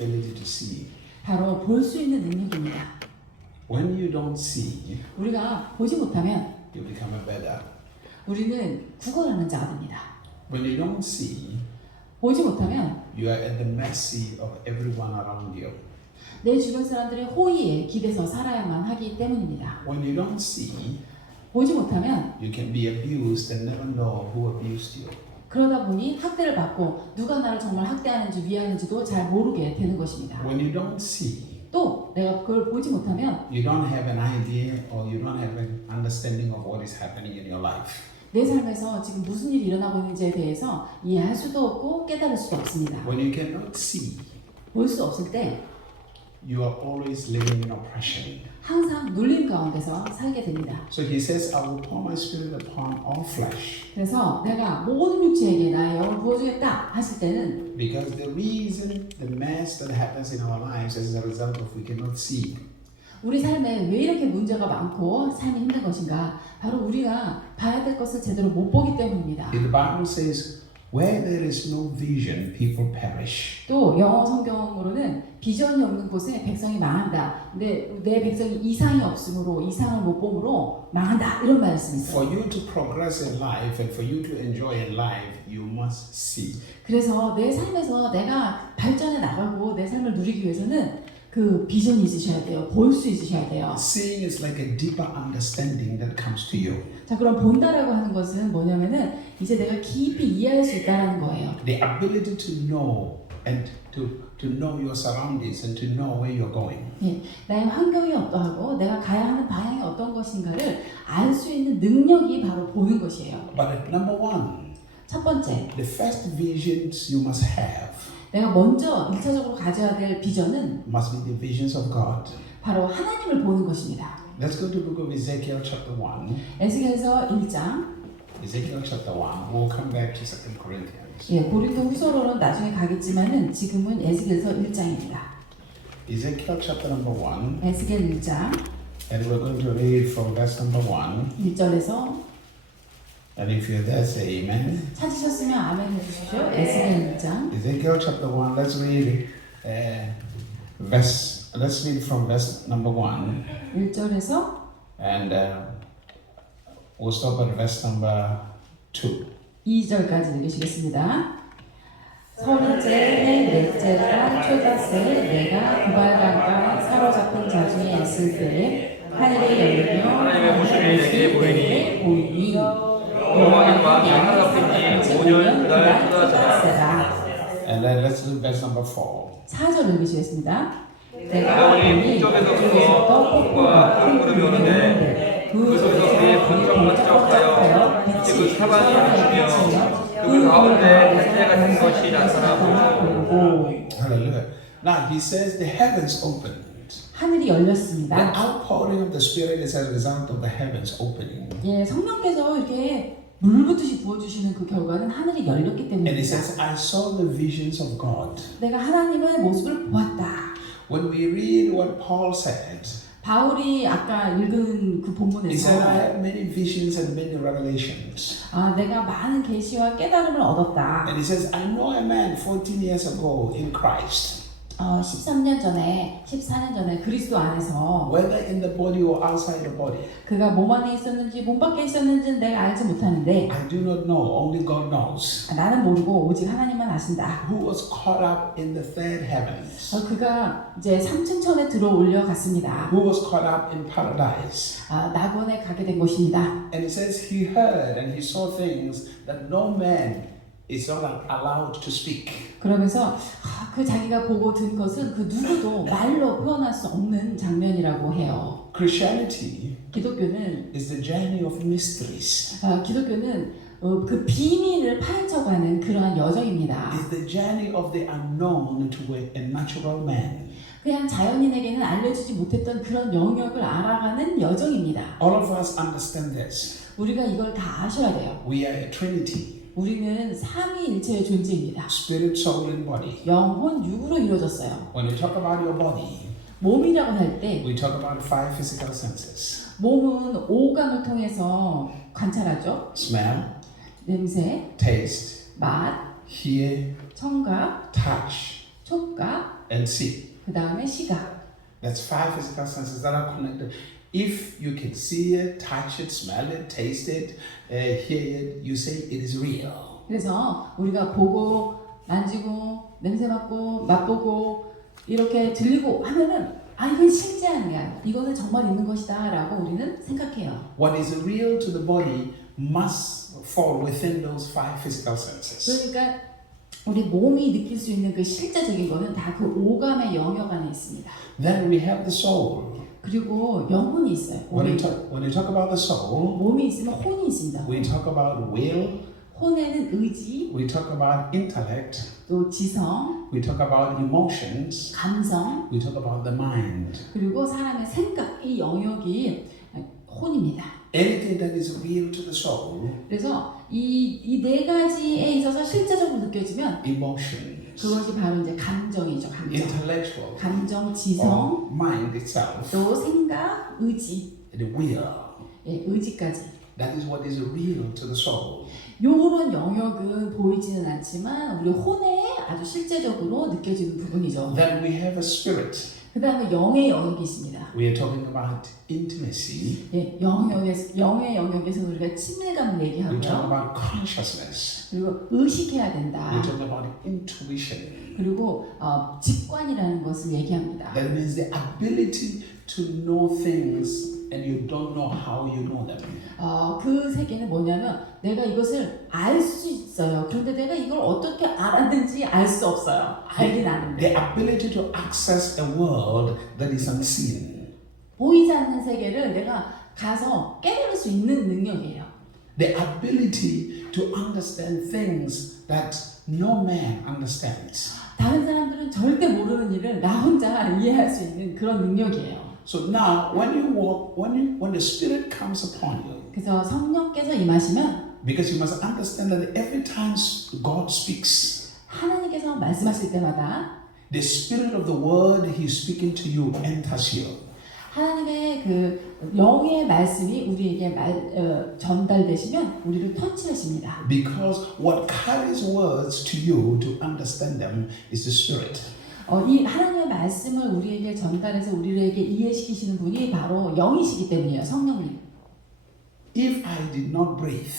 ability to see. 바로 볼 수 있는 능력입니다. When you don't see, 우리가 보지 못하면 you become a beggar. 우리는 구걸하는 자가 됩니다. When you don't see, 보지 못하면 you are at the mercy of everyone around you. 내 주변 사람들의 호의에 기대서 살아야만 하기 때문입니다. When you don't see, 보지 못하면 you can be abused and never know who abused you. 그러다 보니 학대를 받고 누가 나를 정말 학대하는지 위하는지도 잘 모르게 되는 것입니다. When you don't see, 또 내가 그걸 보지 못하면 you don't have an idea or you don't have an understanding of what is happening in your life. 내 삶에서 지금 무슨 일이 일어나고 있는지에 대해서 이해할 수도 없고 깨달을 수도 없습니다. When you cannot see, 볼 수 없을 때 you are always living in oppression. 항상 눌림 가운데서 살게 됩니다. So he says, I will pour my spirit upon all flesh. 그래서 내가 모든 육체에게 나의 영을 부어주겠다 하실 때는 Because the reason, the mess that happens in our lives is a result of we cannot see. 우리 삶에 왜 이렇게 문제가 많고 삶이 힘든 것인가? 바로 우리가 봐야 될 것을 제대로 못 보기 때문입니다. The Bible says, where there is no vision, people perish. 또 영어 성경으로는 비전이 없는 곳에 백성이 망한다. 근데 내 백성이 이상이 없으므로 이상을 못 보므로 망한다. 이런 말씀이 있어요. For you to progress in life and for you to enjoy in life, you must see. 그래서 내 삶에서 내가 발전해 나가고 내 삶을 누리기 위해서는 그 비전이 있으셔야 돼요. 볼 수 있으셔야 돼요. Seeing is like a deeper understanding that comes to you. 자, 그럼 본다라고 하는 것은 뭐냐면은 이제 내가 깊이 이해할 수 있다라는 거예요. The ability to know and to know your surroundings and to know where you're going. 예, 나의 환경이 어떠하고 내가 가야 하는 방향이 어떤 것인가를 알 수 있는 능력이 바로 보는 것이에요. But number one, 첫 번째, the first visions you must have 내가 먼저 1차적으로 가져야 될 비전은 must be the visions of God. 바로 하나님을 보는 것입니다. Let's go to the book of Ezekiel chapter 1. 에스겔서 1장. Ezekiel chapter 1. We'll come back to 2 Corinthians. 예, 고린도 후서로는 나중에 가겠지만은 지금은 에스겔서 1장입니다. Ezekiel chapter number 1. 에스겔 1장 And we're going to read from verse number 1. 1절에서 And if you're there, say amen. 찾으셨으면 아멘 해주십시오. 에스겔 1장 Ezekiel chapter 1. Let's read let's read from verse number 1. 1절에서 And we'll stop at verse number 2. 2절까지 읽으시겠습니다. 서른째 해 넷째 달 초닷새 내가 구발강과 사로잡힌 자중에 있을 때에 하늘이 열리며 하나님의 모습이 내게 보이니 여호와께서 사로잡힌 지 5년 그날 초닷새라. And then let's read verse number 4. 4절 읽으시겠습니다. 내가 보니 북쪽에서부터 폭풍과 큰 구름이 오는데 그 속에서 그의 번쩍번쩍하여 그 사방이 비치며 그 가운데 태태 같은 것이 나타나고. Hallelujah. Now he says the heavens opened. 하늘이 The 열렸습니다. outpouring of the Spirit is a result of the heavens opening. 예, 성령께서 이렇게 물 붓듯이 부어주시는 그 결과는 하늘이 열렸기 And he 때문입니다. says, I saw the visions of God. 내가 하나님의 모습을 보았다. When we read what Paul said, 바울이 아까 읽은 그 he 본문에서 said, I had many visions and many revelations. 내가 많은 계시와 깨달음을 얻었다. And he says, I know a man 14 years ago in Christ, 13년 전에, 14년 전에 그리스도 안에서 whether in the body or outside the body. 그가 몸 안에 있었는지 몸 밖에 있었는지는 내가 알지 못하는데 I do not know, only God knows. 나는 모르고 오직 하나님만 아신다. Who was caught up in the third heavens? 그가 이제 3층 천에 들어 올려갔습니다. Who was caught up in paradise? 낙원에 가게 된 것입니다. And it says he heard and he saw things that no man is not allowed to speak. 그러면서 그 자기가 보고 든 것은 그 누구도 말로 표현할 수 없는 장면이라고 해요. Christianity 기독교는 is the journey of mysteries. 기독교는 그 비밀을 파헤쳐가는 그러한 여정입니다. It's the journey of the unknown to a natural man. 그냥 자연인에게는 알려주지 못했던 그런 영역을 알아가는 여정입니다. All of us understand this. 우리가 이걸 다 아셔야 돼요. We are a trinity. 우리는 삼위일체의 존재입니다. Spirit, soul, and body. 영혼, 육으로 이루어졌어요. When we talk about your body, 몸이라고 할 때 we talk about 5 physical senses. 몸은 오감을 통해서 관찰하죠. Smell, 냄새, taste, 맛, hear, 청각, touch, 촉각, and see. 그 다음에 시각. That's five physical senses that are connected. If you can see it, touch it, smell it, taste it, hear it, you say it is real. 그래서 우리가 보고 만지고 냄새 맡고 맛보고 이렇게 들리고 하면은 아 이건 실제한 거야. 이거는 정말 있는 것이다 라고 우리는 생각해요. What is real to the body must fall within those five physical senses. 그러니까 우리 몸이 느낄 수 있는 그 실제적인 거는 다 그 오감의 영역 안에 있습니다. Then we have the soul. 그리고 영혼이 있어요. When you talk about the soul, 몸이 있으면 혼이 있습니다. we talk about will, 혼에는 의지, we talk about intellect, 또 지성, we talk about emotions, 감성, we talk about the mind. 그리고 사람의 생각, 이 영역이 혼입니다. Anything that is real to the soul, 그래서 이 네 가지에 있어서 실제적으로 느껴지면 emotions, 그것이 바로 이제 감정이죠. 감정. intellectual, 감정, 지성, or mind itself, 또 생각, 의지, the will. 예, 의지까지. That is what is real to the soul. 요런 영역은 보이지는 않지만 우리 혼에 아주 실제적으로 느껴지는 부분이죠. Then we have a spirit. 그 다음에 영의 영역이 있습니다. We are talking about intimacy. 예, 영의 영역에서 우리가 친밀감을 We talk 얘기하고요. about consciousness. 그리고 의식해야 된다. We talk about intuition. 그리고 직관이라는 것을 얘기합니다. That means the ability to know things and you don't know how you know them. 그 세계는 뭐냐면 내가 이것을 알 수 있어요. 그런데 내가 이걸 어떻게 알았는지 알 수 없어요. 알긴 아는데. The ability to access a world that is unseen. 보이지 않는 세계를 내가 가서 깨달을 수 있는 능력이에요. The ability to understand things that no man understands. 다른 사람들은 절대 모르는 일을 나 혼자 이해할 수 있는 그런 능력이에요. So now, when you walk, when the Spirit comes upon you, 그래서 성령께서 임하시면 because you must understand that every time God speaks, 하나님께서 말씀하실 때마다 the Spirit of the Word He's speaking to you enters you. 하나님의 그 영의 말씀이 우리에게 전달되시면 우리를 터치하십니다. Because what carries words to you to understand them is the Spirit. 이 하나님의 말씀을 우리에게 전달해서 우리에게 이해시키시는 분이 바로 영이시기 때문이에요. 성령님. If I did not breathe,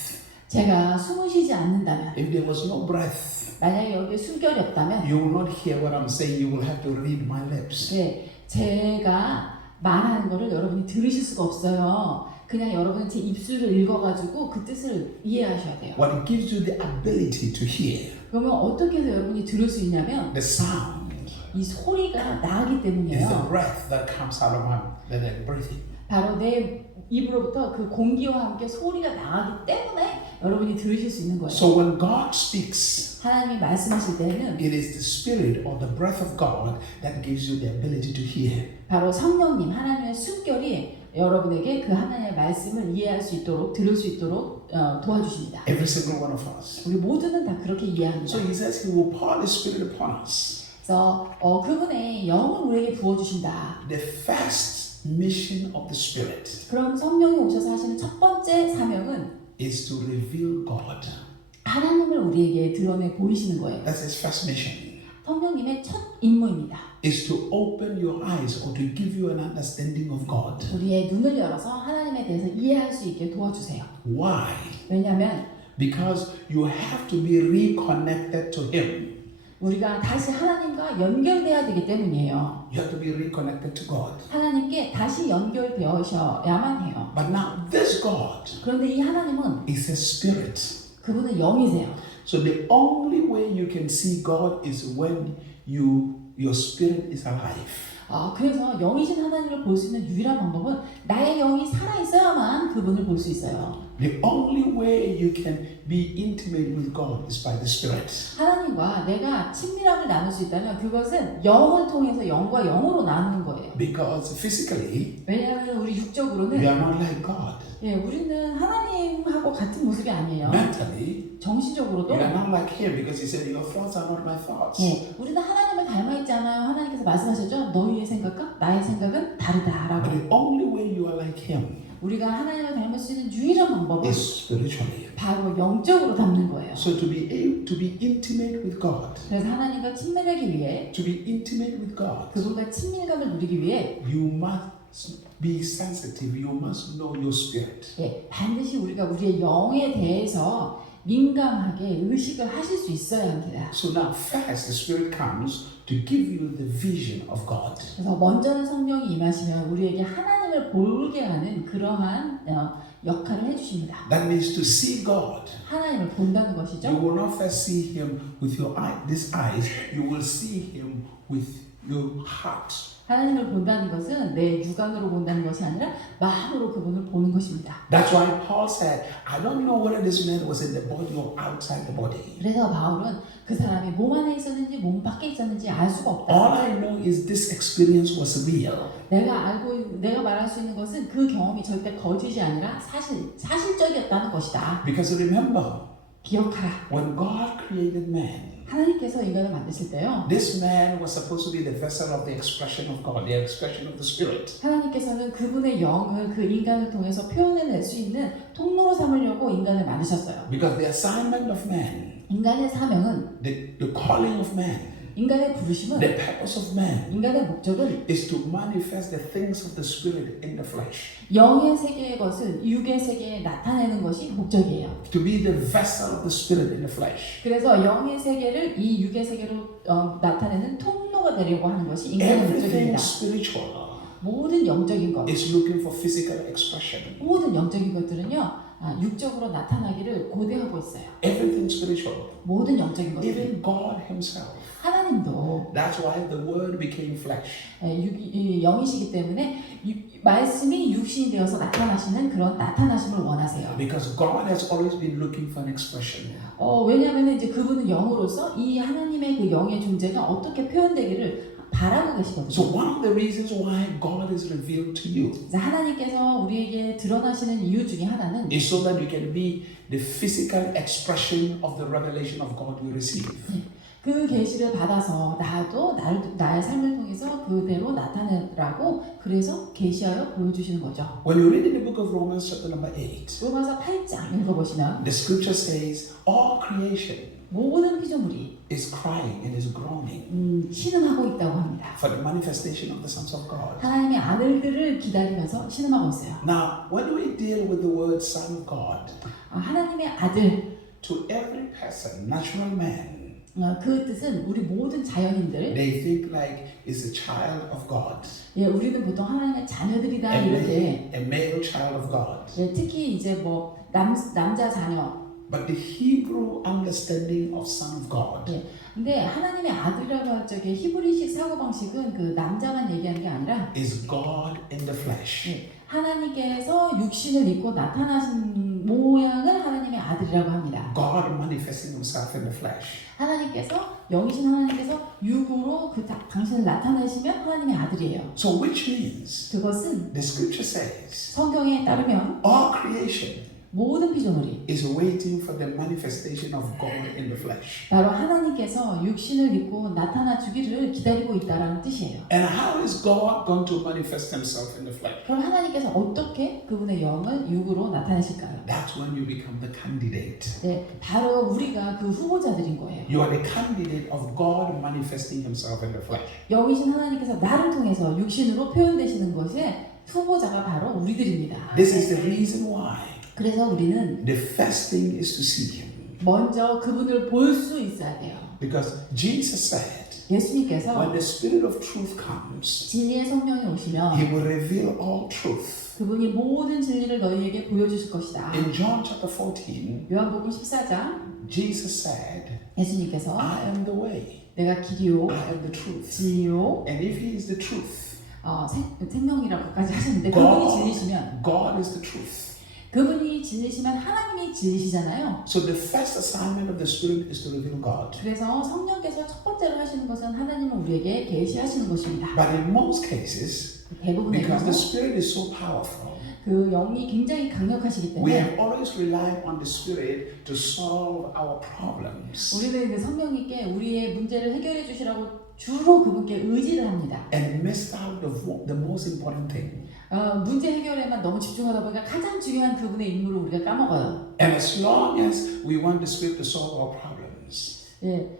제가 숨을 쉬지 않는다면, if there was no breath, 만약에 여기에 숨결이 없다면, you will not hear what I'm saying. You will have to read my lips. 네, 제가 말하는 거를 여러분이 들으실 수가 없어요. 그냥 여러분은 제 입술을 읽어가지고 그 뜻을 이해하셔야 돼요. What it gives you the ability to hear, 그러면 어떻게 해서 여러분이 들을 수 있냐면 the sound, 이 소리가 나기 is the 때문이에요. breath that comes out of my that I'm breathing. 바로 내 입으로부터 그 공기와 함께 소리가 나가기 때문에 여러분이 들으실 수 있는 거예요. So when God speaks, 하나님이 말씀하실 때는 it is the Spirit or the breath of God that gives you the ability to hear. 바로 성령님, 하나님의 숨결이 여러분에게 그 하나님의 말씀을 이해할 수 있도록, 들을 수 있도록 도와주십니다. Every single one of us. 우리 모두는 다 그렇게 이해합니다. So He says He will pour the Spirit upon us. 그래서 그분의 영을 우리에게 부어주신다. The first mission of the Spirit 그럼 성령이 오셔서 하시는 첫 번째 사명은 is to reveal God. 하나님을 우리에게 드러내 보이시는 거예요. That's His first mission. 성령님의 첫 임무입니다. Is to open your eyes or to give you an understanding of God. 우리의 눈을 열어서 하나님에 대해서 이해할 수 있게 도와주세요. Why? 왜냐하면 Because you have to be reconnected to Him. 우리가 다시 하나님과 연결돼야 되기 때문이에요. You have to be reconnected to God. 하나님께 다시 연결되셔야만 해요. But now this God 그런데 이 하나님은 is a spirit. 그분은 영이세요. So the only way you can see God is when your spirit is alive. 그래서 영이신 하나님을 볼 수 있는 유일한 방법은 나의 영이 살아있어야만 그분을 볼 수 있어요. The only way you can be intimate with God is by the Spirit. 하나님과 내가 친밀함을 나눌 수 있다면 그것은 영을 통해서 영과 영으로 나누는 거예요. Because physically, 왜냐하면 우리 we 육적으로는 are not like God. 우리는 하나님하고 같은 모습이 아니에요. Mentally, 정신적으로도 we are not like Him because He said, "Your thoughts are not my thoughts." 우리는 하나님을 닮아 있지 않아요. 하나님께서 하나님께서 말씀하셨죠. 너희의 생각과 나의 생각은 다르다라고. But the only way you are like Him 우리가 하나님을 닮을 수 있는 유일한 방법은 is spiritually. 바로 영적으로 닮는 거예요. So to be able to be intimate with God, 그래서 하나님과 친밀하기 위해, to be intimate with God, 그분과 친밀감을 누리기 위해 you must be sensitive. You must know your spirit. 예, 반드시 우리가 우리의 영에 대해서 민감하게 의식을 하실 수 있어야 합니다. So now first the Spirit comes to give you the vision of God. 그래서 먼저는 성령이 임하시면 우리에게 하나님을 보게 하는 그러한 역할을 해주십니다. That means to see God. 하나님을 본다는 You 것이죠. will not first see Him with your these eyes. You will see Him with your heart. 하나님을 본다는 것은 내 육안으로 본다는 것이 아니라 마음으로 그분을 보는 것입니다. That's why Paul said, I don't know whether this man was in the body or outside the body. 그래서 바울은 그 사람이 몸 안에 있었는지 몸 밖에 있었는지 알 수가 없다. All I know is this experience was real. 내가 말할 수 있는 것은 그 경험이 절대 거짓이 아니라 사실적이었다는 것이다. Because remember, 기억하라. when God created man, 하나님께서 인간을 만드실 때요. this man was supposed to be the vessel of the expression of God, the expression of the Spirit. 하나님께서는 그분의 영을 그 인간을 통해서 표현해낼 수 있는 통로로 삼으려고 인간을 만드셨어요. Because the assignment of man, 인간의 사명은, the calling of man, 인간의 부르심은, the purpose of man 인간의 목적은 is to manifest the things of the Spirit in the flesh. 영의 세계의 것은 육의 세계에 나타내는 것이 목적이에요. To be the vessel of the Spirit in the flesh. 그래서 영의 세계를 이 육의 세계로 나타내는 통로가 되려고 하는 것이 인간의 Everything 목적입니다. spiritual 모든 영적인 것, is looking for physical expression. 모든 영적인 것들은요, 육적으로 나타나기를 고대하고 있어요. Everything spiritual. 모든 영적인 것들. Even God Himself. 하나님도 That's why the Word became flesh. 영이시기 때문에 말씀이 육신이 되어서 나타나시는 그런 나타나심을 원하세요. Because God has always been looking for an expression. 왜냐하면 이제 그분은 영으로서 이 하나님의 그 영의 존재가 어떻게 표현되기를 바라고 계시거든요. So one of the reasons why God is revealed to you 하나님께서 우리에게 드러나시는 이유 중에 하나는 is so that you can be the physical expression of the revelation of God we receive. 그 계시를 받아서 나도 나의 삶을 통해서 그대로 나타내라고 그래서 계시하여 보여주시는 거죠. When you read in the book of Romans chapter number 8, 로마서 8장 읽어보시면 the scripture says all creation 모든 피조물이 is crying and is groaning 신음하고 있다고 합니다. for the manifestation of the sons of God. 하나님의 아들들을 기다리면서 신음하고 있어요. Now, when we deal with the word son of God, 하나님의 아들, to every person, natural man, 그 뜻은 우리 모든 자연인들, they think like is a child of God, 우리는 보통 하나님의 자녀들이다 이렇게, a male child of God. 특히 이제 뭐 남자 자녀. But the Hebrew understanding of son of God 근데 하나님의 아들이라고 할 적에 히브리식 사고 방식은 그 남자만 얘기하는 게 아니라 is God in the flesh. 하나님께서 육신을 입고 나타나신 모양을 하나님의 아들이라고 합니다. God manifesting Himself in the flesh. 하나님께서 영이신 하나님께서 육으로 당신을 나타내시면 하나님의 아들이에요. So which means 그것은 the scripture says 성경에 따르면 all creation 모든 피조물이 is waiting for the manifestation of God in the flesh. 바로 하나님께서 육신을 입고 나타나 주기를 기다리고 있다라는 뜻이에요. And how is God going to manifest Himself in the flesh? 그럼 하나님께서 어떻게 그분의 영을 육으로 나타내실까요? That's when you become the candidate. 바로 우리가 그 후보자들인 거예요. You are the candidate of God manifesting Himself in the flesh. 영이신 하나님께서 나를 통해서 육신으로 표현되시는 것의 후보자가 바로 우리들입니다. This is the reason why 그래서 우리는 the first thing is to see Him. 먼저 그분을 볼 수 있어야 돼요. Because Jesus said, 예수님께서 when the Spirit of truth comes, 진리의 성령이 오시면 He will reveal all truth. 그분이 모든 진리를 너희에게 보여주실 것이다. In John chapter 14, 요한복음 14장 Jesus said, 예수님께서 I am the way, 내가 길이요 I am the truth. 진리요 And if He is the truth, 생명이라고까지 하셨는데 그분이 진리시면 God is the truth. 그분이 진리시면 하나님이 진리시잖아요. So the first assignment of the Spirit is to reveal God. 그래서 성령께서 첫 번째로 하시는 것은 하나님을 우리에게 계시하시는 것입니다. But in most cases, 대부분의 because 경우 the Spirit is so powerful, 그 영이 굉장히 강력하시기 we 때문에 have always relied on the Spirit to solve our problems. 우리는 그 성령님께 우리의 문제를 해결해 주시라고 주로 그분께 의지를 합니다. and missed out the most important thing. 문제 해결에만 너무 집중하다 보니까 가장 중요한 그분의 임무를 우리가 까먹어요. And as long as we want the Spirit to solve our problems, 예,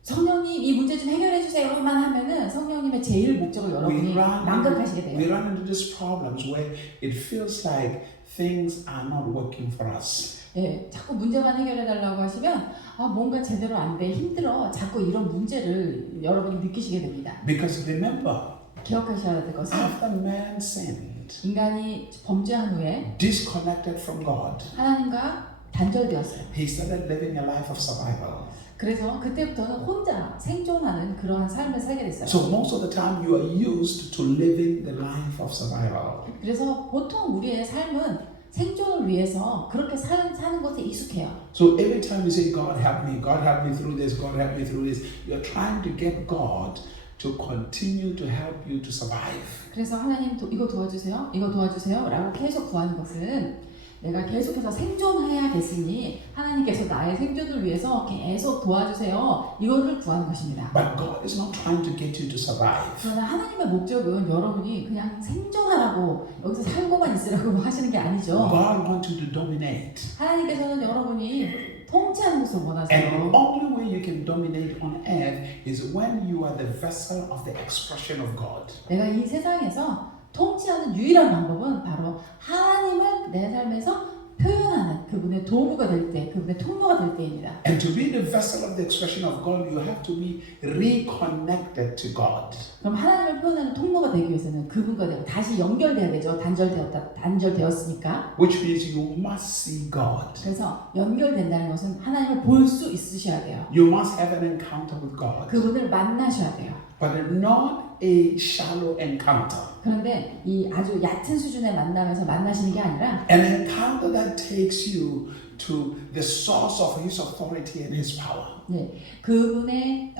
성령님 이 문제 좀 해결해 주세요만 하면은 성령님의 제일 목적을 여러분이 망각하시게 we 돼요. run into these problems where it feels like things are not working for us. 예, 자꾸 문제만 해결해 달라고 하시면 뭔가 제대로 안 돼, 힘들어. 자꾸 이런 문제를 여러분이 느끼시게 됩니다. Because remember, 기억하셔야 될 것은 after man sinned, 인간이 범죄한 후에 disconnected from God, 하나님과 단절되었어요. he started living a life of survival. 그래서 그때부터는 혼자 생존하는 그러한 삶을 살게 됐어요. So most of the time you are used to living the life of survival. 그래서 보통 우리의 삶은 생존을 위해서 그렇게 사는 것에 익숙해요. So every time you say, God help me through this, God help me through this, you're trying to get God to continue to help you to survive. 그래서 하나님 이거 도와주세요, 이거 도와주세요 라고 계속 구하는 것은 내가 계속해서 생존해야겠으니 하나님께서 나의 생존을 위해서 계속 도와주세요 이거를 구하는 것입니다. But God is not trying to get you to survive. 그러나 하나님의 목적은 여러분이 그냥 생존하라고 여기서 살고만 있으라고 하시는 게 아니죠. God wants you to dominate. 하나님께서는 여러분이 통치하는 것을 And the 원하세요. only way you can dominate on earth is when you are the vessel of the expression of God. 내가 이 세상에서 통치하는 유일한 방법은 바로 하나님을 내 삶에서 표현하는 그분의 도구가 될 때, 그분의 통로가 될 때입니다. And to be the vessel of the expression of God, you have to be reconnected to God. 그럼 하나님을 표현하는 통로가 되기 위해서는 그분과 내가 다시 연결돼야 되죠. 단절되었으니까. Which means you must see God. 그래서 연결된다는 것은 하나님을 볼 수 있으셔야 돼요. You must have an encounter with God. 그분을 만나셔야 돼요. But not a shallow encounter. 그런데 이 아주 얕은 수준의 만남에서 만나시는 게 아니라 An encounter that takes you to the source of His authority and His power. 네, 그분의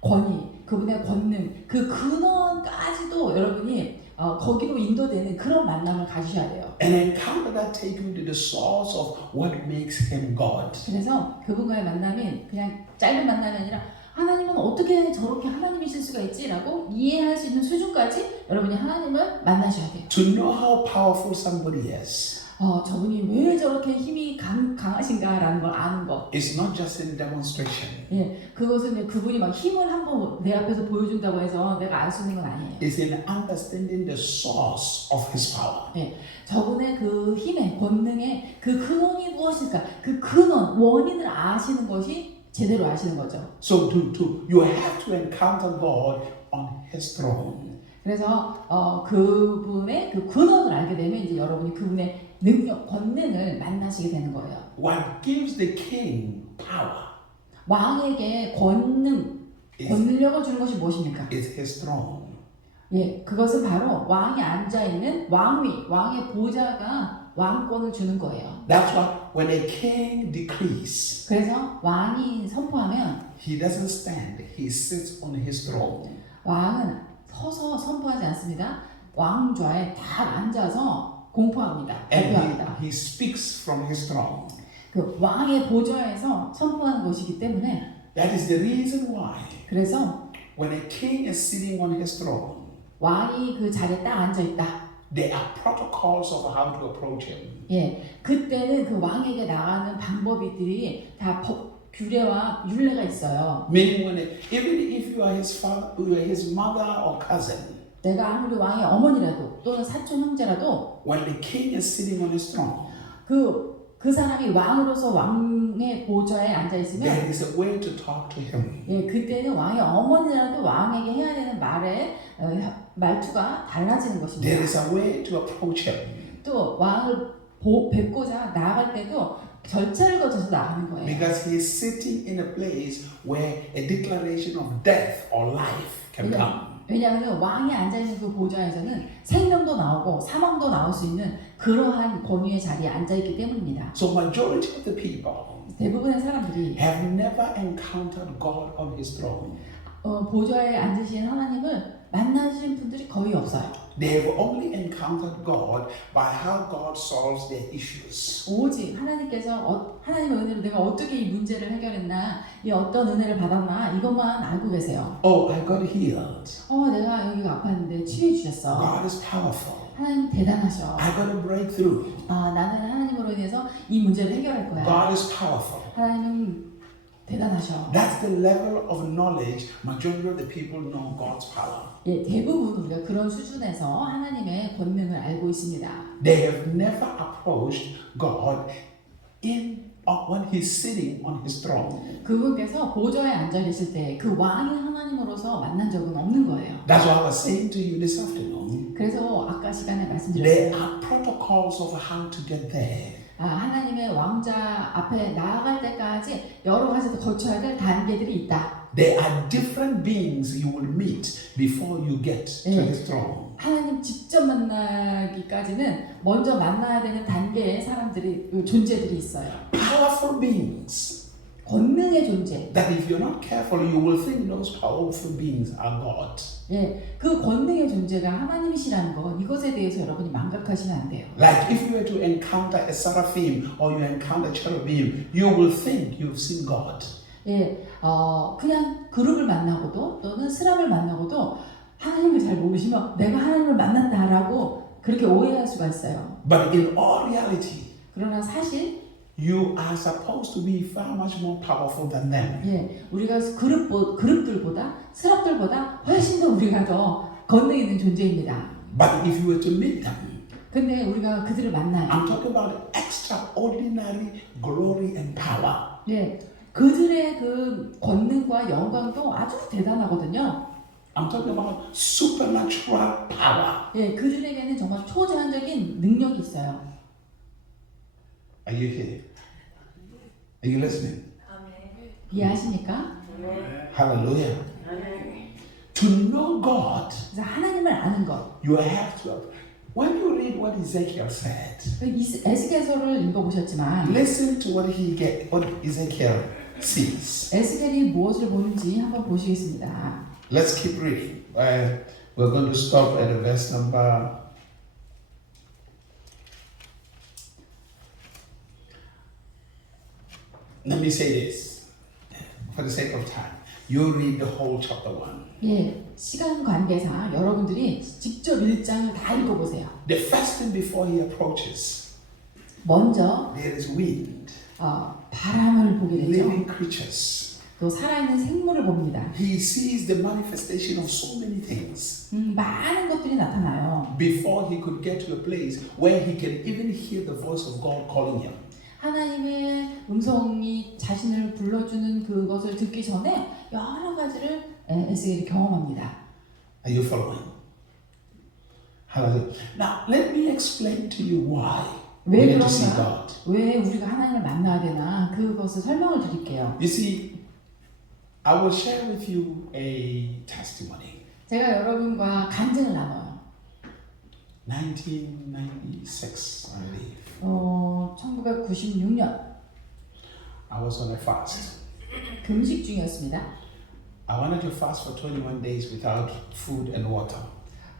권위, 그분의 권능, 그 근원까지도 여러분이 거기로 인도되는 그런 만남을 가지셔야 돼요. An encounter that takes you to the source of what makes Him God. 그래서 그분과의 만남이 그냥 짧은 만남이 아니라 하나님은 어떻게 저렇게 하나님이실 수가 있지라고 이해할 수 있는 수준까지 여러분이 하나님을 만나셔야 돼요. To know how powerful somebody is. 저분이 왜 저렇게 힘이 강하신가라는 걸 아는 것. It's not just in demonstration. 예, 그것은 그분이 막 힘을 한번 내 앞에서 보여준다고 해서 내가 알 수 있는 건 아니에요. It's in understanding the source of His power. 예, 저분의 그 힘의 권능의 그 근원이 무엇일까? 그 근원, 원인을 아시는 것이 제대로 아시는 거죠. So you have to encounter God on His throne. 그래서 그분의 그 근원을 알게 되면 이제 여러분이 그분의 능력, 권능을 만나시게 되는 거예요. What gives the king power 왕에게 권능력을 주는 것이 무엇입니까? is His throne. 예, 그것은 바로 왕이 앉아 있는 왕위, 왕의 보좌가 왕권을 주는 거예요. That's why when a king decrees, 그래서 왕이 선포하면 he doesn't stand, he sits on his throne. 왕은 서서 선포하지 않습니다. 왕좌에 딱 앉아서 공포합니다. 발표합니다. And he speaks from his throne. 그 왕의 보좌에서 선포하는 것이기 때문에 That is the reason why 그래서 when a king is sitting on his throne, 왕이 그 자리에 딱 앉아 있다. there are protocols of how to approach him. 예, 그때는 그 왕에게 나가는 방법들이 다 법, 규례와 율례가 있어요. Meaning even if you are his father, you are his mother or cousin, 내가 아무리 왕의 어머니라도 또는 사촌 형제라도 when the king is sitting on his throne, 그 사람이 왕으로서 왕의 보좌에 앉아 있으면 there is a way to talk to him. 예, 그때는 왕의 어머니라도 왕에게 해야 되는 말투가 달라지는 것입니다. There is a way to approach him. 또 왕을 뵙고자 나아갈 때도 절차를 거쳐서 나가는 거예요. Because he is sitting in a place where a declaration of death or life can come. 왜냐하면 왕이 앉아있는 그 보좌에서는 생명도 나오고 사망도 나올 수 있는 그러한 권위의 자리에 앉아있기 때문입니다. So majority of the people 대부분의 사람들이 have never encountered God on his throne. 보좌에 앉으신 하나님을 만나신 분들이 거의 없어요. They have only encountered God by how God solves their issues. 오직 하나님께서 하나님의 은혜로 내가 어떻게 이 문제를 해결했나, 이 어떤 은혜를 받았나 이것만 알고 계세요. Oh, I got healed. 내가 여기가 아팠는데 치유해 주셨어. God is powerful. 하나님 대단하셔. I got a breakthrough. 나는 하나님으로 인해서 이 문제를 해결할 거야. God is powerful. 하나님은 대단하셔. That's the level of knowledge majority of the people know God's power. 예, 대부분 우리가 그런 수준에서 하나님의 권능을 알고 있습니다. They have never approached God when He's sitting on His throne. 그분께서 보좌에 앉아 계실 때 그 왕이 하나님으로서 만난 적은 없는 거예요. That's what I was saying to you this afternoon. 그래서 아까 시간에 There 말씀드렸어요. are protocols of how to get there. 하나님의 왕자 앞에 나아갈 때까지 여러 가지 거쳐야 될 단계들이 있다. There are different beings you will meet before you get to His throne. 하나님 직접 만나기까지는 먼저 만나야 되는 단계의 사람들이 존재들이 있어요. Powerful beings 권능의 존재. that if you're not careful, you will think those powerful beings are God. 예, 그 권능의 존재가 하나님이시라는 거 이것에 대해서 여러분이 망각하시면 안 돼요. Like if you were to encounter a seraphim or you encounter cherubim, you will think you've seen God. 예, 그냥 그룹을 만나고도 또는 스람을 만나고도 하나님을 잘 모르시면 내가 하나님을 만난다라고 그렇게 오해할 수가 있어요. But in all reality, 그러나 사실 you are supposed to be far much more powerful than them. 예, 우리가 그룹들보다 스람들보다 훨씬 더 우리가 더 권능 있는 존재입니다. But if you were to meet them, 근데 우리가 그들을 만나요. I'm talking about extraordinary glory and power. 예, 그들의 그 권능과 영광도 아주 대단하거든요. I'm talking about supernatural power. 예, 그들에게는 정말 초자연적인 능력이 있어요. Are you here? Are you listening? 이해하십니까? Hallelujah. To know God, 그래서 하나님을 아는 것. you have to. When you read what Ezekiel said, 에스겔서를 읽어보셨지만 listen to what Ezekiel sees. 에스겔이 무엇을 보는지 한번 보시겠습니다. Let's keep reading. We're going to stop at verse number. Let me say this, for the sake of time. You read the whole chapter 1. 예, 시간 관계상 여러분들이 직접 1장을 다 읽어보세요. The first thing before he approaches, 먼저 there is wind, 바람을 보게 되죠. living creatures. 또 살아있는 생물을 봅니다. He sees the manifestation of so many things 많은 것들이 나타나요. before he could get to a place where he can even hear the voice of God calling him. 하나님의 음성이 자신을 불러주는 그것을 듣기 전에 여러 가지를 에스겔이 경험합니다. Are you following? Hallelujah. Now, let me explain to you why we 왜 need to see 그런가? God. 왜 우리가 하나님을 만나야 되나? 그것을 설명을 드릴게요. You see, I will share with you a testimony. 제가 여러분과 간증을 나눠요. 1996, I believe. 1996년 I was on a fast. 금식 중이었습니다. I wanted to fast for 21 days without food and water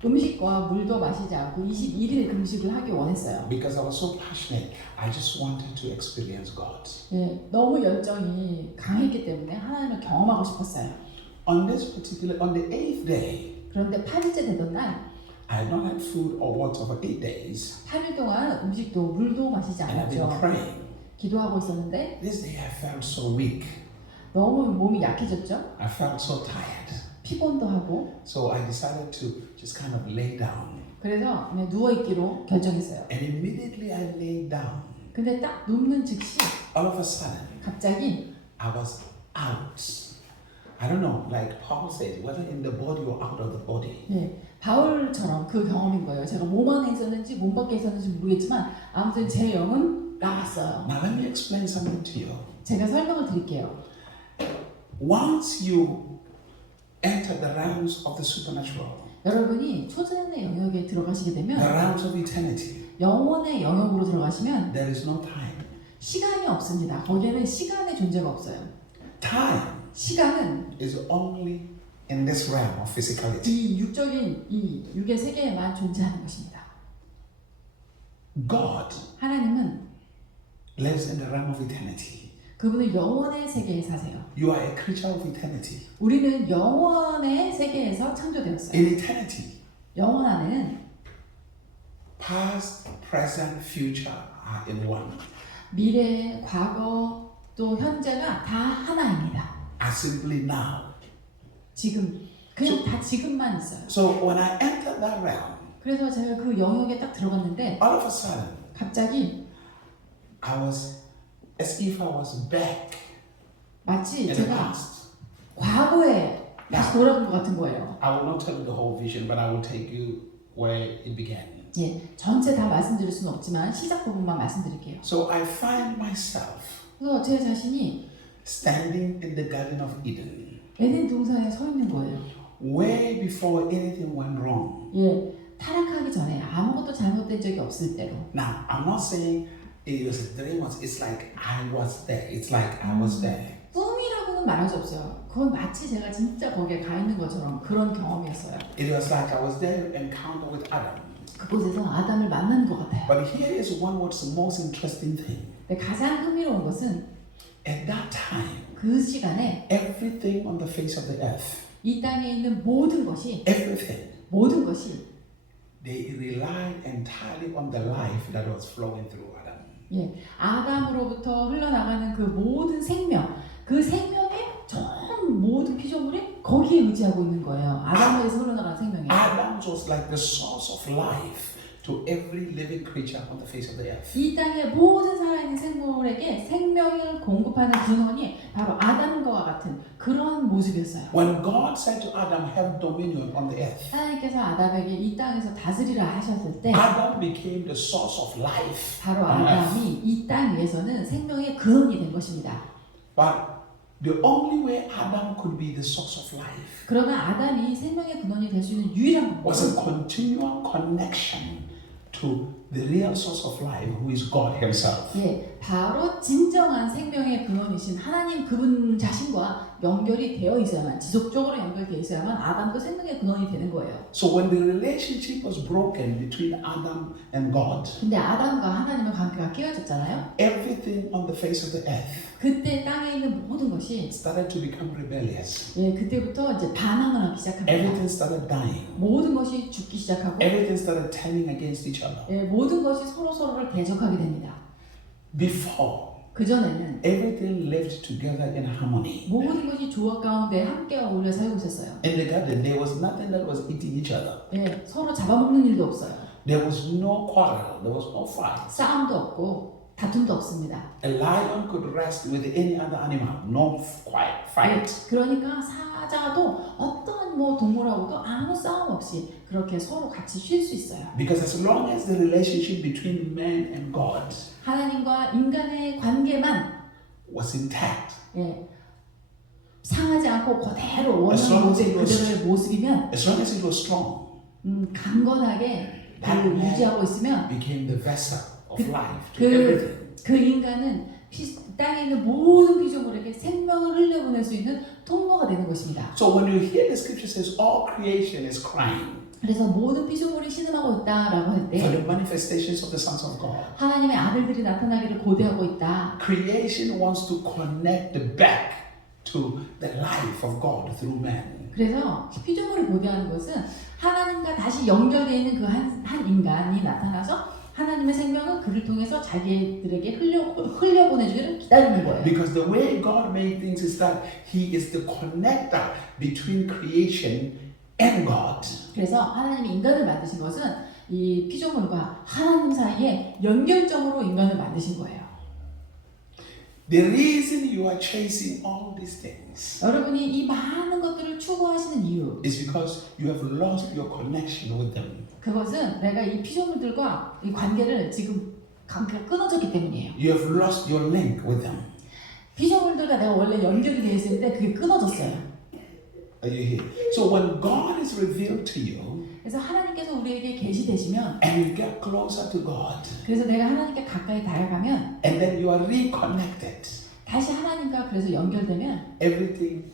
음식과 물도 마시지 않고 21일 금식을 하기 원했어요. because I was so passionate. I just wanted to experience God. 예, 너무 열정이 강했기 때문에 하나님을 경험하고 싶었어요. On the 8th day, 그런데 8일째 되던 날 I had not had food or water for 8 days. 8일 동안 음식도 물도 마시지 And I've been 않았죠. praying. 기도하고 있었는데 This day I felt so weak. 너무 몸이 약해졌죠. I felt so tired. 피곤도 하고 So I decided to just kind of lay down. 그래서 그냥 누워있기로 결정했어요. And immediately I lay down. 근데 딱 눕는 즉시 All of a sudden, 갑자기 I was out. I don't know, like Paul says, whether in the body or out of the body. 예, 바울처럼 그 경험인 거예요. 제가 몸 안에 있었는지 몸 밖에 있었는지 모르겠지만 아무튼 제 영은 나갔어요. Now let me explain something to you. 제가 설명을 드릴게요. Once you enter the realms of the supernatural, 여러분이 초자연의 영역에 들어가시게 the 되면 realms of eternity, 영혼의 영역으로 들어가시면 there is no time. 시간이 없습니다. 거기에는 시간의 존재가 없어요. Time 시간은 is only in this realm of physicality. 이 육적인 이 육의 세계에만 존재하는 것입니다. God 하나님은 lives in the realm of eternity. 그분은 영원의 세계에 사세요. You are a creature of eternity. 우리는 영원의 세계에서 창조되었어요. In eternity, 영원 안에는 past, present, future are in one. 미래, 과거, 또 현재가 다 하나입니다. Are simply now. 지금 그냥 다 지금만 있어요. So when I entered that realm, 그래서 제가 그 영역에 딱 들어갔는데 all of a sudden, 갑자기 I was as if I was back 마치 in the 제가 past. 과거에 다시 돌아간 것 같은 거예요. I will not tell you the whole vision, but I will take you where it began. 예, 전체 다 말씀드릴 수는 없지만 시작 부분만 말씀드릴게요. So I find myself 그래서 제 자신이 standing in the Garden of Eden, 에덴 동산에 서 있는 거예요. way before anything went wrong. 예, 타락하기 전에 아무것도 잘못된 적이 없을 때로. Now, I'm not saying it was a dream, it's like I was there. It's like I was there. 꿈이라고는 말할 수 없어요. 그건 마치 제가 진짜 거기에 가 있는 것처럼 그런 경험이었어요. It was like I was there to encounter with Adam. 그곳에서 아담을 만나는 것 같아요. But here is one what's the most interesting thing. 근데 가장 흥미로운 것은 At that time, 그 시간에 everything on the face of the earth, 이 땅에 있는 모든 것이 they relied entirely on the life that was flowing through Adam. 예, 아담으로부터 흘러나가는 그 모든 생명, 그 생명의 전 모든 피조물이 거기에 의지하고 있는 거예요. 아담에서 흘러나가는 생명이. Adam was like the source of life to every living creature on the face of the earth. 이 땅의 모든 살아있는 생물에게 생명을 공급하는 근원이 바로 아담과 같은 그런 모습이었어요. When God said to Adam, have dominion on the earth, 하나님께서 아담에게 이 땅에서 다스리라 하셨을 때 Adam became the source of life. 바로 on earth. 아담이 이 땅 위에서는 생명의 근원이 된 것입니다. But the only way Adam could be the source of life 그러나 아담이 생명의 근원이 될 수 있는 유일한 was a 방법은 continual connection to the real source of life, who is God Himself. 예, 바로 진정한 생명의 근원이신 하나님 그분 자신과 연결이 되어 있어야만, 지속적으로 연결되어 있어야만 아담도 생명의 근원이 되는 거예요. So when the relationship was broken between Adam and God, 근데 아담과 하나님의 관계가 깨어졌잖아요. everything on the face of the earth 그때 땅에 있는 모든 것이 started to become rebellious. 예, 그때부터 이제 반항을 하기 시작합니다. Everything started dying. 모든 것이 죽기 시작하고 Everything started turning against each other. 예, 모든 것이 서로를 대적하게 됩니다. Before, 그전에는 everything lived together in harmony. 모든 것이 조화 가운데 함께 어울려 살고 있었어요. In the garden, there was nothing that was eating each other. 예, 서로 잡아먹는 일도 없어요. There was no quarrel. There was no fight. 싸움도 없고 다툼도 없습니다. A lion could rest with any other animal. No fight. 그러니까 사자도 어떤 뭐 동물하고도 아무 싸움 없이 그렇게 서로 같이 쉴 수 있어요. Because as long as the relationship between man and God 하나님과 인간의 관계만 was intact, 예, 상하지 않고 그대로 As 원하는 long as 모습 it was- 그대로의 모습이면 as long as it was strong, 강건하게 그 유지하고 있으면 became the vessel of life to 그, everything. 그 인간은 땅에 있는 모든 피조물에게 생명을 흘려보낼 수 있는 통로가 되는 것입니다. So when you hear the scripture says all creation is crying 그래서 모든 피조물이 신음하고 있다라고 할 for 때 the manifestations of the sons of God, 하나님의 아들들이 나타나기를 고대하고 있다. creation wants to connect back to the life of God through man. 그래서 피조물이 고대하는 것은 하나님과 다시 연결되어 있는 그 한 인간이 나타나서 하나님의 생명은 그를 통해서 자기들에게 흘려보내주기를 기다리는 거예요. Because the way God made things is that He is the connector between creation and God. 그래서 하나님이 인간을 만드신 것은 이 피조물과 하나님 사이에 연결점으로 인간을 만드신 거예요. The reason you are chasing all these things 여러분이 이 많은 것들을 추구하시는 이유, is because you have lost your connection with them. 그것은 내가 이 피조물들과 이 관계를 지금 관계가 끊어졌기 때문이에요. You have lost your link with them. 피조물들과 내가 원래 연결이 되어 있었는데 그게 끊어졌어요. Are you here? So when God is revealed to you 그래서 하나님께서 우리에게 계시되시면, and you get closer to God 그래서 내가 하나님께 가까이 다가가면 and then you are reconnected, 다시 하나님과 그래서 연결되면 everything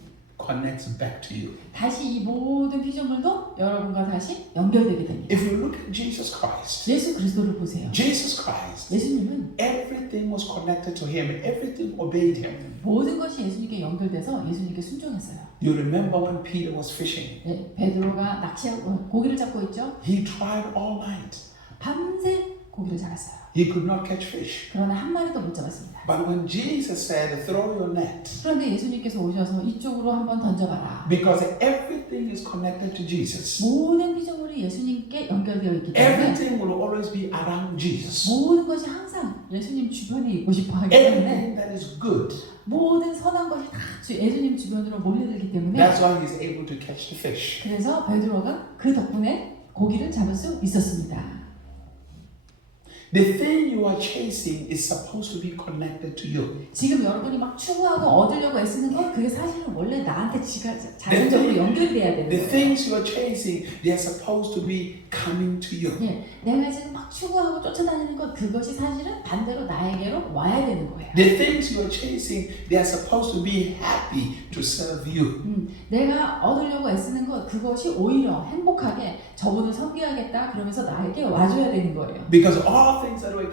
connects back to you. 다시 이 모든 피조물도 여러분과 다시 연결되게 됩니다. If you look at Jesus Christ, 예수 그리스도를 보세요. Jesus Christ, 예수님은 everything was connected to him, everything obeyed him. 모든 것이 예수님께 연결돼서 예수님께 순종했어요. You remember when Peter was fishing? 네, 베드로가 낚시하고 고기를 잡고 있죠. He tried all night. 밤새 고기를 잡았어요. He could not catch fish. 그러나 한 마리도 못 잡았습니다. But when Jesus said, throw your net, 그런데 예수님께서 오셔서 이쪽으로 한번 던져봐라. because everything is connected to Jesus. 모든 피조물이 예수님께 연결되어 있기 때문에 Everything will always be around Jesus. 모든 것이 항상 예수님 주변에 있고 싶어 하기 때문에 Everything that is good. 모든 선한 것이 다 예수님 주변으로 몰려들기 때문에 That's why he's able to catch the fish. 그래서 베드로가 그 덕분에 고기를 잡을 수 있었습니다. The thing you are chasing is supposed to be connected to you. 지금 여러분이 막 추구하고 얻으려고 애쓰는 건 그게 사실은 원래 나한테 자연적으로 연결돼야 되는 The 거예요. things you are chasing, they are supposed to be coming to you. 예, 내가 지금 막 추구하고 쫓아다니는 것 그것이 사실은 반대로 나에게로 와야 되는 거예요. The things you are chasing, they are supposed to be happy to serve you. 내가 얻으려고 애쓰는 것 그것이 오히려 행복하게 저분을 섬겨야겠다 그러면서 나에게 와줘야 되는 거예요. Because all things that were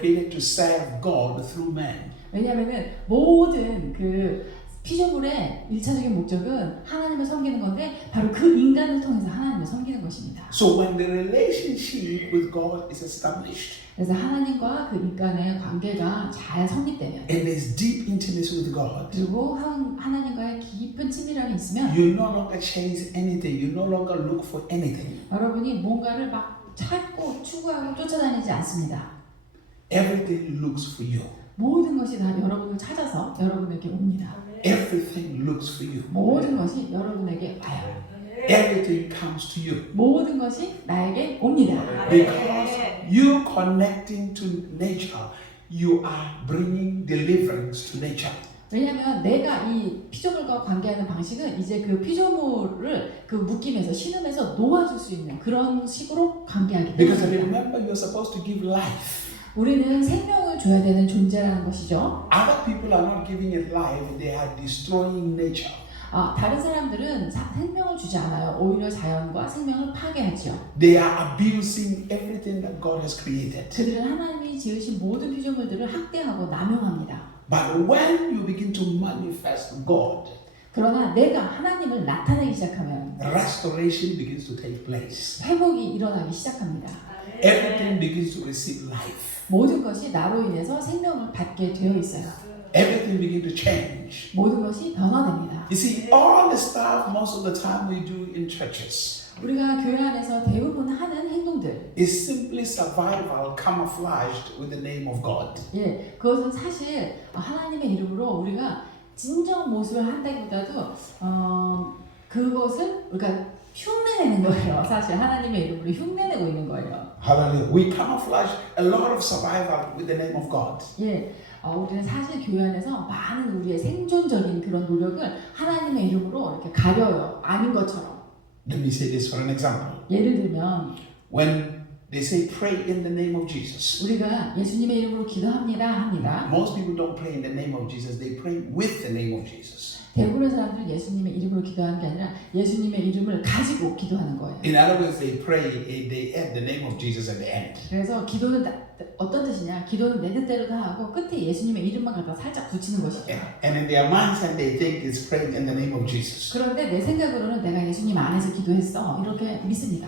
created to serve God through man. 왜냐하면은 모든 그 피조물의 일차적인 목적은 하나님을 섬기는 건데 바로 그 인간을 통해서 하나님을 섬기는 것입니다. So when the relationship with God is established 그래서 하나님과 그 인간의 관계가 잘 성립되면 and there's deep intimacy with God, 그리고 하나님과의 깊은 친밀함이 있으면 you no longer chase anything. You no longer look for anything. 여러분이 뭔가를 막 찾고 추구하고 쫓아다니지 않습니다. Everything looks for you. 모든 것이 다 여러분을 찾아서 여러분에게 옵니다. Everything looks for you. 모든 것이 여러분에게 와요. Everything comes to you. 모든 것이 나에게 옵니다. Because you connecting to nature, you are bringing deliverance to nature. 왜냐하면 내가 이 피조물과 관계하는 방식은 이제 그 피조물을 그 묶임에서 신음에서 놓아줄 수 있는 그런 식으로 관계하기 Because 때문입니다. remember, you're supposed to give life. 우리는 생명을 줘야 되는 존재라는 것이죠. Other people are not giving it life, they are destroying nature. 다른 사람들은 생명을 주지 않아요. 오히려 자연과 생명을 파괴하죠. They are abusing everything that God has created. 그들은 하나님이 지으신 모든 피조물들을 학대하고 남용합니다. But when you begin to manifest God, 그러나 내가 하나님을 나타내기 시작하면 restoration begins to take place. 회복이 일어나기 시작합니다. Everything begins to receive life. 모든 것이 나로 인해서 생명을 받게 되어 있어요. Everything begins to change. 모든 것이 변화됩니다. You see, all the stuff most of the time we do in churches 우리가 교회 안에서 대부분 하는 행동들, is simply survival camouflaged with the name of God. 예, 그것은 사실 하나님의 이름으로 우리가 진정 모습을 한다기보다도 그것을 우리가 흉내내는 거예요. 사실 하나님의 이름으로 흉내내고 있는 거예요. Hallelujah. We camouflage a lot of survival with the name of God. 예, 우리는 사실 교회 안에서 많은 우리의 생존적인 그런 노력을 하나님의 이름으로 이렇게 가려요. 아닌 것처럼. Let me say this for an example. 예를 들면 When they say pray in the name of Jesus, 우리가 예수님의 이름으로 기도합니다. most people don't pray in the name of Jesus, they pray with the name of Jesus. 대부분의 사람들은 예수님의 이름으로 기도하는 게 아니라 예수님의 이름을 가지고 기도하는 거예요. In other words, they pray, they add the name of Jesus at the end. 그래서 기도는 어떤 뜻이냐? 기도는 내 뜻대로 다 하고 끝에 예수님의 이름만 갖다 살짝 붙이는 것이죠. And in their mindset, they think it's praying in the name of Jesus. 그런데 내 생각으로는 내가 예수님 안에서 기도했어 이렇게 믿습니다.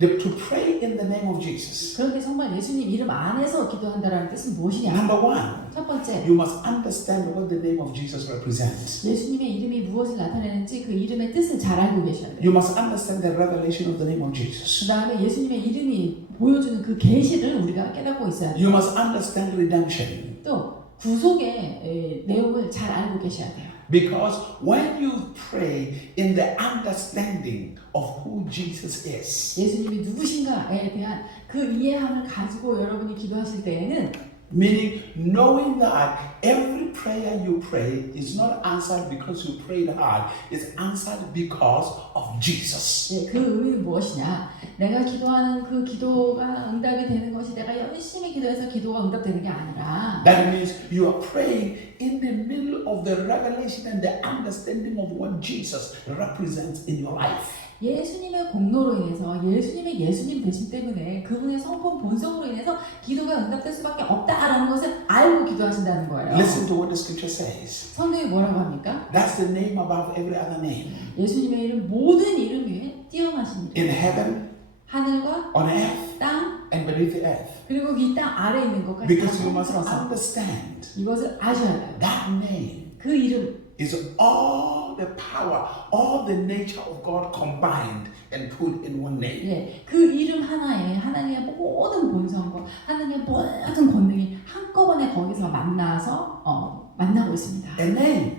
To pray in the name of Jesus. 그런데 정말 예수님 이름 안에서 기도한다라는 뜻은 무엇이냐? Number one, 첫 번째, you must understand what the name of Jesus represents. 예수님의 이름이 무엇을 나타내는지 그 이름의 뜻을 잘 알고 계셔야 돼요. You must understand the revelation of the name of Jesus. 그 다음에 예수님의 이름이 보여주는 그 계시를 우리가 깨닫고 있어야 돼요. You must understand redemption. 또 구속의 내용을 잘 알고 계셔야 돼요. Because when you pray in the understanding of who Jesus is, 예수님이 누구신가에 대한 그 이해함을 가지고 여러분이 기도하실 때에는 Meaning, knowing that every prayer you pray is not answered because you prayed hard, it's answered because of Jesus. 예, 그 의미는 무엇이냐? 내가 기도하는 그 기도가 응답이 되는 것이 내가 열심히 기도해서 기도가 응답되는 게 아니라 That means you are praying in the middle of the revelation and the understanding of what Jesus represents in your life. 예수님의 공로로 인해서 예수님의 예수님 되심 때문에 그분의 성품 본성으로 인해서 기도가 응답될 수밖에 없다라는 것을 알고 기도하신다는 거예요. Listen to what the scripture says. 성경이 뭐라고 합니까? That's the name above every other name. 예수님의 이름 모든 이름 위에 뛰어나신 이름. In heaven, 하늘과 on earth, 땅 and beneath the earth. 그리고 이 땅 아래에 있는 것까지 다 Because you must 통틀어서 understand 이것을 아셔야 돼요. that name 그 이름 is all the power, all the nature of God combined and put in one name. 예, 그 이름 하나에 하나님의 모든 본성과 하나님의 모든 권능이 한꺼번에 거기서 만나서 만나고 있습니다. A name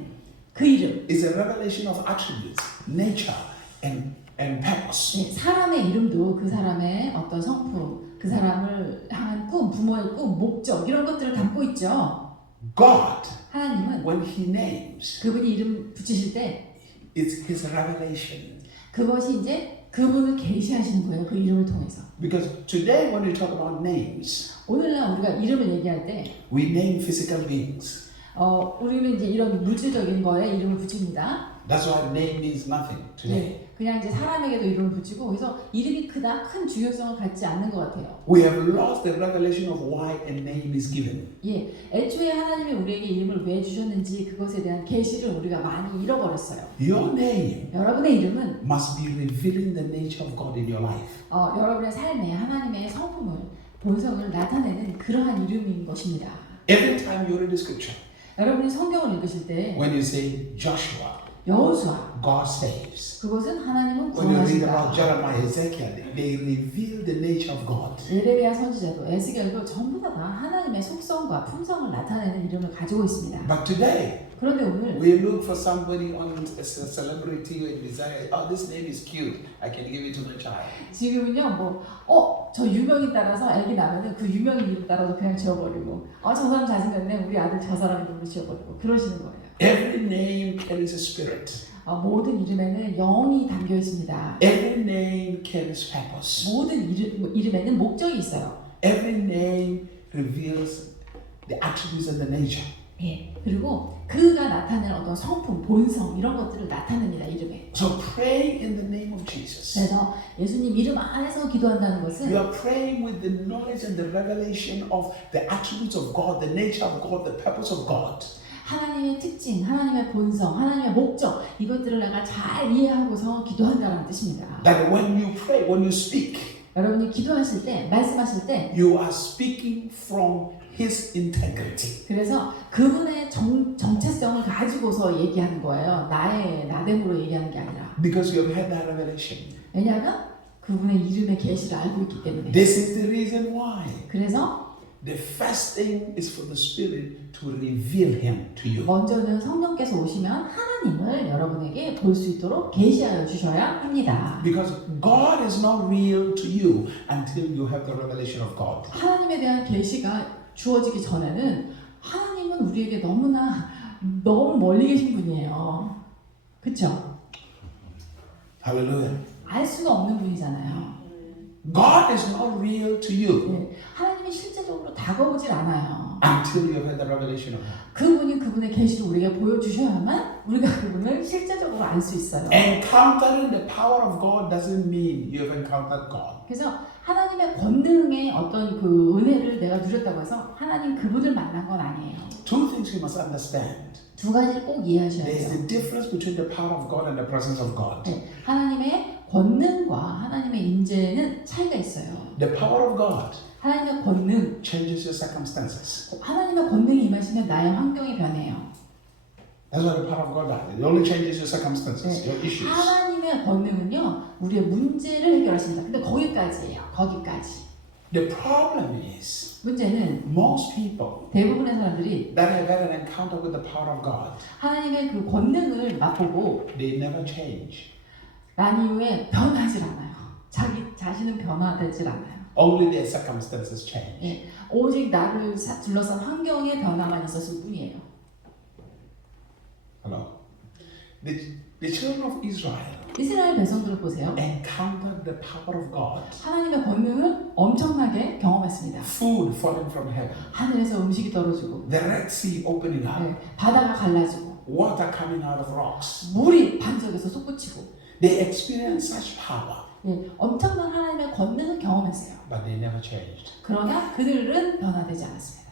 그 이름 is a revelation of attributes, nature, and purpose. 예, 사람의 이름도 그 사람의 어떤 성품, 그 사람을 향한 꿈, 부모의 꿈, 목적 이런 것들을 담고 있죠. God, 하나님은 when He names, 그분이 이름 붙이실 때 it's His revelation. 그것이 이제 그분을 계시하시는 거예요. 그 이름을 통해서. Because today, when we talk about names, 오늘날 우리가 이름을 얘기할 때 we name physical beings. 우리는 이제 이런 물질적인 거에 이름을 붙입니다. That's why name means nothing today. 예, 그냥 이제 사람에게도 이름을 붙이고 그래서 이름이 크다 큰 중요성을 갖지 않는 것 같아요. We have lost the revelation of why a name is given. 예, 애초에 하나님이 우리에게 이름을 왜 주셨는지 그것에 대한 계시를 우리가 많이 잃어버렸어요. Your name 여러분의 이름은 must be revealing the nature of God in your life. 여러분의 삶에 하나님의 성품을 본성을 나타내는 그러한 이름인 것입니다. Every time you read the scripture, 여러분이 성경을 읽으실 때 when you say Joshua, 여호수아 God saves. 그것은 하나님은 When you read 구원하신다. about Jeremiah, Ezekiel, they reveal the nature of God. 예레미야 선지자도 에스겔도 전부 다 하나님의 속성과 품성을 나타내는 이름을 가지고 있습니다. But today, 그런데 오늘 we look for somebody on a celebrity and desire, oh, this name is cute, I can give it to my child. 지금은요 저 유명인 따라서 애기 나면은 그 유명인 이름 따라서 그냥 지어버리고 저 사람 잘생겼네 우리 아들 저 사람 이름으로 지어버리고 그러시는 거예요. Every name carries a spirit. 모든 이름에는 영이 담겨 있습니다. Every name carries purpose. 모든 이름에는 목적이 있어요. Every name reveals the attributes and the nature. 예. 그리고 그가 나타내는 어떤 성품, 본성 이런 것들을 나타냅니다. 이름에. So praying in the name of Jesus. 그래서 예수님 이름 안에서 기도한다는 You 것은 are praying with the knowledge and the revelation of the attributes of God, the nature of God, the purpose of God. 하나님의 특징, 하나님의 본성, 하나님의 목적 이것들을 내가 잘 이해하고서 기도한다는 뜻입니다. That when you pray, when you speak, 여러분이 기도하실 때, 말씀하실 때 you are speaking from His integrity. 그래서 그분의 정체성을 가지고서 얘기하는 거예요. 나의 나됨으로 얘기하는 게 아니라. Because you have had that revelation. 왜냐하면 그분의 이름의 계시를 알고 있기 때문에. This is the reason why. 그래서 The first thing is for the Spirit to reveal Him to you. 먼저는 성령께서 오시면 하나님을 여러분에게 볼 수 있도록 계시하여 주셔야 합니다. Because God is not real to you until you have the revelation of God. 하나님에 대한 계시가 주어지기 전에는 하나님은 우리에게 너무 멀리 계신 분이에요. 그렇죠? Hallelujah. 알 수가 없는 분이잖아요. God is not real to you 네, 하나님이 실제적으로 다가오질 않아요. until you have the revelation of Him. 그분이 그분의 계시를 우리에게 보여주셔야만 우리가 그분을 실제적으로 알 수 있어요. Encountering the power of God doesn't mean you have encountered God. 그래서 하나님의 권능의 어떤 그 은혜를 내가 누렸다고 해서 하나님 그분을 만난 건 아니에요. Two things you must understand. 두 가지를 꼭 이해하셔야 There is 돼요. the difference between the power of God and the presence of God. 네, 하나님의 권능과 하나님의 임재는 차이가 있어요. The power of God 하나님의 권능, changes your circumstances. 하나님의 권능이 임하시면 나의 환경이 변해요. That's what the power of God does. It only changes your circumstances, your issues. 하나님의 권능은요, 우리의 문제를 해결하십니다. 근데 거기까지예요. 거기까지. The problem is 문제는 most people 대부분의 사람들이 that have had an encounter with the power of God, 하나님의 그 권능을 맛보고 they never change. 난 이후에 변하질 않아요. 자기 자신은 변화되질 않아요. Only their circumstances change. 예, 오직 나를 둘러싼 환경의 변화만 있었을 뿐이에요. Hello. The children of Israel 이스라엘 백성들을 보세요. encountered the power of God. 하나님의 권능을 엄청나게 경험했습니다. Food falling from heaven. 하늘에서 음식이 떨어지고, The Red Sea opening up. 예, 바다가 갈라지고, Water coming out of rocks. 물이 반석에서 솟구치고, They experienced such power, 예, 엄청난 하나님의 권능을 경험했어요. but they never changed. 그러나 그들은 변화되지 않았습니다.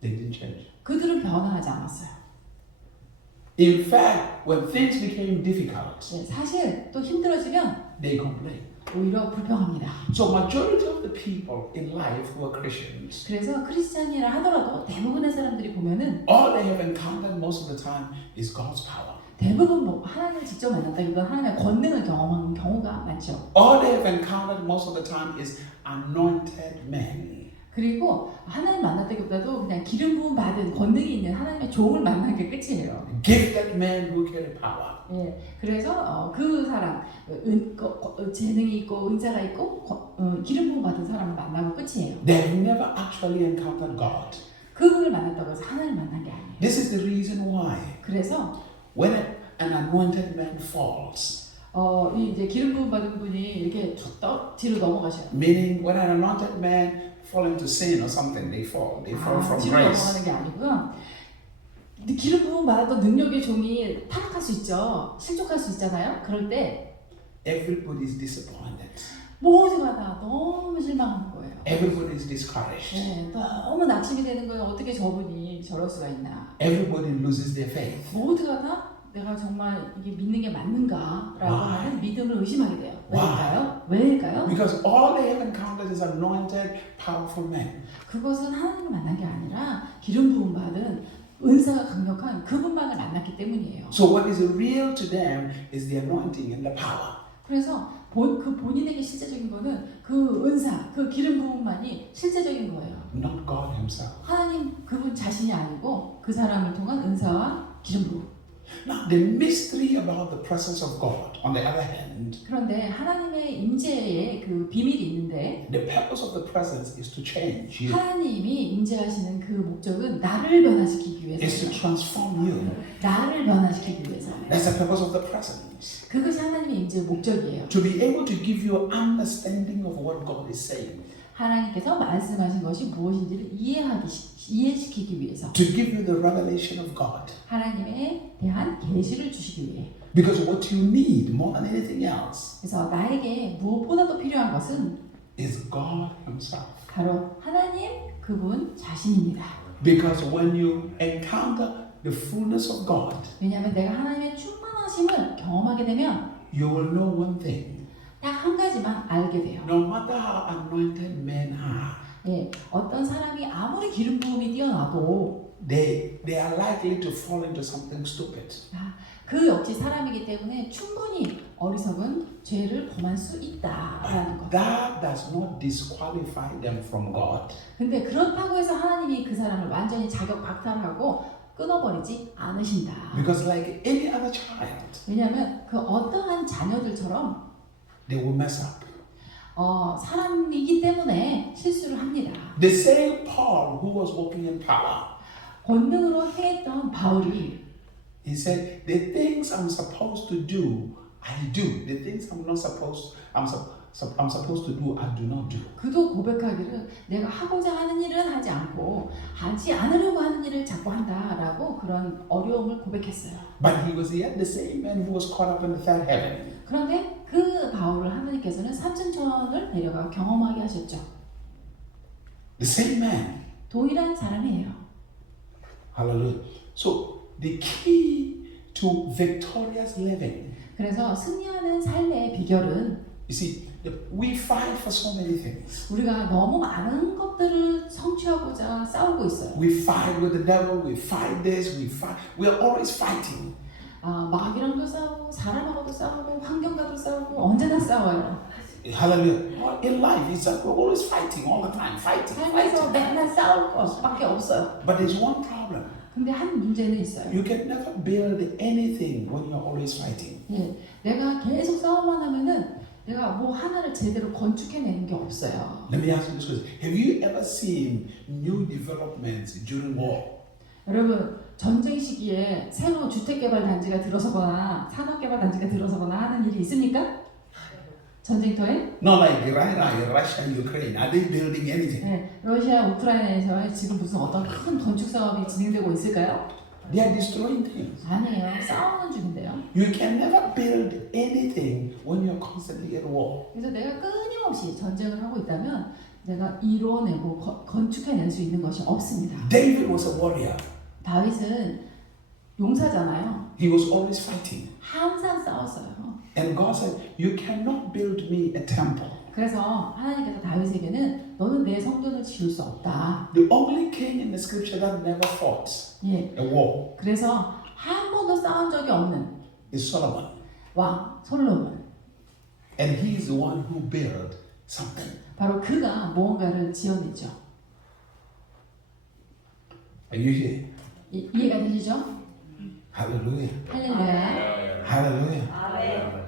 They didn't change. 그들은 변화하지 않았어요. In fact, when things became difficult, 예, 사실 또 힘들어지면 they complained. 오히려 불평합니다. So majority of the people in life who are Christians, 그래서 크리스찬이라 하더라도 대부분의 사람들이 보면은 all they have encountered most of the time is God's power. 대부분 뭐 하나님을 직접 만났다기보다 하나님의 권능을 경험하는 경우가 많죠. All they have encountered most of the time is anointed men. 그리고 하나님 만났다기보다도 그냥 기름 부음 받은 권능이 있는 하나님의 종을 만난 게 끝이에요. Gifted men who carry power. 예, 그래서 그 사람 재능이 있고 은사가 있고 기름 부음 받은 사람을 만나고 끝이에요. They have never actually encountered God. 그분을 만났다고 해서 하나님 만난 게 아니에요. This is the reason why 그래서 when an anointed man falls, 이 이제 기름 부음 받은 분이 이렇게 뒤로 넘어가셔요. meaning when an anointed man fall into sin or something, they fall from 뒤로 grace. 넘어가는 게 아니고요. 근데 기름 부음 받았던 능력의 종이 타락할 수 있죠. 실족할 수 있잖아요. 그럴 때 Everybody is disappointed. 모두가 다 너무 실망하는 거예요. Everybody is discouraged. 네, 너무 낙심이 되는 거예요. 어떻게 저분이 저럴 수가 있나. Everybody loses their faith. 모두가 다 내가 정말 이게 믿는 게 맞는가라고 Why? 하는 믿음을 의심하게 돼요. Why? 왜일까요? 왜일까요? Because all they have encountered is anointed, powerful men. 그것은 하나님을 만난 게 아니라 기름 부음 받은 은사가 강력한 그분만을 만났기 때문이에요. So what is real to them is the anointing and the power. 그래서 그 본인에게 실제적인 거는 그 은사, 그 기름 부음만이 실제적인 거예요. Not God himself. 하나님 그분 자신이 아니고 그 사람을 통한 은사와 기름 부음. Now the mystery about the presence of God, on the other hand, 그런데 하나님의 임재의 그 비밀이 있는데 the purpose of the presence is to change you, 하나님이 임재하시는 그 목적은 나를 변화시키기 is to 위해서 transform you. 나를 변화시키기 위해서 That's the purpose of the presence. 그것이 하나님의 임재의 목적이에요. To be able to give you understanding of what God is saying. 하나님께서 말씀하신 것이 무엇인지를 이해시키기 위해서 To give you the revelation of God. 하나님에 대한 계시를 주시기 위해 Because what you need more than anything else 그래서 나에게 무엇보다도 필요한 것은 is God himself. 바로 하나님 그분 자신입니다. Because when you encounter the fullness of God, 왜냐하면 내가 하나님의 충만하심을 경험하게 되면 you will know one thing. 딱 한 가지만 알게 돼요. No matter how anointed men are, 예, 어떤 사람이 아무리 기름 부음이 뛰어나도 they are likely to fall into something stupid. 그 역시 사람이기 때문에 충분히 어리석은 죄를 범할 수 있다라는 것. That does not disqualify them from God. 근데 그렇다고 해서 하나님이 그 사람을 완전히 자격 박탈하고 끊어버리지 않으신다. Because like any other child, 왜냐하면 그 어떠한 자녀들처럼 they will mess up. 사람이기 때문에 실수를 합니다. The same Paul who was walking in power, 권능으로 행했던 바울이 he said, the things I'm supposed to do, I do. The things I'm not supposed, I'm supposed to do, I do not do. 그도 고백하기를 내가 하고자 하는 일은 하지 않고 하지 않으려고 하는 일을 자꾸 한다라고 그런 어려움을 고백했어요. But he was yet the same man who was caught up in the third heaven. 그런데 그 바울을 하나님께서는 삼층천을 데려가 경험하게 하셨죠. The same man. 동일한 사람이에요. Hallelujah. So the key to victorious living. 그래서 승리하는 삶의 비결은 You see, we fight for so many things. 우리가 너무 많은 것들을 성취하고자 싸우고 있어요. We fight with the devil, we fight this, we are always fighting. 마귀랑도 싸우고 사람하고도 싸우고 환경과도 싸우고 언제나 싸워요. Hallelujah. In life, it's like we're always fighting all the time, fighting. 삶에서 맨날 싸울 것밖에 없어요. But there's one problem. 근데 한 문제는 있어요. You can never build anything when you're always fighting. 예, 내가 계속 싸움만 하면은 내가 뭐 하나를 제대로 건축해내는 게 없어요. Let me ask you this question. Have you ever seen new developments during war? 여러분 전쟁 시기에 새로 주택개발단지가 들어서거나 산업개발단지가 들어서거나 하는 일이 있습니까? 전쟁터에? Not like right now in Russia and Ukraine. Are they building anything? 네, 러시아, 우크라이나에서 지금 무슨 어떤 큰 건축 사업이 진행되고 있을까요? They are destroying things. 아니에요. 싸우는 중인데요. You can never build anything when you're constantly at war. 그래서 내가 끊임없이 전쟁을 하고 있다면 내가 이뤄내고 건축해낼 수 있는 것이 없습니다. David was a warrior. 다윗은 용사잖아요. He was always fighting. 항상 싸웠어요. And God said, you cannot build me a temple. 그래서 하나님께서 다윗에게는 너는 내 성전을 지을 수 없다. The only king in the scripture that never fought 예. a war 그래서 한 번도 싸운 적이 없는 is Solomon. 왕 솔로몬. And he is the one who built something. 바로 그가 무언가를 지어냈죠. Are you here? 이해가 되시죠? Hallelujah. 할렐루야. Hallelujah.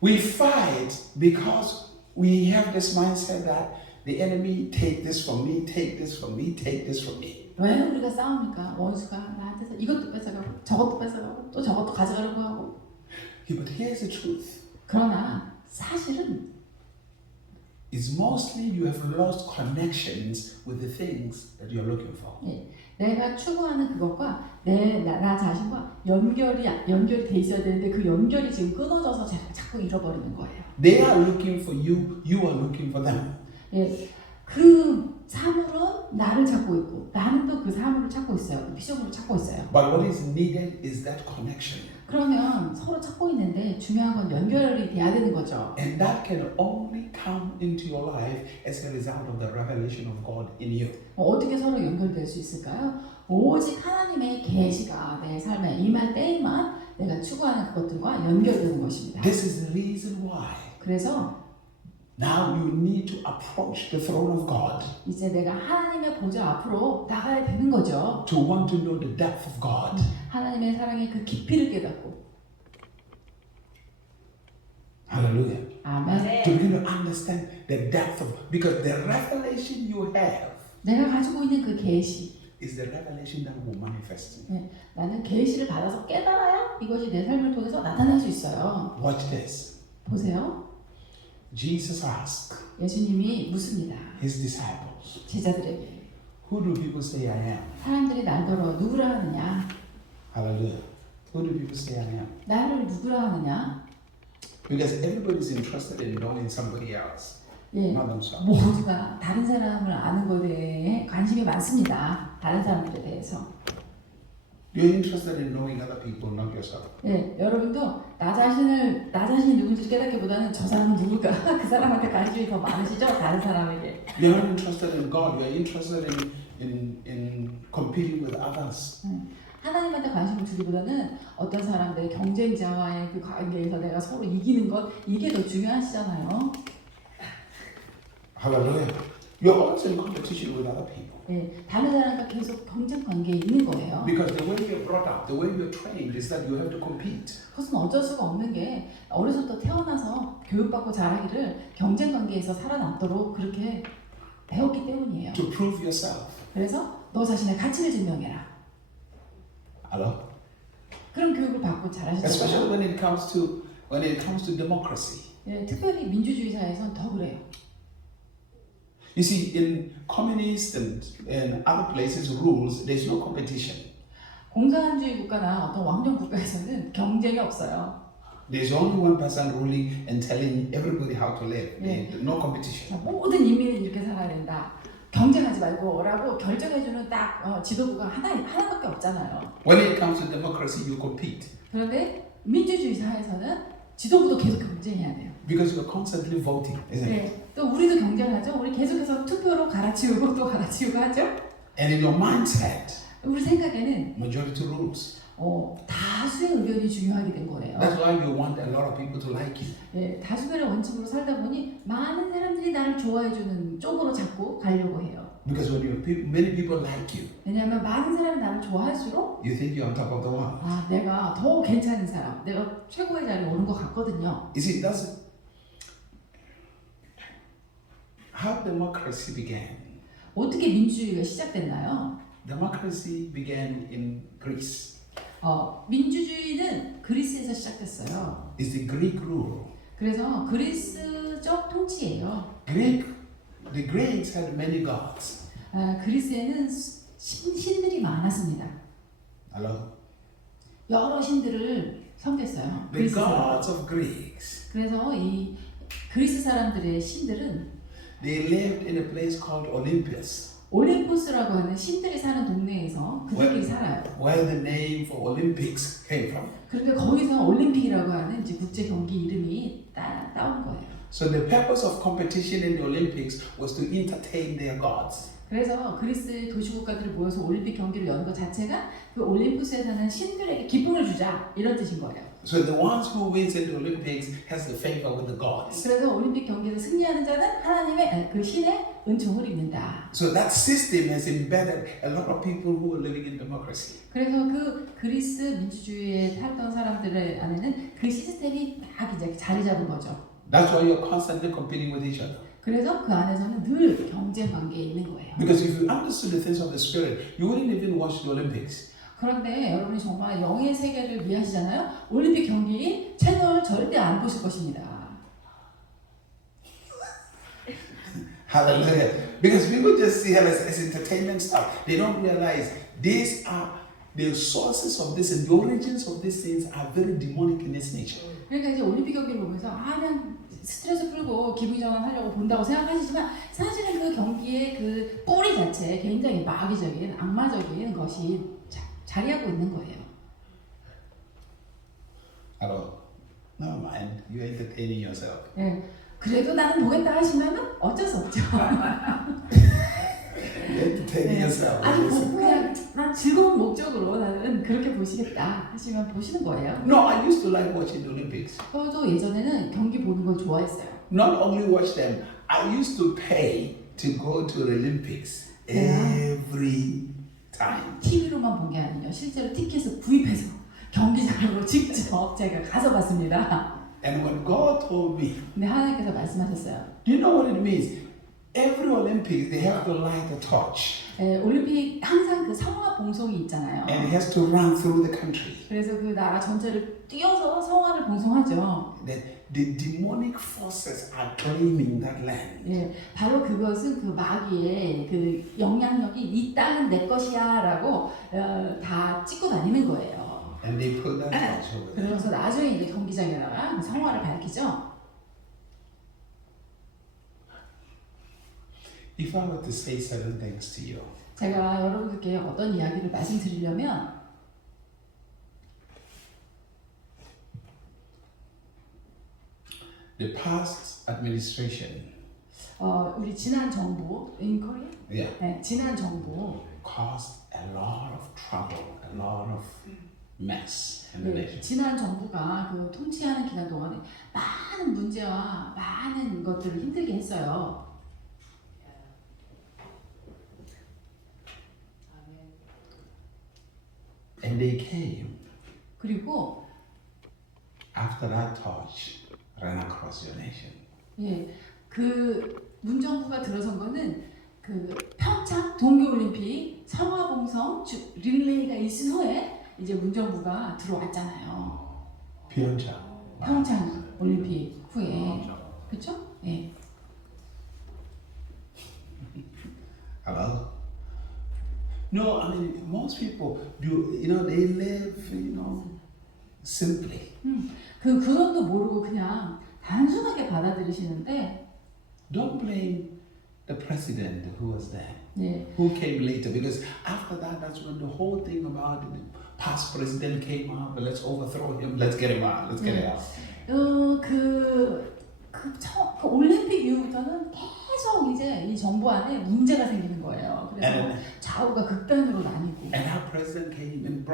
We fight because we have this mindset that the enemy take this from me, take this from me, take this from me. 왜 우리가 싸웁니까? 원수가 나한테서 이것도 뺏어가고 저것도 뺏어가고 또 저것도 가져가려고 하고. Yeah, but here's the truth. 그러나 사실은 It's mostly you have lost connections with the things that you're looking for. 예, 내가 추구하는 그것과 나 자신과 연결이 돼 있어야 되는데 그 연결이 지금 끊어져서 자꾸 잃어버리는 거예요. They are looking for you, you are looking for them. 예, 그 사물은 나를 찾고 있고 나는 또 그 사물을 찾고 있어요. 그 비전을 찾고 있어요. But what is needed is that connection. 그러면 서로 찾고 있는데 중요한 건 연결이 돼야 되는 거죠. And that can only come into your life as a result of the revelation of God in you. 어떻게 서로 연결될 수 있을까요? 오직 하나님의 계시가 내 삶에 임할 때에만 내가 추구하는 그것들과 연결되는 것입니다. This is the reason why 그래서 now you need to approach the throne of God 이제 내가 하나님의 보좌 앞으로 나가야 되는 거죠. to want to know the depth of God. 하나님의 사랑의 그 깊이를 깨닫고. Hallelujah. 아멘. To begin to understand the depth of, because the revelation you have 내가 가지고 있는 그 계시. is the revelation that will manifest. 네, 나는 계시를 받아서 깨달아야 이것이 내 삶을 통해서 나타날 수 있어요. Watch this. 보세요. Jesus asked 예수님이 묻습니다. his disciples, 제자들에게. who do people say I am? 사람들이 날더러 누구라 하느냐? Hallelujah. Who do people say I am? 나를 누구라 하느냐? Because everybody is interested in knowing somebody else, 예, not themselves. 모두가 다른 사람을 아는 것에 대해 관심이 많습니다. 다른 사람들에 대해서. You're interested in knowing other people, not yourself. 예, 여러분도 나 자신이 누군지 깨닫기보다는 저 사람은 누굴까? 그 사람한테 관심이 더 많으시죠? 다른 사람에게. You're not interested in God. You're interested in competing with others. 하나님한테 관심을 두기보다는 어떤 사람들의 경쟁자와의 그 관계에서 내가 서로 이기는 것 이게 더 중요하시잖아요. Hallelujah. You're always in competition with other people. 예, 다른 사람과 계속 경쟁 관계에 있는 거예요. Because the way you're brought up, the way you're trained is that you have to compete. 그것은 어쩔 수가 없는 게 어려서부터 태어나서 교육받고 자라기를 경쟁 관계에서 살아남도록 그렇게 배웠기 때문이에요. To prove yourself. 그래서 너 자신의 가치를 증명해라. Hello? 그런 교육을 받고 Especially 자라시잖아요. when it comes to democracy. 예, 특별히 민주주의 사회에서는 더 그래요. You see, in communist and other places, rules, there's no competition. 공산주의 국가나 어떤 왕정 국가에서는 경쟁이 없어요. There's only one person ruling and telling everybody how to live. Yeah. No competition. 자, 모든 인민은 이렇게 살아야 된다. 경쟁하지 말고라고 결정해주는 딱 지도부가 하나밖에 없잖아요. When it comes to democracy, you compete. 그런데 민주주의 사회에서는 지도부도 계속 경쟁해야 돼요. Because you're constantly voting, isn't it? 네, 또 우리도 경쟁하죠. 우리 계속해서 투표로 갈아치우고 또 갈아치우고 하죠. And in your mindset, 우리 생각에는 majority rules. 다수의 의견이 중요하게 된 거예요. That's why you want a lot of people to like you. 예, 다수결의 원칙으로 살다 보니 많은 사람들이 나를 좋아해주는 쪽으로 자꾸 가려고 해요. Because when many people like you, 왜냐하면 많은 사람이 나를 좋아할수록 you think you're on top of the world. 내가 더 괜찮은 사람, 내가 최고의 자리에 오른 것 같거든요. You see, that's how democracy began. 어떻게 민주주의가 시작됐나요? Democracy began in Greece. 민주주의는 그리스에서 시작됐어요. It's the Greek rule. 그래서 그리스적 통치예요. The Greeks had many gods. 그리스에는 신들이 많았습니다. Hello? 여러 신들을 섬겼어요. The 그리스 사람. gods of Greeks. 그래서 이 그리스 사람들의 신들은 They lived in a place called Olympus, 올림푸스라고 하는 신들이 사는 동네에서 그들이 살아요. where the name for Olympics came from. 그런데 거기서 올림픽이라고 하는 이제 국제 경기 이름이 따온 거예요. So the purpose of competition in the Olympics was to entertain their gods. 그래서 그리스 도시국가들이 모여서 올림픽 경기를 여는 것 자체가 그 올림푸스에 사는 신들에게 기쁨을 주자 이런 뜻인 거예요. So the ones who wins in the Olympics has the favor with the gods. 그래서 올림픽 경기에서 승리하는 자는 하나님의 그 신의 은총을 입는다. So that system has embedded a lot of people who are living in democracy. 그래서 그 그리스 민주주의에 살던 사람들의 안에는 그 시스템이 딱 이제 자리 잡은 거죠. That's why you're constantly competing with each other. 그래서 그 안에서는 늘 경쟁 관계에 있는 거예요. Because if you understood the things of the spirit, you wouldn't even watch the Olympics. 그런데 여러분이 정말 영의 세계를 이해하시잖아요. 올림픽 경기 채널 절대 안 보실 것입니다. Hallelujah. Because people just see it as entertainment stuff. They don't realize these are the sources of this and the origins of these things are very demonic in its nature. 그러니까 이제 올림픽 경기를 보면서 그냥 스트레스 풀고 기분 전환하려고 본다고 생각하시지만 사실은 그 경기의 그 뿌리 자체에 굉장히 마귀적인 악마적인 것이 자리하고 있는 거예요. Hello. Never mind. You're entertaining yourself. 네. 그래도 나는 보겠다 하시면 어쩔 수 없죠. You're entertaining yourself. 아니 그냥 난 즐거운 목적으로 나는 그렇게 보시겠다 하시면 보시는 거예요. No, I used to like watching the Olympics. 저도 예전에는 경기 보는 걸 좋아했어요. Not only watch them, I used to pay to go to the Olympics every time. TV로만 본 게 아니에요. 실제로 티켓을 구입해서 경기장으로 직접 제가 가서 봤습니다. And when God told me, 근데 하나님께서 말씀하셨어요. do you know what it means? Every Olympics, they have to light a torch. 올림픽 항상 그 성화 봉송이 있잖아요. And it has to run through the country. 그래서 그 나라 전체를 뛰어서 성화를 봉송하죠. That the demonic forces are claiming that land. 예, 바로 그것은 그 마귀의 그 영향력이 이 땅은 내 것이야라고 다 찍고 다니는 거예요. And they put that torch over there. 그래서 나중에 이제 경기장에다가 성화를 밝히죠. If I were to say certain things to you, 제가 여러분들께 어떤 이야기를 말씀드리려면 the past administration, 우리 지난 정부 in Korea? yeah, 네, 지난 정부 caused a lot of trouble, a lot of mess in the 네, nation. 지난 정부가 그 통치하는 기간 동안에 많은 문제와 많은 것들을 힘들게 했어요. And they came 그리고 after that torch ran across your nation. 예, 그 문정부가 들어선 거는 그 평창 동계올림픽 성화봉성 릴레이가 있은 후에 이제 문정부가 들어왔잖아요. 평창 올림픽 후에 그렇죠? 예. Hello? No, I mean most people do. They live, simply. 그 근원도 모르고 그냥 단순하게 받아들이시는데 Don't blame the president who was there, 네. who came later, because after that, that's when the whole thing about the past president came out. Let's overthrow him. Let's get him out. Let's get him out. 그 올림픽 이후부터는 계속 이제 이 정부 안에 문제가 생기는 거예요. 그래서 좌우가 극단으로 나뉘고. And our president came and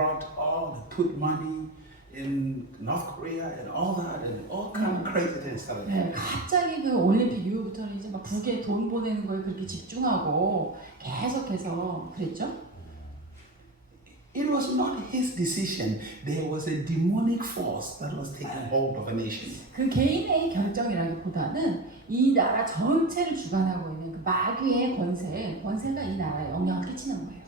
put money in North Korea and all that and all kind of crazy things started 네, happening. 갑자기 그 올림픽 이후부터는 이제 막 북에 돈 보내는 거에 그렇게 집중하고 계속해서 그랬죠. It was not his decision. There was a demonic force that was taking hold of a nation. 그 개인의 결정이라기보다는 이 나라 전체를 주관하고 있는 그 마귀의 권세가 이 나라에 영향을 끼치는 거예요.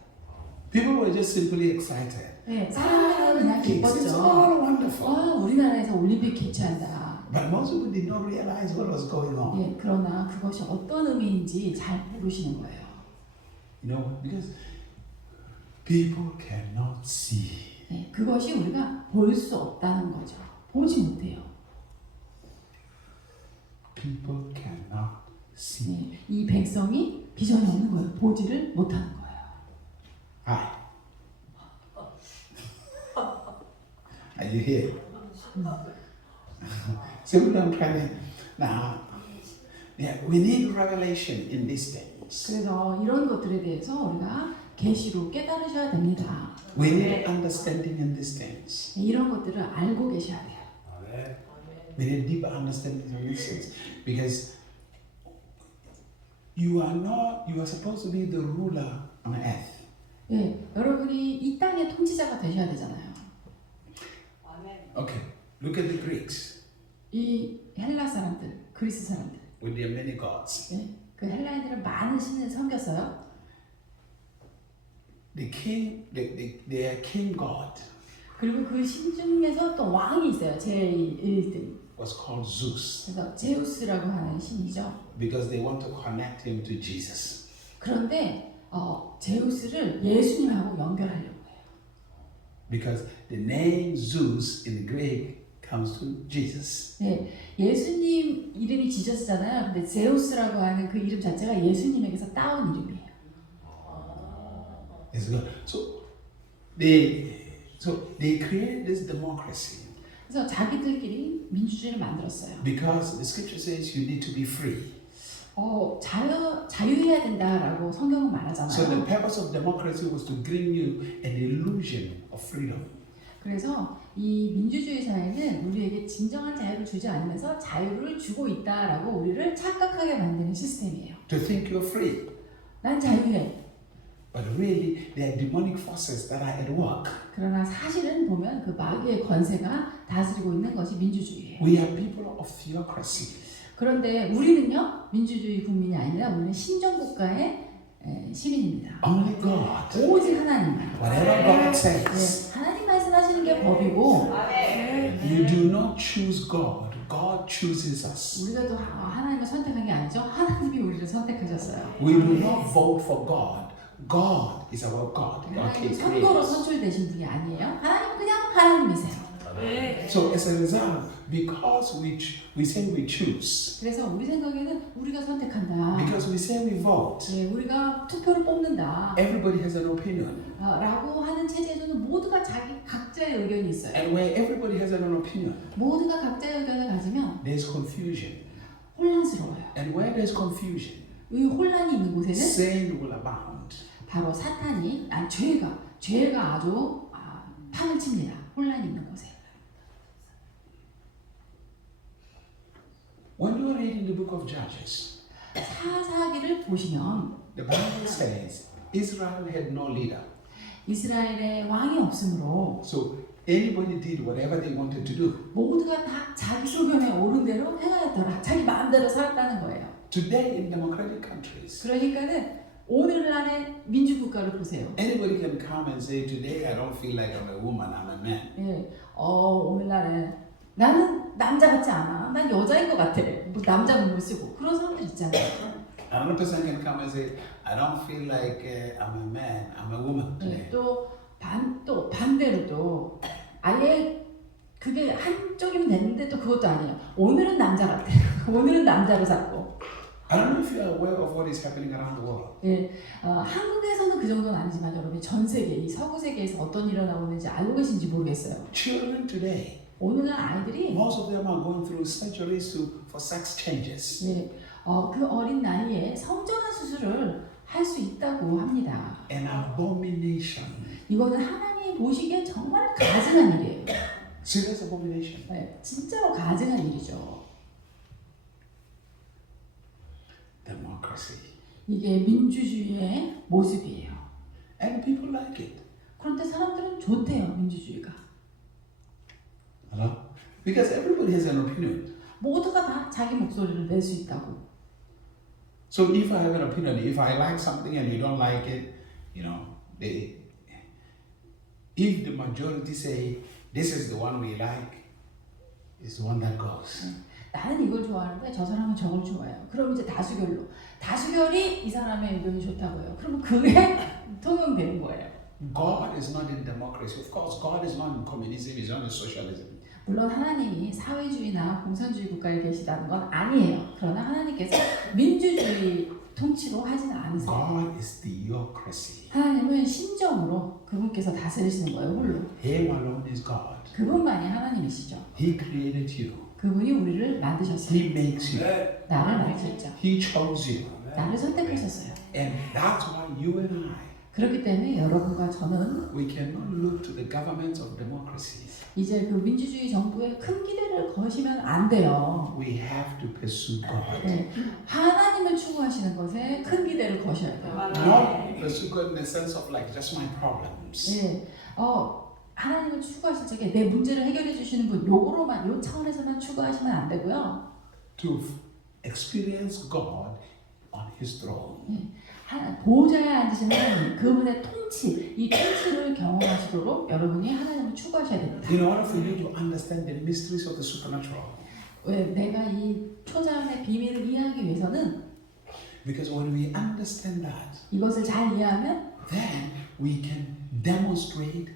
People were just simply excited. 네, 사람들은 그냥 Olympics, it's 기뻤죠. all wonderful. 와, 우리나라에서 올림픽 개최한다. But most people did not realize what was going on. 예, 그러나 그것이 어떤 의미인지 잘 모르시는 거예요. You know, because people cannot see. 네, 그것이 우리가 볼 수 없다는 거죠. 보지 못해요. People cannot see. 네, 이 백성이 비전이 없는 거예요. 보지를 못하는 거예요. Hi. Are you here? So what I'm trying to now, yeah, we need revelation in these things. 그래서 이런 것들에 대해서 우리가 계시로 깨달으셔야 됩니다. We need understanding in these things. 이런 것들을 알고 계셔야 돼요. We need deeper understanding in these things because you are supposed to be the ruler on earth. 예, 여러분이 이 땅의 통치자가 되셔야 되잖아요. Okay, look at the Greeks 이 헬라 사람들, 그리스 사람들, with their many gods. 예, 그 헬라인들은 많은 신을 섬겼어요. Their king god 그리고 그 신 중에서 또 왕이 있어요. 제1등. was called Zeus 그래서 제우스라고 하는 신이죠. because they want to connect him to Jesus. 그런데 제우스를 예수님하고 연결하려고 해요. Because the name Zeus in the Greek comes to Jesus. 네, 예수님 이름이 지저스잖아요. 근데 제우스라고 하는 그 이름 자체가 예수님에게서 따온 이름이에요. It's good. So they created this democracy 그래서 자기들끼리 민주주의를 만들었어요. because the scripture says you need to be free. 자유해야 된다라고 성경은 So 말하잖아요. the purpose of democracy was to bring you an illusion of freedom. 그래서 이 민주주의 사회는 우리에게 진정한 자유를 주지 않으면서 자유를 주고 있다라고 우리를 착각하게 만드는 시스템이에요. To think you're free. 난 자유해. But really, there are demonic forces that are at work. 그러나 사실은 보면 그 마귀의 권세가 다스리고 있는 것이 민주주의예요. We are people of theocracy. 그런데 우리는요, 민주주의 국민이 아니라 우리는 신정국가의 시민입니다. Only God. 오직 하나님만. Whatever God 네, says. 하나님 말씀하시는 게 법이고 You do not choose God. God chooses us. 우리가 또 하나님을 선택한 게 아니죠. 하나님이 우리를 선택하셨어요. We do not vote for God. God is our God. God 하나님 created 선거로 us. 선출되신 분이 아니에요. 하나님 그냥 하나님이세요. So as a result, because we say we choose, 그래서 우리 생각에는 우리가 선택한다. because we say we vote, 네, 우리가 투표를 뽑는다. everybody has an opinion. 라고 하는 체제에서는 모두가 자기 각자의 의견이 있어요. And where everybody has an opinion, 모두가 각자의 의견을 가지면 there's confusion. 혼란스러워요. And where there's confusion, 이 혼란이 있는 곳에는 sin will abound. 바로 사탄이, 죄가 아주 판을 칩니다. 혼란이 있는 곳에. When you are reading the book of Judges, 사사기를 보시면 the Bible says Israel had no leader. 이스라엘에 왕이 없으므로 So anybody did whatever they wanted to do. 모두가 다 자기 소견에 오른 대로 행하였더라. 자기 마음대로 살았다는 거예요. Today in democratic countries, 그러니까는 오늘날의 민주국가를 보세요. anybody can come and say, today I don't feel like I'm a woman, I'm a man. 예, 오늘날에 나는 남자 같지 않아. 난 여자인 것 같아. 뭐 남자 몸을 쓰고 그런 사람들 있잖아요. Another person can come and say, I don't feel like I'm a man, I'm a woman today. 예, 또 반대로 또 아예 그게 한쪽이면 됐는데 또 그것도 아니에요. 오늘은 남자 같아. 오늘은 남자로 잡고. I don't know if you are aware of what is happening around the world. 예, 한국에서는 그 정도는 아니지만 여러분이 전 세계, 이 서구 세계에서 어떤 일이 일어나고 있는지 알고 계신지 모르겠어요. Children today, 오늘날 아이들이 most of them are going through surgeries for sex changes. 예, 그 어린 나이에 성전환 수술을 할 수 있다고 합니다. An abomination. 이거는 하나님이 보시기에 정말 가증한 일이에요. Serious abomination. 네, 진짜로 가증한 일이죠. Democracy. 이게 민주주의의 모습이에요. And people like it. 그런데 사람들은 좋대요, 민주주의가. Hello? Because everybody has an opinion. 모두가 다 자기 목소리를 낼 수 있다고. So if I have an opinion, if I like something and you don't like it, you know, if the majority say this is the one we like, it's the one that goes. 나는 이걸 좋아하는데 저 사람은 저걸 좋아해요. 그럼 이제 다수결이 이 사람의 의견이 좋다고요. 그러면 그게 통용되는 거예요. God is not in democracy. Of course, God is not in communism. He's not in socialism. 물론 하나님이 사회주의나 공산주의 국가에 계시다는 건 아니에요. 그러나 하나님께서 민주주의 통치로 하지는 않으세요. God is theocracy. 하나님은 신정으로 그분께서 다스리시는 거예요, 홀로. Him alone is God. 그분만이 하나님이시죠. He created you. 그분이 우리를 만드셨어요. He makes you. 나를 만드셨죠. He chose you. 나를 선택하셨어요. And that's why you and I, 그렇기 때문에 여러분과 저는 we cannot look to the governments of democracies. 이제 그 민주주의 정부에 큰 기대를 거시면 안 돼요. We have to pursue God. 네. 하나님을 추구하시는 것에 큰 기대를 거셔야 돼요. Not pursue God in the sense of like just my problems. 네. 하나님을 추구하실 적에 내 문제를 해결해 주시는 분 요거로만 요 차원에서만 추구하시면 안 되고요. To experience God on His throne. 보호자에 앉으시는 하나님, 그분의 통치, 이 통치를 경험하시도록 여러분이 하나님을 추구하셔야 됩니다. In order for you to understand the mysteries of the supernatural. 왜 내가 이 초자연의 비밀을 이해하기 위해서는 Because when we understand that, 이것을 잘 이해하면 then we can demonstrate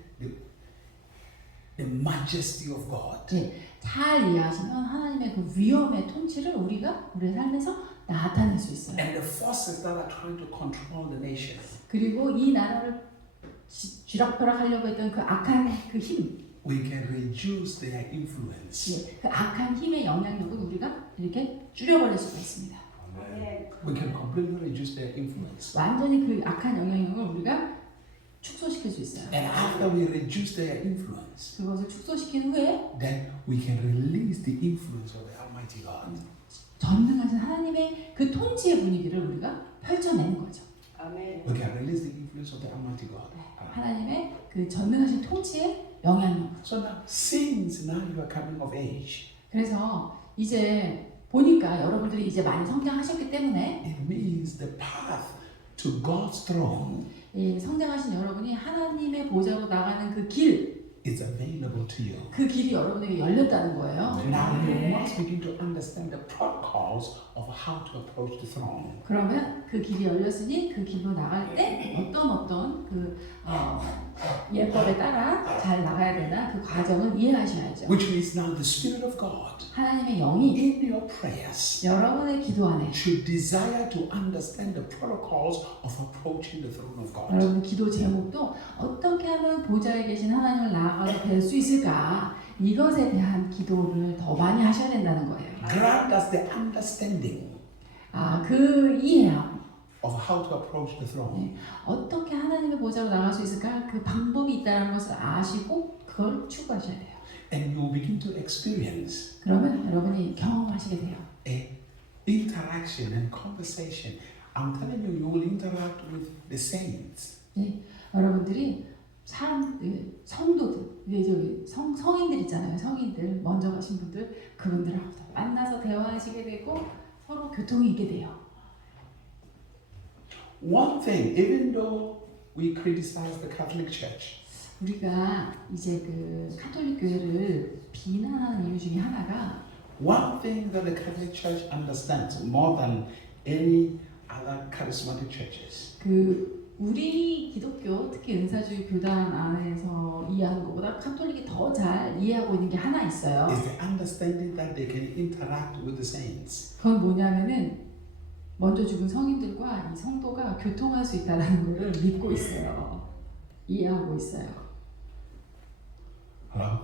the majesty of God. 잘 이해하시면 하나님의 그 위엄의 통치를 우리가 우리의 삶에서 나타낼 수 있어요. And the forces that are trying to control the nation. 그리고 이 나라를 쥐락펴락하려고 했던 그 악한 그 힘, We can reduce their influence. 그 악한 힘의 영향력을 우리가 이렇게 줄여버릴 수가 있습니다. We can completely reduce their influence. 완전히 그 악한 영향력을 우리가 축소시킬 수 있어요. And after we reduce their influence, 그것을 축소시킨 후에 then we can release the influence of the Almighty God. 전능하신 하나님의 그 통치의 분위기를 우리가 펼쳐내는 거죠. We can release the influence of the Almighty God. 하나님의 그 전능하신 통치의 영향력. So now, since now you are coming of age, 그래서 이제 보니까 여러분들이 이제 많이 성장하셨기 때문에 it means the path to God's throne 이 성장하신 여러분이 하나님의 보좌로 나가는 그 길, is available to you. 그 길이 여러분에게 열렸다는 거예요. Now you must begin to understand the protocols of how to approach the throne. 그러면 그 길이 열렸으니 그 길로 나갈 때 어떤 그 예법에 따라 잘 나가야 되나 그 과정을 이해하셔야죠. Which means now the Spirit of God 하나님의 영이 in your prayers 여러분의 기도 안에 should desire to understand the protocols of approaching the throne of God. 여러분 기도 제목도 어떻게 하면 보좌에 계신 하나님을 나아가서 뵐 수 있을까 이것에 대한 기도를 더 많이 하셔야 된다는 거예요. Grant us the understanding 그 이해함. of how to approach the throne. 어떻게 하나님의 보좌로 나갈 수 있을까 그 방법이 있다는 것을 아시고 그걸 추구하셔야 돼요. And you will begin to experience 그러면 여러분이 경험하시게 돼요. a interaction and conversation. I'm telling you, you will interact with the saints. 여러분들이 성도들, 성인들 있잖아요. 성인들 먼저 가신 분들 그분들하고 만나서 대화하시게 되고 서로 교통이 있게 돼요. One thing, even though we criticize the Catholic Church, 우리가 이제 그 카톨릭 교회를 비난하는 이유 중에 하나가 one thing that the Catholic Church understands more than any other charismatic churches 그 우리 기독교 특히 은사주의 교단 안에서 이해하는 것보다 카톨릭이 더 잘 이해하고 있는 게 하나 있어요. is the understanding that they can interact with the saints. 그건 뭐냐면은 먼저 죽은 성인들과 이 성도가 교통할 수 있다는 것을 믿고 있어요. 이해하고 있어요. Hello?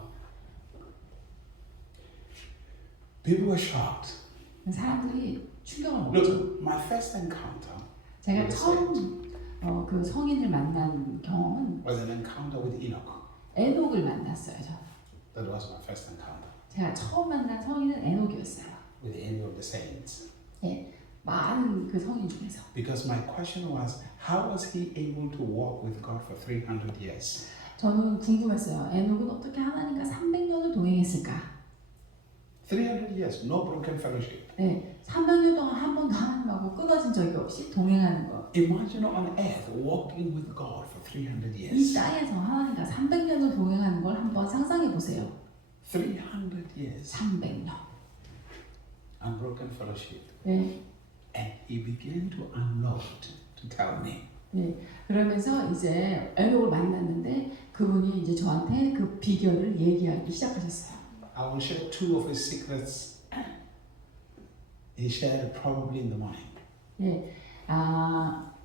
People were shocked. 사람들이 충격을 먹죠. Look, my first encounter 제가 처음 그 성인을 만난 경험은 was an encounter with Enoch. 에녹을 만났어요. 저. That was my first encounter 제가 처음 만난 성인은 에녹이었어요. with any of the saints. 예, 많은 그 성인 중에서. Because my question was, how was he able to walk with God for 300 years? 저는 궁금했어요. 에녹은 어떻게 하나님과 300년을 동행했을까? 300 years, no broken fellowship. 네, 300년 동안 한 번도 하나님하고 끊어진 적이 없이 동행하는 것. Imagine on earth walking with God for 300 이 years. 땅에서 하나님과 300년을 동행하는 걸 한번 상상해 보세요. 300 years. 300년. Unbroken fellowship. 네, And he began to unload to tell me. 네. 그러면서 이제 에녹을 만났는데 그분이 이제 저한테 그 비결을 얘기하기 시작하셨어요. I will share two of his secrets. He shared probably in the morning. 예,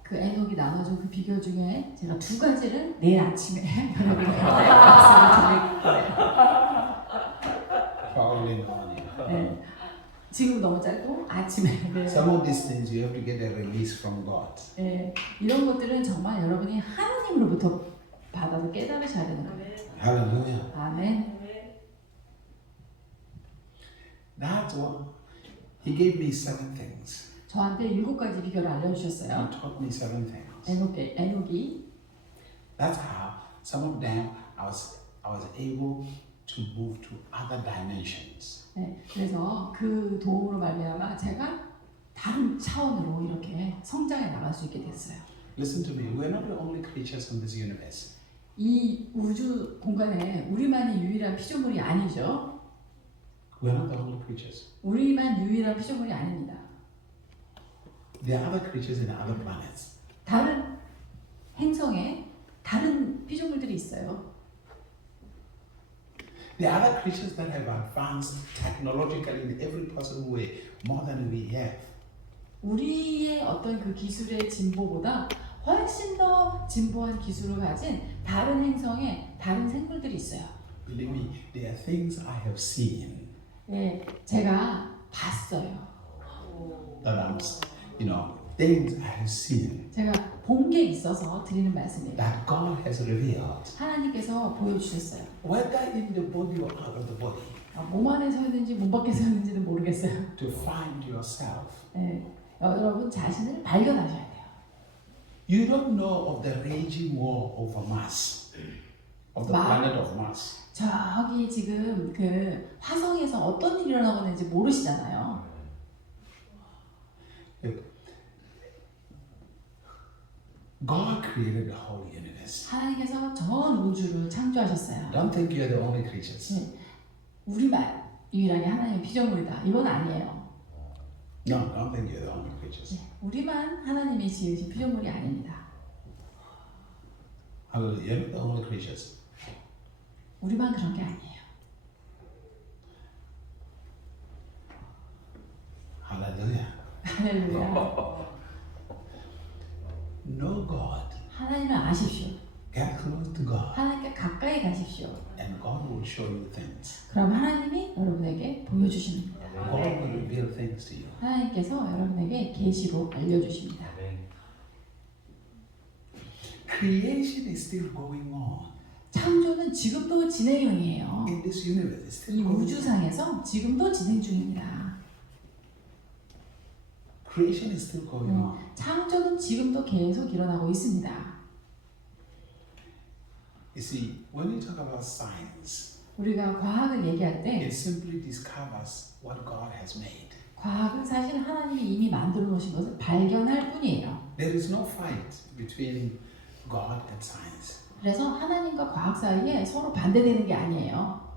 그 에녹이 나눠준 그 비결 중에 제가 두 가지를 내일 아침에 여러분께 말씀을 드릴 거예요. Probably in the morning. 네. 지금 너무 짧고 아침에. 네. Some of these things you have to get a release from God. 네. 이런 것들은 정말 여러분이 하나님으로부터 받아서 깨달으셔야 되는 거예요. Hallelujah. 아멘. That's what he gave me 7 things. 저한테 7가지 비결을 He 알려주셨어요. taught me 7 things. 에녹이 That's how some of them I was able to move to other dimensions. 네, 그래서 그 도움으로 말미암아 제가 다른 차원으로 이렇게 성장해 나갈 수 있게 됐어요. Listen to me. We're not the only creatures in this universe. 이 우주 공간에 우리만이 유일한 피조물이 아니죠. We're not the only creatures. 우리만 유일한 피조물이 아닙니다. There are other creatures in other planets. 다른 행성에 다른 피조물들이 있어요. There are other creatures that have advanced technologically in every possible way more than we have. 우리의 어떤 그 기술의 진보보다 훨씬 더 진보한 기술을 가진 다른 행성에 다른 생물들이 있어요. Believe me, there are things I have seen 네, 제가 봤어요. that I'm, things I have seen 제가 본 게 있어서 드리는 말씀이에요. that God has revealed, 하나님께서 보여주셨어요. whether in the body or out of the body, 몸 안에 서 있는지 몸 밖에 서 있는지는 모르겠어요. to find yourself. 네, 여러분 자신을 발견하셔야 돼요. You don't know of the raging war over Mars, of the planet of Mars. 저기 지금 그 화성에서 어떤 일이 일어나고 있는지 모르시잖아요. God created the whole universe. 하나님께서 전 우주를 창조하셨어요. Don't think you're the only creatures. 네, 우리만 유일하게 하나님의 피조물이다. 이건 아니에요. No, don't think you're the only creatures. 네, 우리만 하나님이 지으신 피조물이 아닙니다. Hallelujah. You're not the only creatures. 우리만 그런 게 아니에요. Hallelujah. 할렐루야. Know God. 하나님을 아십시오. Get close to God. 하나님께 가까이 가십시오. And God will show you things. 그럼 하나님이 여러분에게 보여주십니다. God will reveal things to you. 하나님께서 여러분에게 계시로 알려주십니다. Creation is still going on. 창조는 지금도 진행 중이에요. In this universe, it's 이 still going on. 우주상에서 지금도 진행 중입니다. Creation is still going on. 창조는 지금도 계속 일어나고 있습니다. You see, when you talk about science, 우리가 과학을 얘기할 때 it simply discovers what God has made. 과학은 사실 하나님이 이미 만들어 놓으신 것을 발견할 뿐이에요. There is no fight between God and science. 그래서 하나님과 과학 사이에 서로 반대되는 게 아니에요.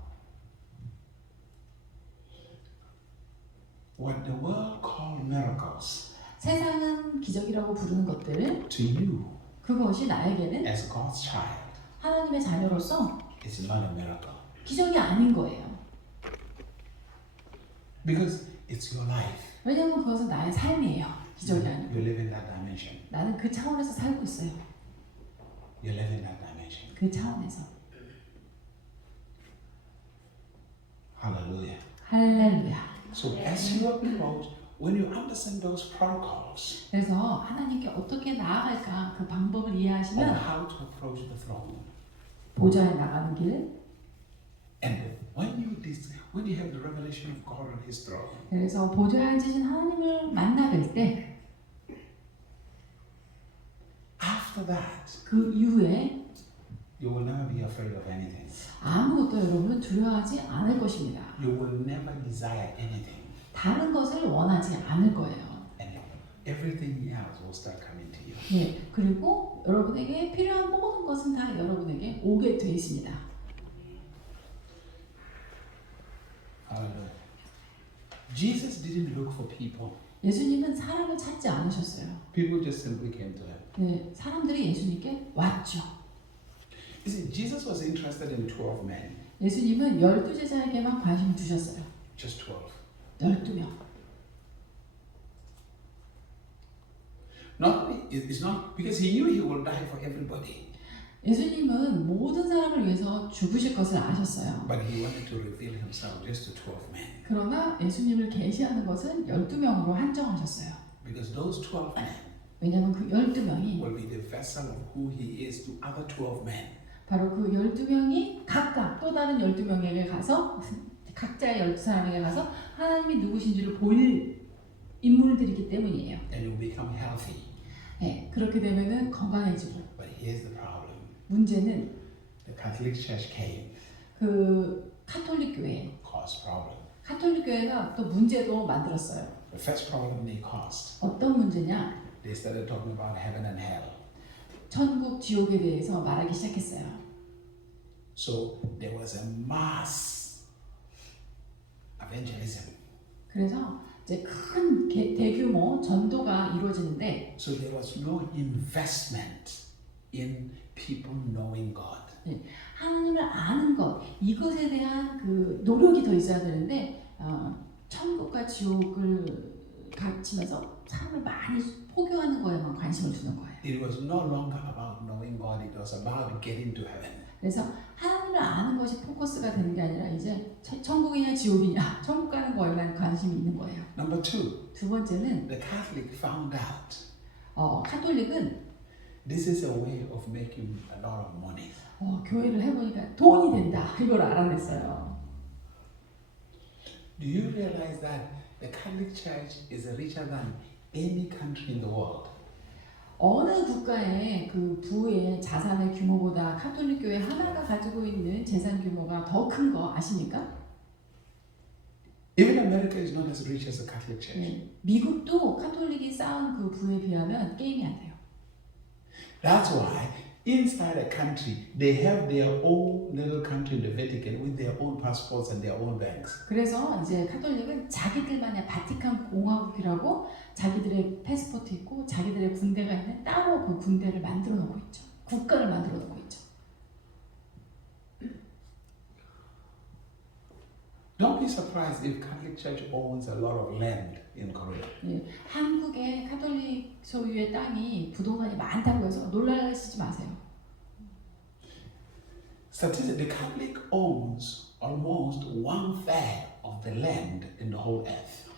What the world calls miracles, 세상은 기적이라고 부르는 것들, to you 그것이 나에게는 as God's child, 하나님의 자녀로서 is not a miracle. 기적이 아닌 거예요. Because it's your life. 왜냐하면 그것은 나의 삶이에요. 기적이 아니고. You live in that dimension. 나는 그 차원에서 살고 있어요. You live in that dimension. 그 차원에서. Hallelujah. 할렐루야. So as you approach, when you understand those protocols 그래서 하나님께 어떻게 나아갈까 그 방법을 of 이해하시면 how to approach the throne, 보좌에 나가는 길. and when you have the revelation of God on His throne, 그래서 보좌에 앉으신 하나님을 만나뵐 때 after that, 그 이후에 you will never be afraid of anything. 아무것도 여러분은 두려워하지 않을 것입니다. You will never desire anything. 다른 것을 원하지 않을 거예요. And everything else will start coming to you. 예, 그리고 여러분에게 필요한 모든 것은 다 여러분에게 오게 돼 있습니다. Hallelujah. Jesus didn't look for people. 예수님은 사람을 찾지 않으셨어요. People just simply came to him. 네, 사람들이 예수님께 왔죠. You see, Jesus was interested in 12 men. 예수님은 12제자에게만 관심을 두셨어요. Just 12. 12명. It's not because he knew he would die for everybody. 예수님은 모든 사람을 위해서 죽으실 것을 아셨어요. But he wanted to reveal himself just to 12 men. 그러나 예수님을 계시하는 것은 12명으로 한정하셨어요. Because those 12 men 왜냐하면 그 12명이 will be the vessel of who he is to other 12 men. 바로 그 12명이 각각 또 다른 12명에게 가서 각자의 12사람에게 가서 하나님이 누구신지를 보일 인물들이기 때문이에요. And you become healthy. 네, 그렇게 되면은 건강해지고. But here's the problem. 문제는 The Catholic Church came, 그 카톨릭 교회, caused problem. 카톨릭 교회가 또 문제도 만들었어요. The first problem they caused, 어떤 문제냐? they started talking about heaven and hell. 천국, 지옥에 대해서 말하기 시작했어요. So there was a mass evangelism. 그래서 이제 큰 대규모 전도가 이루어지는데 So there was no investment in people knowing God. 하나님을 아는 것 이것에 대한 그 노력이 더 있어야 되는데 천국과 지옥을 가르치면서 사람을 많이 포교하는 거에만 관심을 두는 거예요. It was no longer about knowing God, it was about getting to heaven. 그래서 하나님을 아는 것이 포커스가 되는 게 아니라 이제 천국이냐 지옥이냐 천국 가는 거에만 관심이 있는 거예요. Number two, 두 번째는 the Catholic found out 카톨릭은 this is a way of making a lot of money. 교회를 해보니까 돈이 된다 이걸 알아냈어요. Do you realize that the Catholic Church is richer than any country in the world? 어느 국가의 그 부의 자산의 규모보다 카톨릭 교회 하나가 가지고 있는 재산 규모가 더 큰 거 아십니까? Even America is not as rich as the Catholic Church. 네, 미국도 카톨릭이 쌓은 그 부에 비하면 게임이 안 돼요. That's why inside a country they have their own little country in the Vatican with their own passports and their own banks. 그래서 이제 카톨릭은 자기들만의 바티칸 공화국이라고 자기들의 패스포트 있고 자기들의 군대가 있는 따로 그 군대를 만들어 놓고 있죠. 국가를 만들어 놓고 있죠. Don't be surprised if Catholic Church owns a lot of land in Korea. 예, 한국의 카톨릭 소유의 땅이 부동산이 많다고 해서 놀라시지 마세요. The Catholic owns almost 1/3 of the land in the whole earth.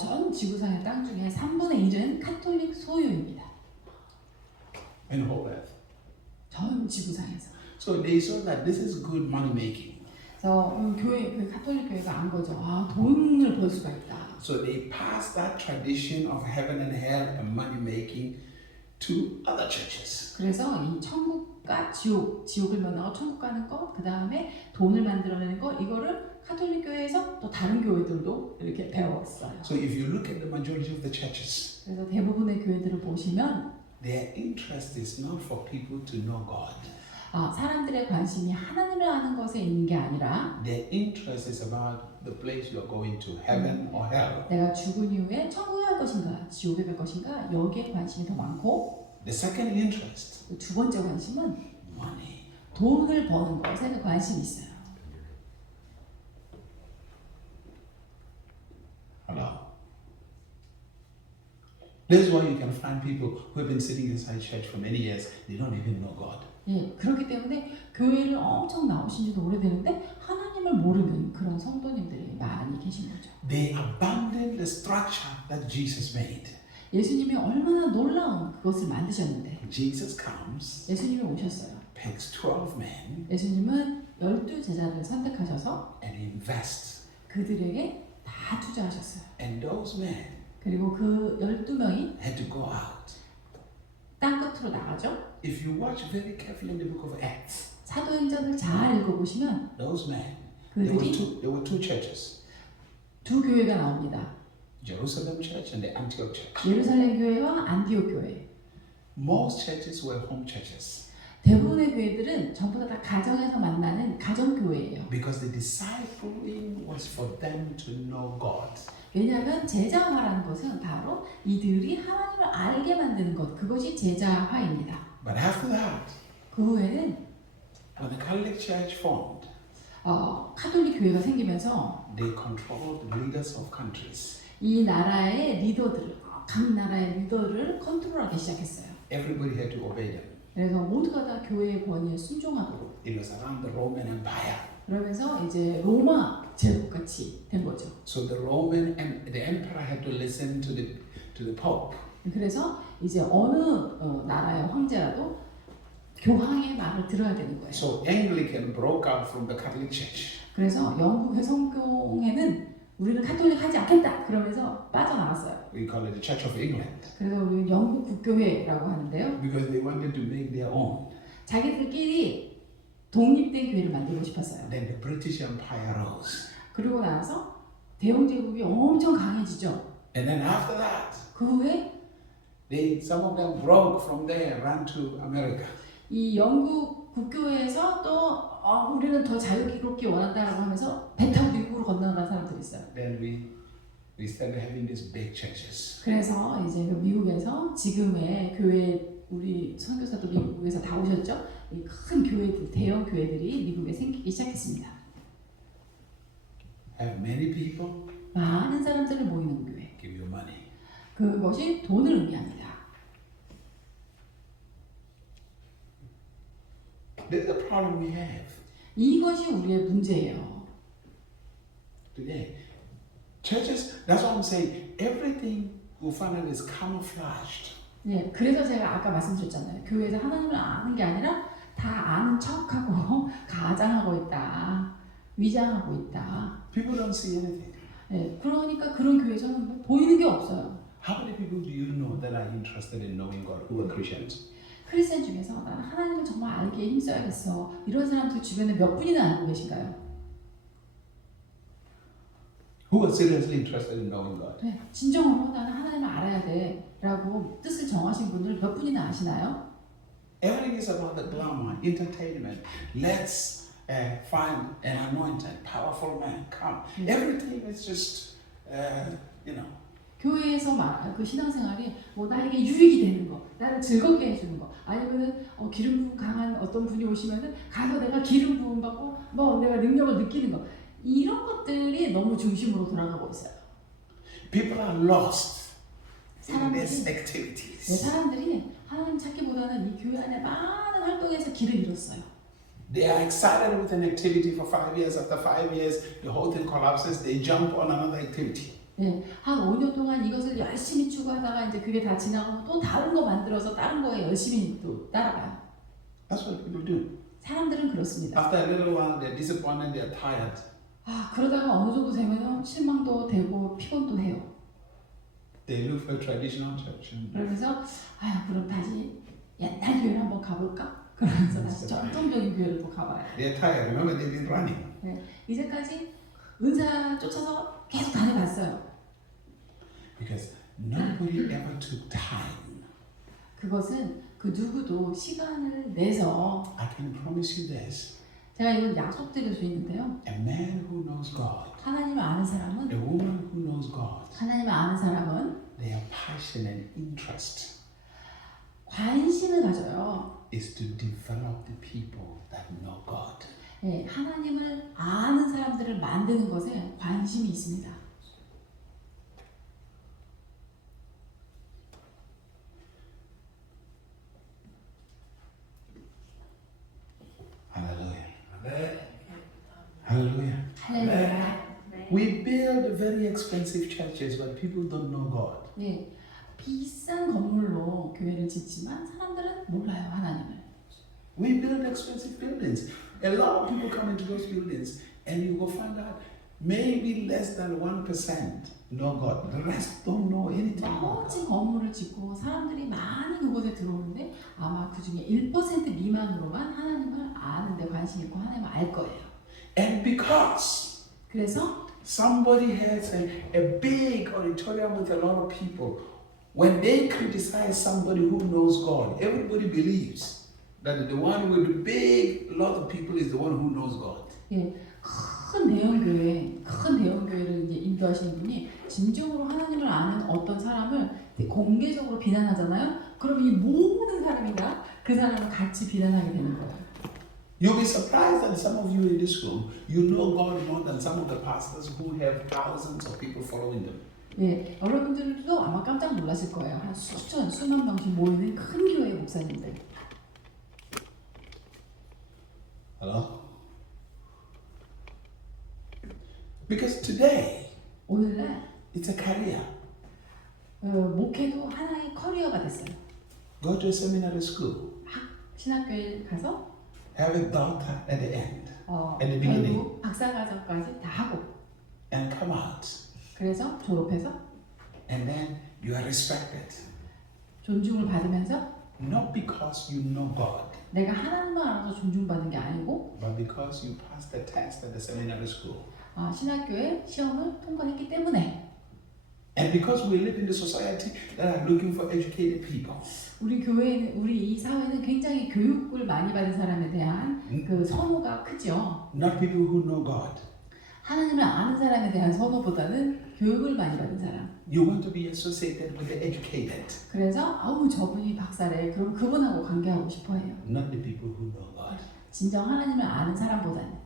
전 지구상의 땅 중에 3분의 1은 카톨릭 소유입니다. In the whole earth. 전 지구상에서. So they saw that this is good money making. 그래서 교회, 그 카톨릭 교회가 안 거죠. 돈을 벌 수가 있다. So they passed that tradition of heaven and hell and money making to other churches. 그래서 이 천국과 지옥을 면하고 천국 가는 것, 그 다음에 돈을 만들어내는 것, 이거를 카톨릭 교회에서 또 다른 교회들도 이렇게 배웠어요. So if you look at the majority of the churches, 그래서 대부분의 교회들을 보시면 their interest is not for people to know God. 사람들의 관심이 하나님을 아는 것에 있는 게 아니라 Their interest is about the place you're going to, heaven or hell. 내가 죽은 이후에 천국에 갈 것인가 지옥에 갈 것인가 여기에 관심이 더 많고 The second interest, 두 번째 관심은 money. 돈을 버는 것에 관심이 있어요. Hello. This is why you can find people who have been sitting inside church for many years, they don't even know God. 예, 그렇기 때문에 교회를 엄청 나오신 지도 오래되는데 하나님을 모르는 그런 성도님들이 많이 계신 거죠. They abandoned the structure that Jesus made. 예수님이 얼마나 놀라운 그것을 만드셨는데 Jesus comes, 예수님이 오셨어요. picks 12 men, 예수님은 12제자를 선택하셔서 and invests. 그들에게 다 투자하셨어요. And those men 그리고 그 12명이 had to go out 땅끝 겉으로 나가죠. If you watch very carefully in the book of Acts, 사도행전을 잘 읽어보시면 those men, 그들이 there were two churches, 두 교회가 나옵니다. Jerusalem church and the Antioch church. 예루살렘 교회와 안디옥 교회. Most churches were home churches 대부분의 교회들은 전부 다 가정에서 만나는 가정 교회예요. because the discipling was for them to know God. 왜냐하면 제자화라는 것은 바로 이들이 하나님을 알게 만드는 것, 그것이 제자화입니다. But after that, 그 후에는 when the Catholic Church formed, 카톨릭 교회가 생기면서 they controlled the leaders of countries. 이 나라의 리더들을, 각 나라의 리더를 컨트롤하기 시작했어요. Everybody had to obey them. 그래서 모두가 다 교회의 권위에 순종하도록. It was around the Roman Empire. 그러면서 이제 로마 제국같이 된 거죠. So the emperor had to listen to the Pope. 그래서 이제 어느 나라의 황제라도 교황의 말을 들어야 되는 거예요. So Anglican broke out from the Catholic Church. 그래서 영국의 성경에는 우리는 카톨릭 하지 않겠다 그러면서 빠져나갔어요. We call it the Church of England 그래서 우리는 영국 국교회라고 하는데요. because they wanted to make their own. 자기들끼리 독립된 교회를 만들고 싶었어요. Then the British Empire rose. 그리고 나서 대영 제국이 엄청 강해지죠. And then after that, 그 후에 some of them broke from there, ran to America. 이 영국 국교회에서 또 우리는 더 자유롭게 원한다라고 하면서 배 타고 미국으로 건너간 사람들이 있어요. Then we started having these big churches. 그래서 이제 미국에서 지금의 교회 우리 선교사도 미국에서 다 오셨죠? 이 큰 교회들, 대형 교회들이 미국에 생기기 시작했습니다. Have many people 많은 사람들을 모이는 교회. give you money. 그것이 돈을 의미합니다. This is the problem we have 이것이 우리의 문제예요. today. Churches, that's what I'm saying. Everything we find out is camouflaged. 네, 그래서 제가 아까 말씀드렸잖아요. 교회에서 하나님을 아는 게 아니라 다 아는 척하고 가장하고 있다, 위장하고 있다. People don't see anything. 네, 그러니까 그런 교회에서는 뭐 보이는 게 없어요. How many people do you know that are interested in knowing God who are Christians? 크리스찬 중에서 나는 하나님을 정말 알기에 힘써야겠어. 이런 사람들 주변에 몇 분이나 알고 계신가요? Who are seriously interested in knowing God? 네, 진정으로 나는 하나님을 알아야 돼 라고 뜻을 정하신 분들 몇 분이나 아시나요? Everything is about the glamour, entertainment. Let's find an anointed, powerful man. Come. Everything is just, you know. 교회에서 말하는 그 신앙생활이 뭐 나에게 유익이 되는 거, 나를 즐겁게 해주는 거, 아니면은 기름 부음 강한 어떤 분이 오시면은 가서 내가 기름 부음 받고 뭐 내가 능력을 느끼는 거, 이런 것들이 너무 중심으로 돌아가고 있어요. People are lost in these 사람들이 activities. 사람들이 하나님 찾기보다는 이 교회 안에 많은 활동에서 길을 잃었어요. They are excited with an activity for 5 years. After 5 years, the whole thing collapses. They jump on another activity. 네, 한 5년 동안 이것을 열심히 추구하다가 이제 그게 다 지나가면 또 다른 거 만들어서 다른 거에 열심히 또 따라가요. That's what people do. 사람들은 그렇습니다. After a little while, they're disappointed. They're tired. 그러다가 어느 정도 되면 실망도 되고 피곤도 해요. They look for a traditional church. 그러면서 그럼 다시 옛날 교회를 한번 가볼까? 그러면서 다시 전통적인 교회를 또 가봐요. They're tired. Remember, they've been running. 네, 이제까지 은사 쫓아서 계속 다녀봤어요. Because nobody ever took time. 그것은 그 누구도 시간을 내서 I can promise you this. 제가 이건 약속드릴 수 있는데요. A man who knows God, 하나님을 아는 사람은 a woman who knows God, 하나님을 아는 사람은 their passion and interest 관심을 가져요. is to develop the people that know God. 네, 하나님을 아는 사람들을 만드는 것에 관심이 있습니다. Hallelujah. Hallelujah. 할렐루야. We build very expensive churches, but people don't know God. 네, 비싼 건물로 교회를 짓지만 사람들은 몰라요, 하나님을. We build expensive buildings. A lot of people come into those buildings, and you will find out maybe less than 1% know God. The rest don't know anything about 멋진 God. 건물을 짓고 사람들이 많은 그곳에 들어오는데 아마 그 중에 1% 미만으로만 하나님을 아는데 관심 있고 하나님을 알 거예요. And because 그래서 somebody has a big auditorium with a lot of people, when they criticize somebody who knows God, everybody believes that the one with the big lot of people is the one who knows God. 예, 큰 대형교회를 이제 인도하시는 분이 진정으로 하나님을 아는 어떤 사람을 공개적으로 비난하잖아요. 그럼 이 모든 사람이가 그 사람을 같이 비난하게 되는 거예요. You'll be surprised that some of you in this room, you know God more than some of the pastors who have thousands of people following them. 예, 여러분들도 아마 깜짝 놀라실 거예요. 한 수만 명씩 모이는 큰 교회 목사님들. Hello? Because today, 오늘날 it's a career. 목회도 하나의 커리어가 됐어요. Go to a seminary school, 신학교에 가서 have a doctor at the end, at the beginning, 결국 박사과정까지 다 하고 and come out. 그래서 졸업해서 And then you are respected. 존중을 받으면서 Not because you know God, 내가 하나님만 알아서 존중받는 게 아니고 but because you passed the test at the seminary school. 신학교에 시험을 통과했기 때문에 And because we live in the society that are looking for educated people. 우리 교회는 우리 이 사회는 굉장히 교육을 많이 받은 사람에 대한 그 선호가 크죠. Not people who know God. 하나님을 아는 사람에 대한 선호보다는 교육을 많이 받은 사람. You want to be associated with the educated, 그래서 아우 저분이 박사래. 그럼 그분하고 관계하고 싶어해요. not the people who know God. 진정 하나님을 아는 사람보다는.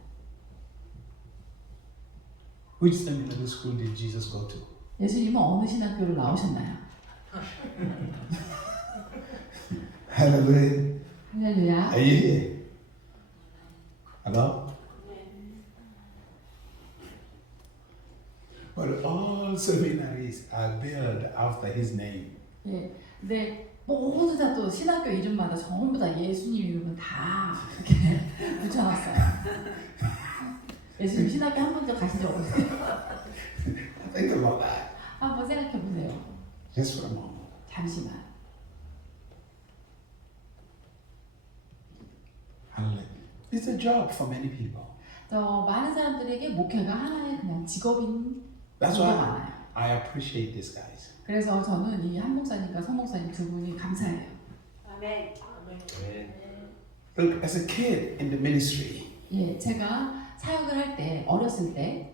Which seminary school did Jesus go to? 예수님은 어느 신학교를 나오셨나요? Hallelujah. 할렐루야. Are you here? Hello? But all seminaries are built after his name. 예. 근데 모두 다 또 신학교 이름마다 전부 다 예수님 이름은 다 이렇게 붙여놨어요. 예수님 신학교 한 번도 가신 적 없으세요? Think about that. 한번 생각해 보세요. Just for a moment. 잠시만. Hallelujah. It's a job for many people. 많은 사람들에게 목회가 하나의 그냥 직업인 That's 경우가 why 많아요. I appreciate these guys. 그래서 저는 이 한 목사님과 성 목사님 두 분이 감사해요. 아멘. Look, as a kid in the ministry, 예, 제가 사역을 할 때 어렸을 때,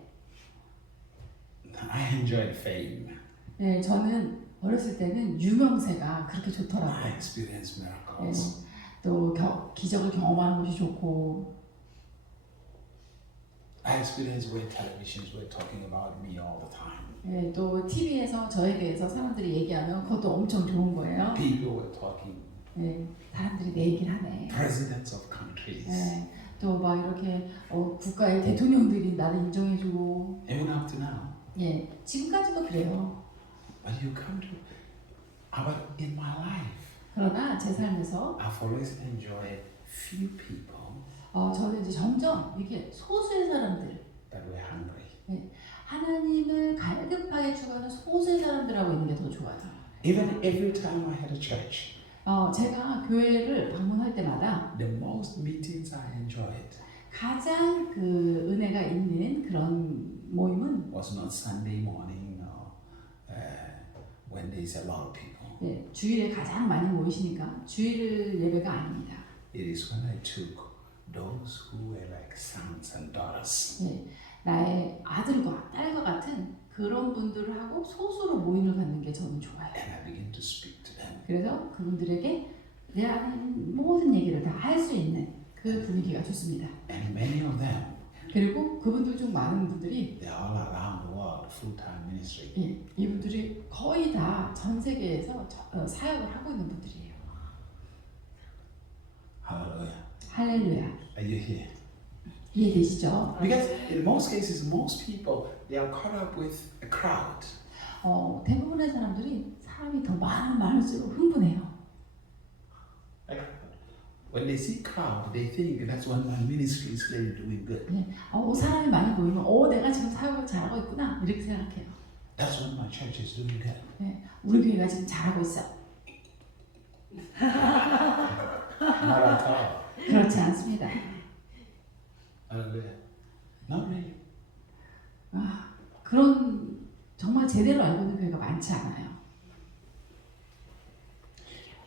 I enjoyed fame. 예, 저는 어렸을 때는 유명세가 그렇게 I 좋더라고요. experienced 예, miracles. 또 기적을 경험하는 것이 좋고, I experienced where televisions were talking about me all the time. 예, 또 TV에서 저에 대해서 사람들이 얘기하면 그것도 엄청 좋은 거예요. People were talking. 예, 사람들이 내 얘기를 하네. Presidents of countries. 예, 또 막 이렇게 국가의 대통령들이 나를 인정해주고, Even up to now. 예, 지금까지도 그래요. But you come to, but in my life, 그러나 제 삶에서 I've always enjoyed few people 저는 이제 점점 이게 소수의 사람들, that were hungry. 하나님을 갈급하게 추구하는 소수의 사람들하고 있는 게 더 좋아요. Even every time I had a church, 제가 교회를 방문할 때마다 the most meetings I enjoyed 가장 그 은혜가 있는 그런 모임은 was not Sunday morning or when there's a lot of people. 예, 주일에 가장 많이 모이시니까 주일 예배가 아닙니다. It is when I took those who were like sons and daughters. 예, 나의 아들과 딸과 같은 그런 분들하고 소수로 모임을 갖는 게 저는 좋아요. And I began to speak to them. 그래서 그분들에게 내 아는 모든 얘기를 다 할 수 있는 그 분위기가 좋습니다. And many of them, 그리고 그분들 중 많은 분들이 they're all around the world, full-time ministry. 예, 이분들이 거의 다 전 세계에서 사역을 하고 있는 분들이에요. Hallelujah. 할렐루야. Are you here? 이해되시죠? Because in most cases, most people, they are caught up with a crowd. 대부분의 사람들이 사람이 더 많을수록 흥분해요. When they see crowd, they think that's when my ministry is really doing good. 예, 사람이 많이 보이면 내가 지금 사역을 잘하고 있구나 이렇게 생각해요. That's what my church is doing there. 네, 우리 교회가 지금 잘하고 있어. Not at all. 그렇지 않습니다. Hallelujah. Not really. 그런 정말 제대로 알고 있는 교회가 많지 않아요.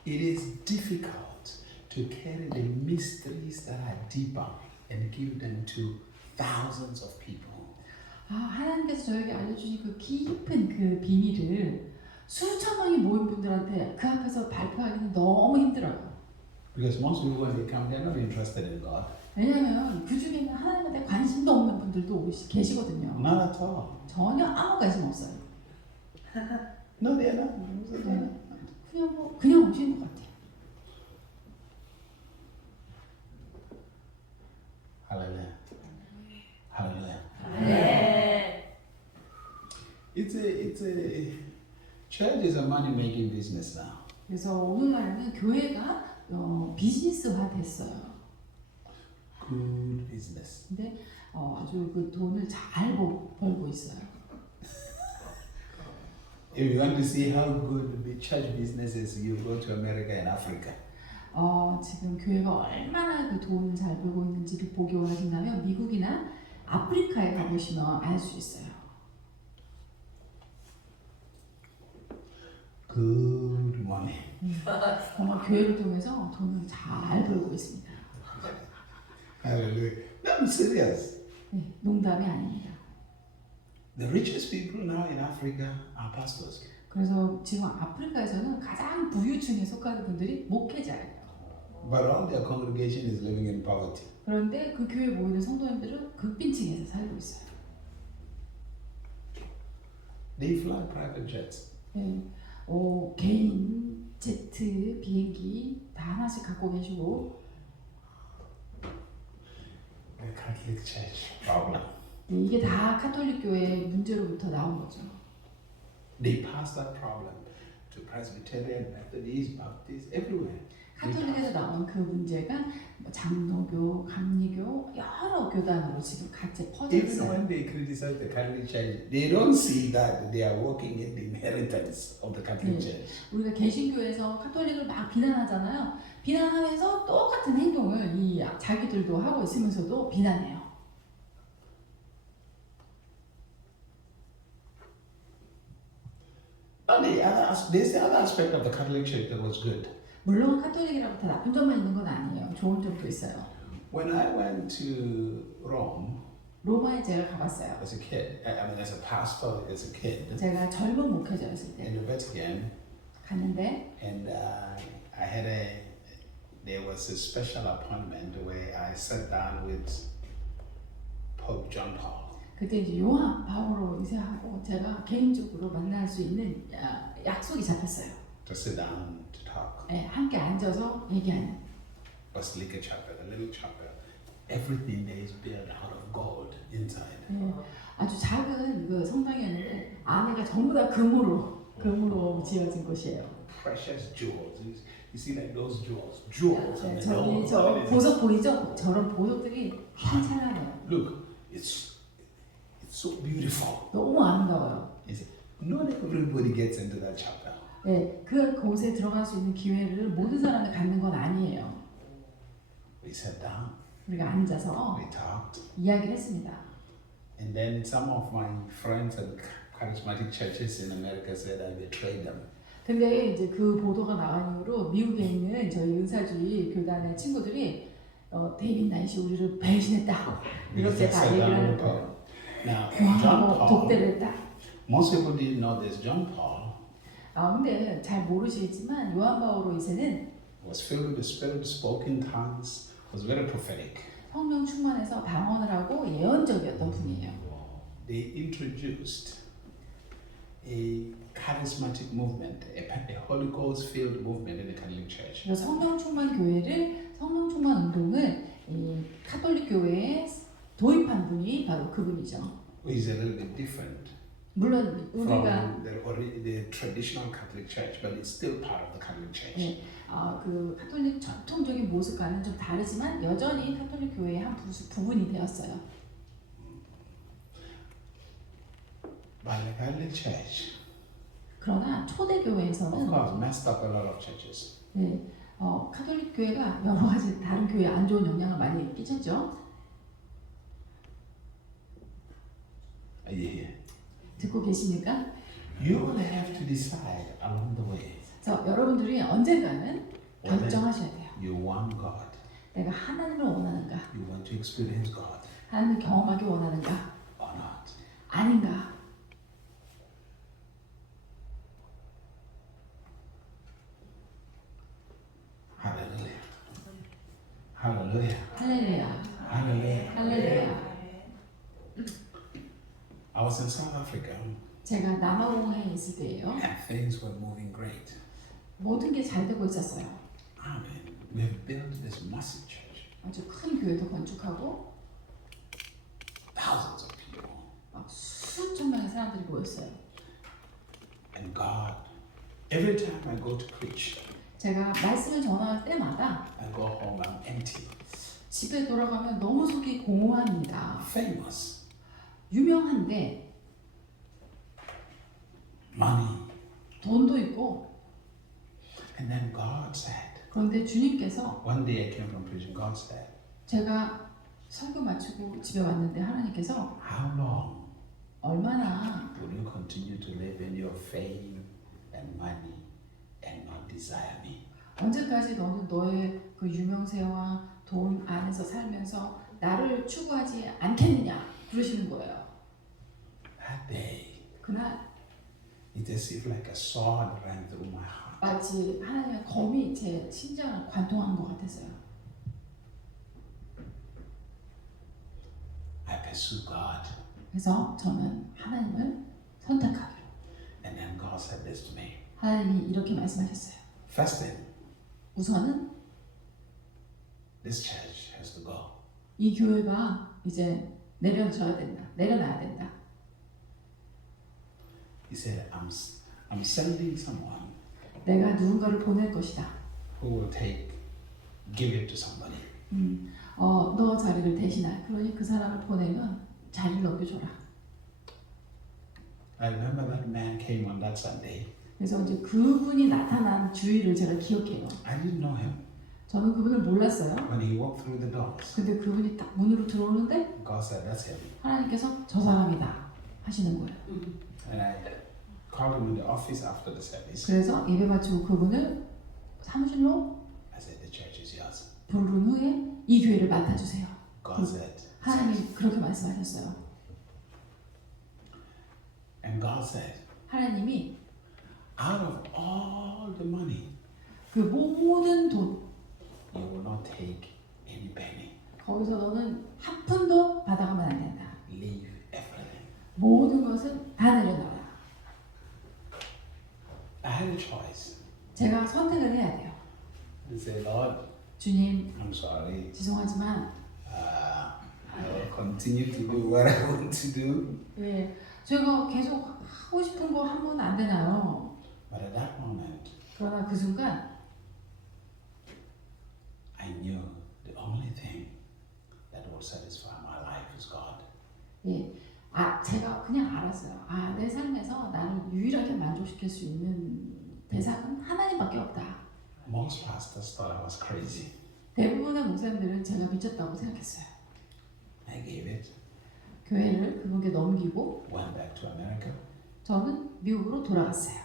It is difficult to carry the mysteries that are deeper and give them to thousands of people. 하나님께서 저에게 알려주신 그 깊은 그 비밀을 수천 명이 모인 분들한테 그 앞에서 발표하기는 너무 힘들어요. Because most people when they come, they're not interested in God. 왜냐하면 그 중에는 하나님한테 관심도 없는 분들도 계시거든요. Not at all. 전혀 아무 관심 없어요. No, they're not. 네. 그냥 오시는 것 같아요. Hallelujah. Hallelujah. 네. It's a church is a money making business now. 그래서 오늘날에는 교회가 비즈니스화 됐어요. Good business. 근데 아주 그 돈을 잘 벌고 있어요. If you want to see how good the church business is, you go to America and Africa. 지금 교회가 얼마나 그 돈을 잘 벌고 있는지를 보기 원하신다면 미국이나 아프리카에 가보시면 알 수 있어요. Good money. 정말 교회를 통해서 돈을 잘 벌고 있습니다. Hallelujah. No, I'm serious. 네, 농담이 아닙니다. The richest people now in Africa are pastors. 그래서 지금 아프리카에서는 가장 부유층에 속하는 분들이 목회자예요. But all their congregation is living in poverty. 그런데 그 교회에 모이는 성도님들은 극빈층에서 살고 있어요. They fly private jets. 네, 개인 제트, 비행기 다 하나씩 갖고 계시고 The Catholic Church problem. 네, 이게 다 카톨릭 교회의 문제로부터 나온 거죠. They pass that problem to Presbyterian, Methodist, Baptist, everywhere. 카톨릭에서 나온 그 문제가 뭐 장로교, 감리교 여러 교단으로 지금 같이 퍼져 Even 있어요. when they criticize the Catholic Church, they don't see that they are walking in the inheritance of the Catholic Church. 우리가 개신교에서 카톨릭을 막 비난하잖아요. 비난하면서 똑같은 행동을 자기들도 하고 있으면서도 비난해요. There's the other aspect of the Catholic Church that was good. 물론 카톨릭이라고 다 나쁜 점만 있는 건 아니에요. 좋은 점도 있어요. When I went to Rome 로마에 제가 가봤어요. as a kid, I mean as a pastor, as a kid, 제가 젊은 목회자였을 때 in the Vatican, 갔는데 and there was a special appointment where I sat down with Pope John Paul. 그때 이제 요한 바오로 이세하고 제가 개인적으로 만날 수 있는 약속이 잡혔어요. To sit down to talk. 네, 함께 앉아서 얘기하는. Basilica Chapel, the little chapel. Everything there is built out of gold inside. 네, 아주 작은 그 성당이었는데 안에가 전부 다 금으로 지어진 곳이에요. Precious jewels. You see like those jewels. 네, and 저기 gold. 저 보석 보이죠? 저런 보석들이 한찬하네요. Look, it's so beautiful. 너무 아름다워요. You see, not everybody gets into that chapel. 네, 그 곳에 들어갈 수 있는 기회를 모든 사람이 갖는 건 아니에요. We sat down, 우리가 앉아서 we talked, 이야기를 했습니다. and then some of my friends at charismatic churches in America said I betrayed them. 근데 이제 그 보도가 나간 이후로 미국에 있는 저희 은사주의 교단의 친구들이 데이빗 나이시 우리를 배신했다 이렇게 다 얘기를 하는 거예요. Now, John 교황하고 Paul, 독대를 했다. most people didn't know this. John Paul 근데 잘 모르시겠지만 요한 바오로 2세는 was filled with the Spirit, spoke in tongues, was very prophetic. 성령 충만해서 방언을 하고 예언적이었던 분이에요. They introduced a charismatic movement, a Holy Ghost filled movement in the Catholic Church. 그래서 성령 충만 교회를 성령 충만 운동을 이 카톨릭 교회에 도입한 분이 바로 그분이죠. Which is a little bit different 물론 우리가 from the traditional Catholic Church, but it's still part of the Catholic Church. 네, 그 카톨릭 전통적인 모습과는 좀 다르지만 여전히 카톨릭 교회의 한 부분이 되었어요. But the Catholic Church, 그러나 초대 of 교회에서는 course, messed up a lot of churches. 네, 카톨릭 교회가 여러 가지 다른 교회에 안 좋은 영향을 많이 끼쳤죠. Are you here? 듣고 계십니까? You will have to decide along the way 그래서 여러분들이 언젠가는 whether 결정하셔야 돼요. you want God, 내가 하나님을 원하는가, you want to experience God 하나님을 경험하기 원하는가, or not. 아닌가. Hallelujah. Hallelujah. 할렐루야, Hallelujah. 할렐루야. I was in South Africa 제가 남아공에 있을 때예요. and things were moving great. 모든 게 잘 되고 있었어요. Amen. We have built this massive church, 아주 큰 교회도 건축하고 thousands of people. 막 수천 명의 사람들이 모였어요. And God, every time I go to preach, 제가 말씀을 전할 때마다 I go home, I'm empty, 집에 돌아가면 너무 속이 공허합니다. famous, 유명한데 money. 돈도 있고 And then God said, 그런데 주님께서 one day I came from preaching, God said, 제가 설교 마치고 집에 왔는데 하나님께서 how long 얼마나 will you continue to live in your fame and money and not desire me? 언제까지 너는 너의 그 유명세와 돈 안에서 살면서 나를 추구하지 않겠느냐 그러시는 거예요. That day, 그날 it as if like a sword ran through my heart. 마치 하나님의 검이 제 심장을 관통한 것 같았어요. I pursued God. 그래서 저는 하나님을 선택하기로. And then God said this to me. 하나님이 이렇게 말씀하셨어요. First thing, 우선은 this church has to go. 이 교회가 이제 내려져야 된다. 내려놔야 된다. He said, I'm sending someone 내가 누군가를 보낼 것이다. who will give it to somebody. 너 자리를 대신할. 그러니 그 사람을 보내면 자리를 넘겨줘라. I remember that man came on that Sunday. 그래서 이제 그분이 나타난 주의를 제가 기억해요. I didn't know him. 저는 그분을 몰랐어요. When he walked through the doors, 근데 그분이 딱 문으로 들어오는데 God said, that's him. 하나님께서 저 사람이다 하시는 거예요. And I called him in the office after the service. 그래서 예배 마치고 그분을 사무실로 I said, the church is yours. 부른 후에 이 교회를 맡아주세요. God said, 하나님 그렇게 말씀하셨어요. and God said, 하나님이 out of all the money, 그 모든 돈 you will not take any penny. 거기서 너는 한 푼도 받아가면 안 된다. Leave everything. 모든 것은 다 내려놔라. I had a choice. 제가 선택을 해야 돼요. I said, Lord, 주님 I'm sorry. 죄송하지만 I will continue to do what I want to do. 예, 제가 계속 하고 싶은 거 하면 안 되나요? But at that moment, 그러나 그 순간 I knew the only thing that will satisfy my life is God. 예, 제가 그냥 알았어요. 내 삶에서 나를 유일하게 만족시킬 수 있는 대상은 하나님밖에 없다. Most pastors thought I was crazy. 대부분의 목사님들은 제가 미쳤다고 생각했어요. I gave it, 교회를 그분께 넘기고 went back to America, 저는 미국으로 돌아갔어요.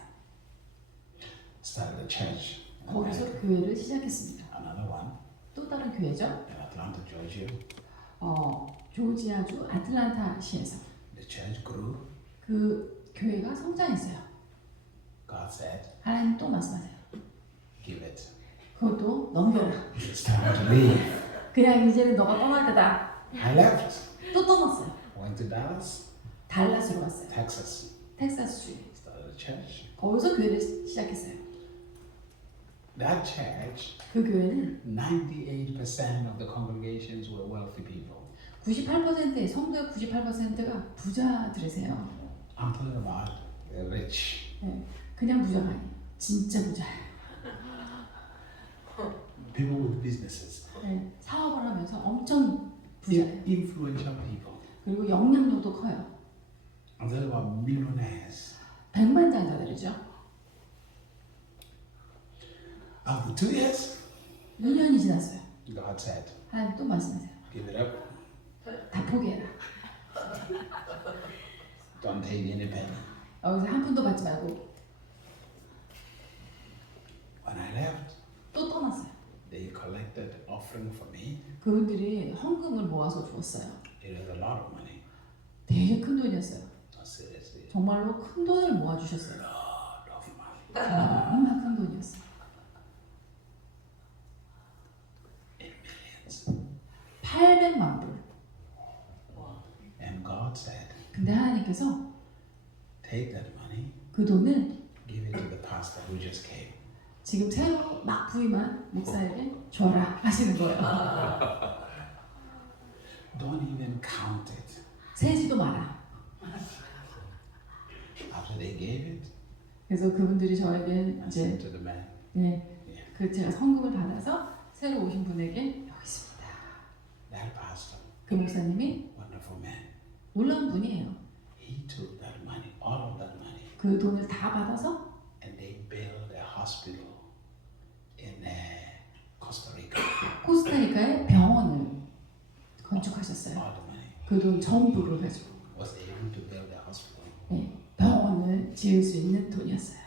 started a church. in 거기서 America. 교회를 시작했습니다. Another one 또 다른 교회죠. in Atlanta, Georgia. 조지아주 아틀란타시에서 The church grew. 그 교회가 성장했어요. God said, 하나님 또 말씀하세요. give it. 그것도 넘겨라. It's time to leave. 그냥 이제는 너가 떠날 때다. I left. 또 떠났어요. Went to Dallas, 달라스로 갔어요. Texas. 텍사스주에. Started a church. 거기서 교회를 시작했어요. That church, 그 교회는 98% of the congregations were wealthy people. 98%의 성도의 98%가 부자들이세요. I'm talking about the rich. 네, 그냥 부자가 아니에요. 진짜 부자예요. People with businesses. 네, 사업을 하면서 엄청 부자예요. Influential people. 그리고 영향력도 커요. I'm talking about millionaires. 백만장자들이죠. After 2 years, 2년이 지났어요. God said, 하나님 또 말씀하세요. give it up. 다 포기해라. Don't take any penny. 여기서 한 푼도 받지 말고 When I left, 또 떠났어요. they collected offering for me. 그분들이 헌금을 모아서 주었어요. It was a lot of money. 되게 큰 돈이었어요. Not seriously. 정말로 큰 돈을 모아주셨어요. Lot of money. 정말 큰 돈이었어요. In millions. 800만 불. And God said, 근데 하나님께서 take that money, 그 돈을 give it to the pastor who just came. 지금 새로 막 부임한 목사에게 줘라 하시는 거예요. Don't even count it. 세지도 마라. After they gave it, 그래서 그분들이 저에게 I 이제 said to the man, 그 제가 헌금을 받아서 새로 오신 분에게 여기 있습니다. that pastor, 그 목사님이 wonderful man, 놀라운 분이에요. he took that money, all of that money, 그 돈을 다 받아서 and they built a hospital in Costa Rica. 코스타리카에 병원을 건축하셨어요. All the money 그 돈 전부를 가지고 was able to build a hospital. 병원을 지을 수 있는 돈이었어요.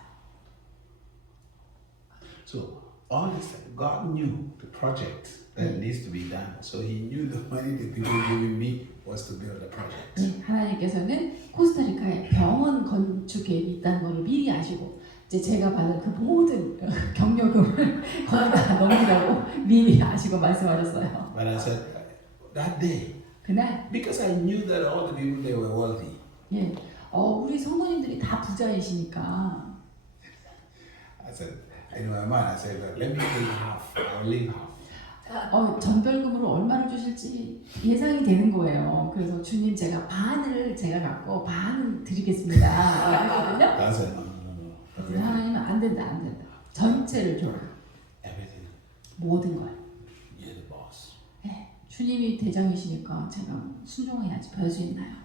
So all this time, God knew the project that needs to be done. So He knew the money that people were giving me was to build a project. 하나님께서는 코스타리카에 병원 건축 계획이 있다는 것을 미리 아시고 이제 제가 받은 그 모든 경력금을 거기다 넘기라고 미리 아시고 말씀하셨어요. But I said that day, 그날 because I knew that all the people they were wealthy. 우리 성도님들이 다 부자이시니까 I said, in my mind, I said, let me take half. I'll leave half. 전별금으로 얼마를 주실지 예상이 되는 거예요. 그래서 주님 제가 반을 제가 갖고 반은 드리겠습니다. 했거든요. I said, no. 그래서 하나님은 안 된다. 전체를 줘라. Everything. 모든 걸. You're the boss. 주님이 대장이시니까 제가 순종해야지. 별 수 있나요?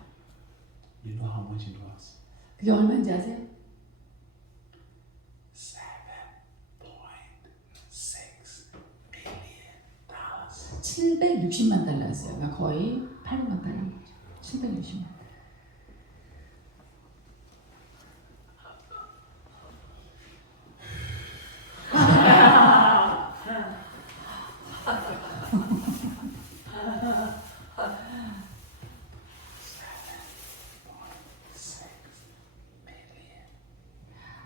You know how much it was? 그게 얼마인지 아세요? $7.6 million. 760만 달러였어요. 그러니까 거의 800만 달러인 거죠. 760만.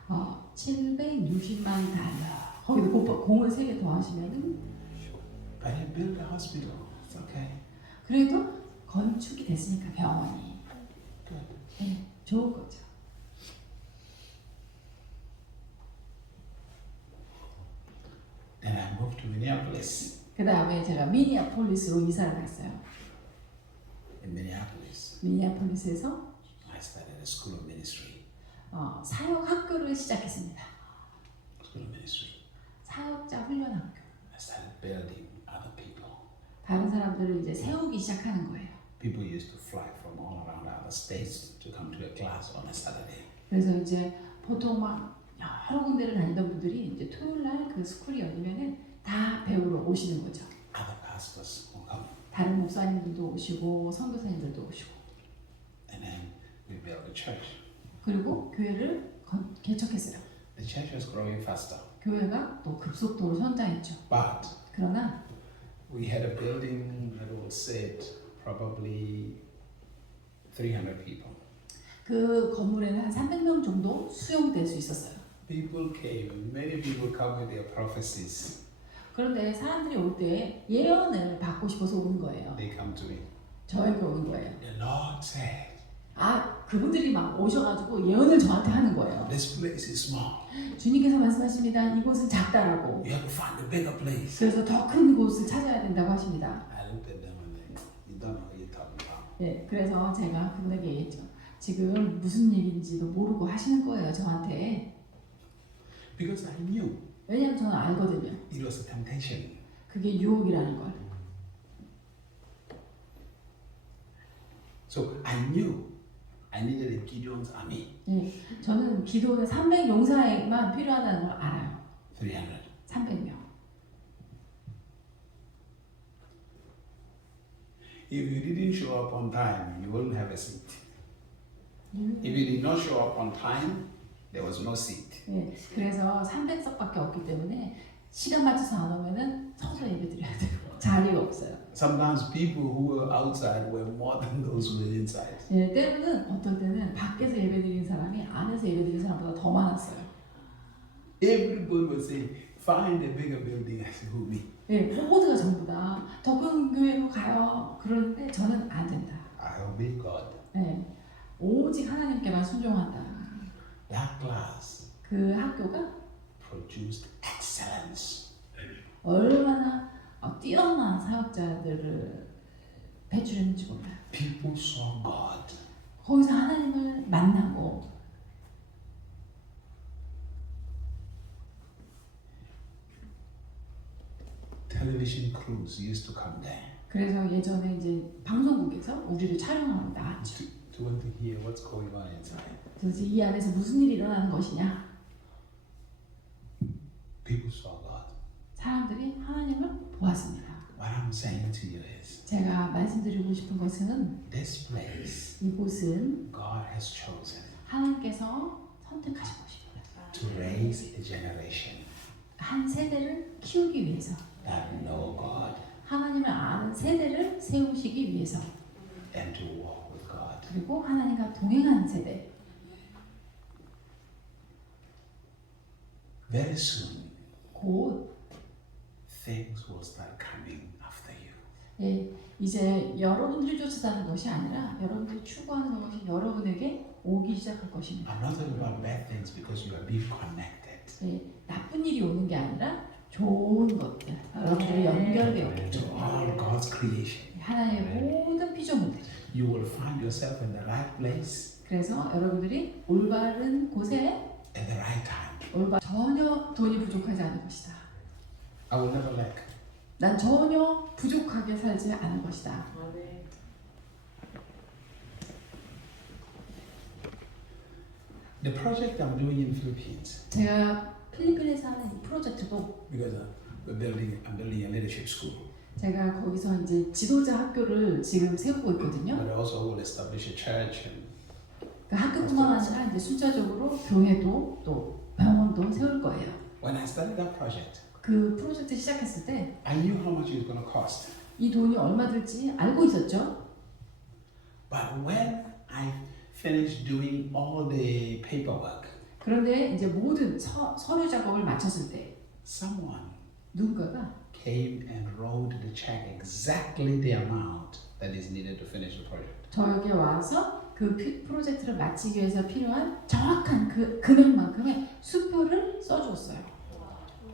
어, 760만 달러. 거기도 공을 3개 더하시면은 But he built a hospital. It's okay. 그래도 건축이 됐으니까 병원이 Good. 좋은 거죠. Then I moved to Minneapolis. 그 다음에 제가 미니애폴리스로 이사를 갔어요. In Minneapolis, 미니애폴리스에서 I started a school of ministry. 사역 학교를 시작했습니다. School of ministry. 사역자 훈련 학교. I started building other people. 다른 사람들을 이제 세우기 시작하는 거예요. People used to fly from all around other states to come to a class on a Saturday. 그래서 이제 보통 막 여러 군데를 다니던 분들이 이제 토요일 날 그 스쿨이 열리면은 다 배우러 오시는 거죠. Other pastors will come. 다른 목사님들도 오시고 선교사님들도 오시고. And then we built a church. 그리고 교회를 개척했어요. The church was growing faster. 교회가 또 급속도로 성장했죠. But 그러나 we had a building that would sit probably 300 people. 그 건물에는 한 300명 정도 수용될 수 있었어요. People came, many people come with their prophecies. 그런데 사람들이 올 때 예언을 받고 싶어서 오는 거예요. They come to me. 저에게 오는 거예요. The Lord said, 그분들이 막 오셔가지고 예언을 저한테 하는 거예요. this place is small. 주님께서 말씀하십니다. 이곳은 작다라고. You have to find a bigger place. 그래서 더 큰 곳을 찾아야 된다고 하십니다. I looked at them and they, you don't know what you're talking about. 그래서 제가 그분에게 얘기했죠. 지금 무슨 얘기인지도 모르고 하시는 거예요, 저한테. Because I knew 왜냐하면 저는 알거든요. it was a temptation. 그게 유혹이라는 걸. So I knew I needed a Gideon's army. 예, 저는 기도는 300용사에만 필요하다는 걸 알아요. 300. 300명. If you didn't show up on time, you wouldn't have a seat. If you did not show up on time, there was no seat. 예, 그래서 300석밖에 없기 때문에 시간 맞춰서 안 오면은 서서 예배 드려야 돼요. 자리가 없어요. Sometimes people who were outside were more than those who were inside. 예, 때로는 어떨 때는 밖에서 예배 드리는 사람이 안에서 예배 드리는 사람보다 더 많았어요. Everybody would say, find a bigger building. I said, who me? 예, 모두가 전부 다 더 큰 교회로 가요. 그러는데 저는 안 된다. I obey God. 예, 오직 하나님께만 순종한다. That class 그 학교가 produced excellence. 얼마나 뛰어난 사역자들을 배출했는지 몰라요. People saw God. 거기서 하나님을 만나고 Television crews used to come there 그래서 예전에 이제 방송국에서 우리를 촬영하러 나왔죠. to want to hear what's going on inside. 도대체 이 안에서 무슨 일이 일어나는 것이냐? People saw God. 사람들이 하나님을 보았습니다. What I'm saying to you is, 제가 말씀드리고 싶은 것은 this place 이곳은 God has chosen 하나님께서 선택하신 곳입니다. to raise a generation 한 세대를 키우기 위해서 that know God 하나님을 아는 세대를 세우시기 위해서 and to walk with God. 그리고 하나님과 동행하는 세대 Very soon, 곧 things will start coming after you. 예, 이제 여러분들이 쫓아다는 것이 아니라 여러분들이 추구하는 것이 여러분에게 오기 시작할 것입니다. I'm not talking about bad things because you are being connected. 예, 나쁜 일이 오는 게 아니라 좋은 것들 여러분들이 연결되어 To all God's creation. 하나님의 모든 피조물들 You will find yourself in the right place 그래서 여러분들이 올바른 곳에 at the right time. 전혀 돈이 부족하지 않을 것이다. I will never lack. 난 전혀 부족하게 살지 않을 것이다. The project I'm doing in Philippines, 제가 필리핀에서 하는 이 프로젝트도 because I'm building a leadership school, 제가 거기서 이제 지도자 학교를 지금 세우고 있거든요. but I also will establish a church and 그 학교뿐만 아니라 이제 순차적으로 교회도 또 병원도 세울 거예요. when I started that project, 그 프로젝트 시작했을 때 이 I knew how much it was going to cost. 돈이 얼마 들지 알고 있었죠. But when I finished doing all the paperwork, 그런데 이제 모든 서류 작업을 마쳤을 때 someone 누군가가 came and wrote the check exactly the amount that is needed to finish the project. 저에게 와서 그 프로젝트를 마치기 위해서 필요한 정확한 그 금액만큼의 수표를 써주었어요.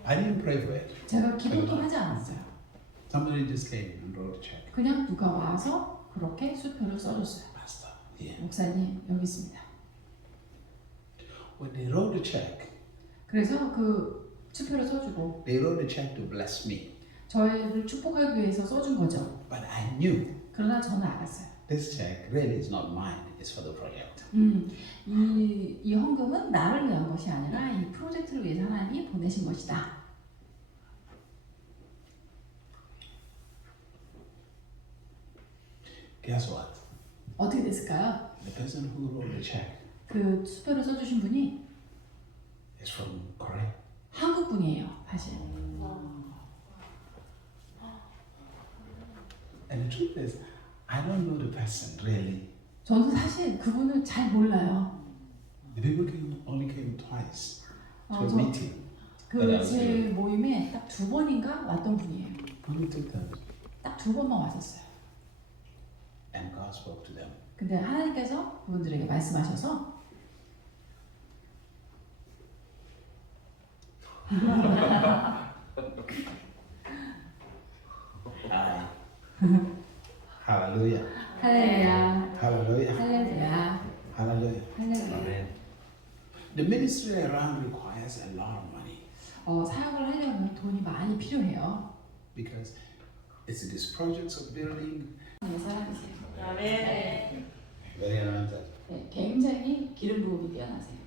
I didn't pray for it. 제가 기도도 하지 않았어요. Somebody just came and wrote a check. 그냥 누가 와서 그렇게 수표를 써줬어요. Pastor, yeah. 목사님 여기 있습니다. When they wrote the check, 그래서 그 수표를 써주고 they wrote the check to bless me. 저희를 축복하기 위해서 써준 거죠. But I knew 그러나 저는 알았어요. this check really is not mine. It's for the project. 이 헌금은 나를 위한 것이 아니라 이 프로젝트를 위해서 하나님이 보내신 것이다. Guess what? 어떻게 됐을까요? The person who wrote the check 그 수표를 써주신 분이 is from Korea. 한국 분이에요, 사실. And the truth is, I don't know the person really. 저는 사실 그분을 잘 몰라요. The people only came twice to a 저- meeting. 그 제 모임에 딱 2번인가 왔던 분이에요. Only 2 times. 딱 2번만 왔었어요. And God spoke to them. 근데 하나님께서 그분들에게 말씀하셔서 Hallelujah. 할렐루야, Hallelujah. 할렐루야, Hallelujah. 할렐루야. 아멘. The ministry around requires a lot of money 사역을 하려면 돈이 많이 필요해요. because it's these projects of building. 네, 사랑이세요. 아멘. Very anointed. 네, 굉장히 기름 부음이 뛰어나세요.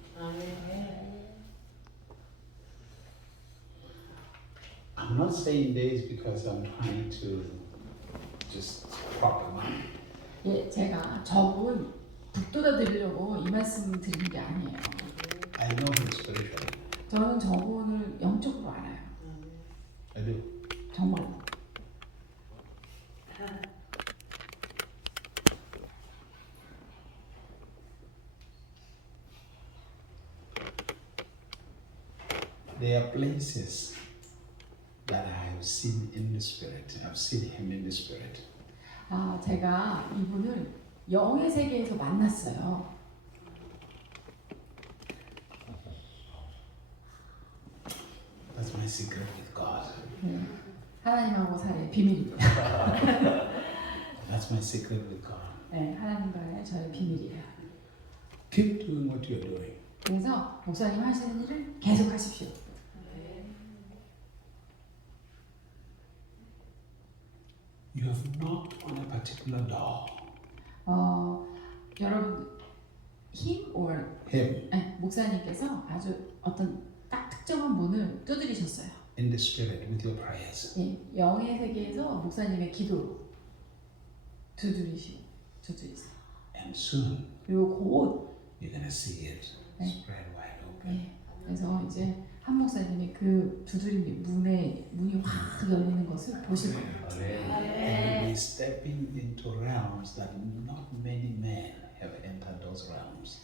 I'm not saying this because I'm trying to just prop him up. 예, 제가 적은 북돋아 드리려고 이 말씀 드리는 게 아니에요. I know him spiritually. 저는 저분을 영적으로 알아요. I do. 정말로. There are places that I have seen in the spirit. I've seen him in the spirit. 아, 제가 이분을 영의 세계에서 만났어요. That's my secret with God. 네, 하나님하고 살의 비밀입니다. That's my secret with God. 네, 하나님과의 저의 비밀이에요. Keep doing what you're doing. 그래서 목사님 하시는 일을 계속 하십시오. You have knocked on a particular door. 여러분 him or Him 목사님께서 아주 어떤 딱 특정한 문을 두드리셨어요. in the spirit with your prayers. 예, 영의 세계에서 목사님의 기도로 두드리세요. And soon 그리고 곧 you're going to see it spread wide open. 예, 그래서 이제 한 목사님이 그 두드림 문이 확 열리는 것을 보실 거예요. And you'll be stepping into realms that not many men have entered those realms.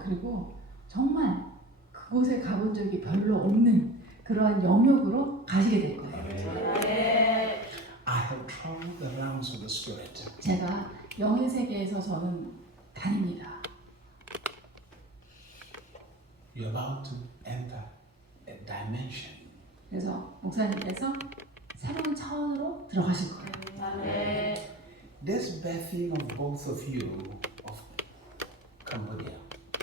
그리고 정말 그곳에 가본 적이 별로 없는 그러한 영역으로 가시게 될 거예요. I have traveled the realms of the spirit. 제가 영의 세계에서 저는 다닙니다. You're about to enter a dimension 그래서 목사님께서 새로운 차원으로 들어가실 거예요. this birthing of both of you of Cambodia.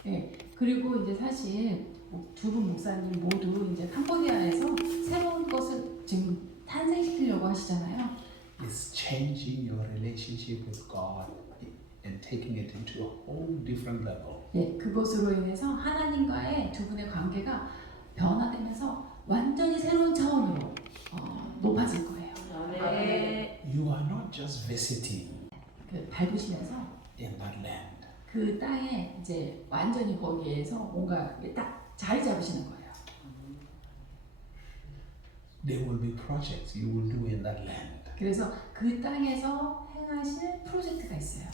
예, 그리고 이제 사실 두 분 목사님 모두 이제 캄보디아에서 새로운 것을 지금 탄생시키려고 하시잖아요. Is changing your relationship with God and taking it into a whole different level. 예, 그것으로 인해서 하나님과의 두 분의 관계가 변화되면서 완전히 새로운 차원으로 높아질 거예요. You are not just visiting 그 밟으시면서 in that land. 그 땅에 이제 완전히 거기에서 뭔가 딱 자리 잡으시는 거예요. There will be projects you will do in that land. 그래서 그 땅에서 행하실 프로젝트가 있어요.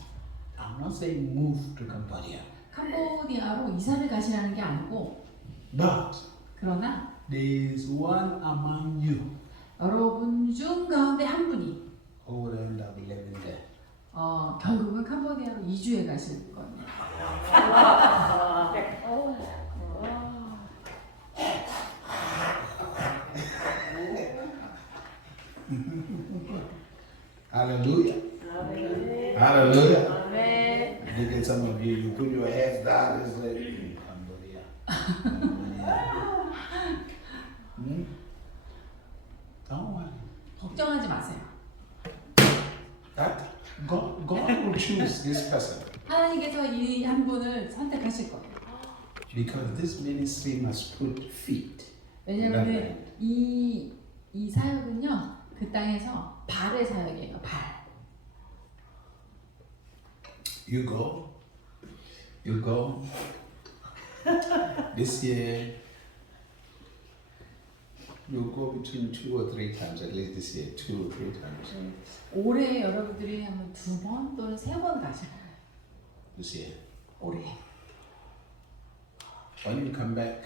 I'm not saying move to Cambodia, 캄보디아로 이사를 가시라는 게 아니고, but 그러나 there is one among you 여러분 중 가운데 한 분이 who will end up living there. 결국은 캄보디아로 이주해 가실 겁니다. Hallelujah. Hallelujah. Look at some of you, you put your heads down, it's like Cambodia. Don't worry. 걱정하지 마세요. That God will choose this person 하나님께서 이 한 분을 선택하실 거예요. because this ministry must put feet. 왜냐하면 이 사역은요, 그 땅에서 발의 사역이에요. 발. You go. This year, you'll go between 2 or 3 times, at least this year, 2 or 3 times 올해 여러분들이 한번 2번 또는 3번 가실 거예요. this year. 올해. When you come back,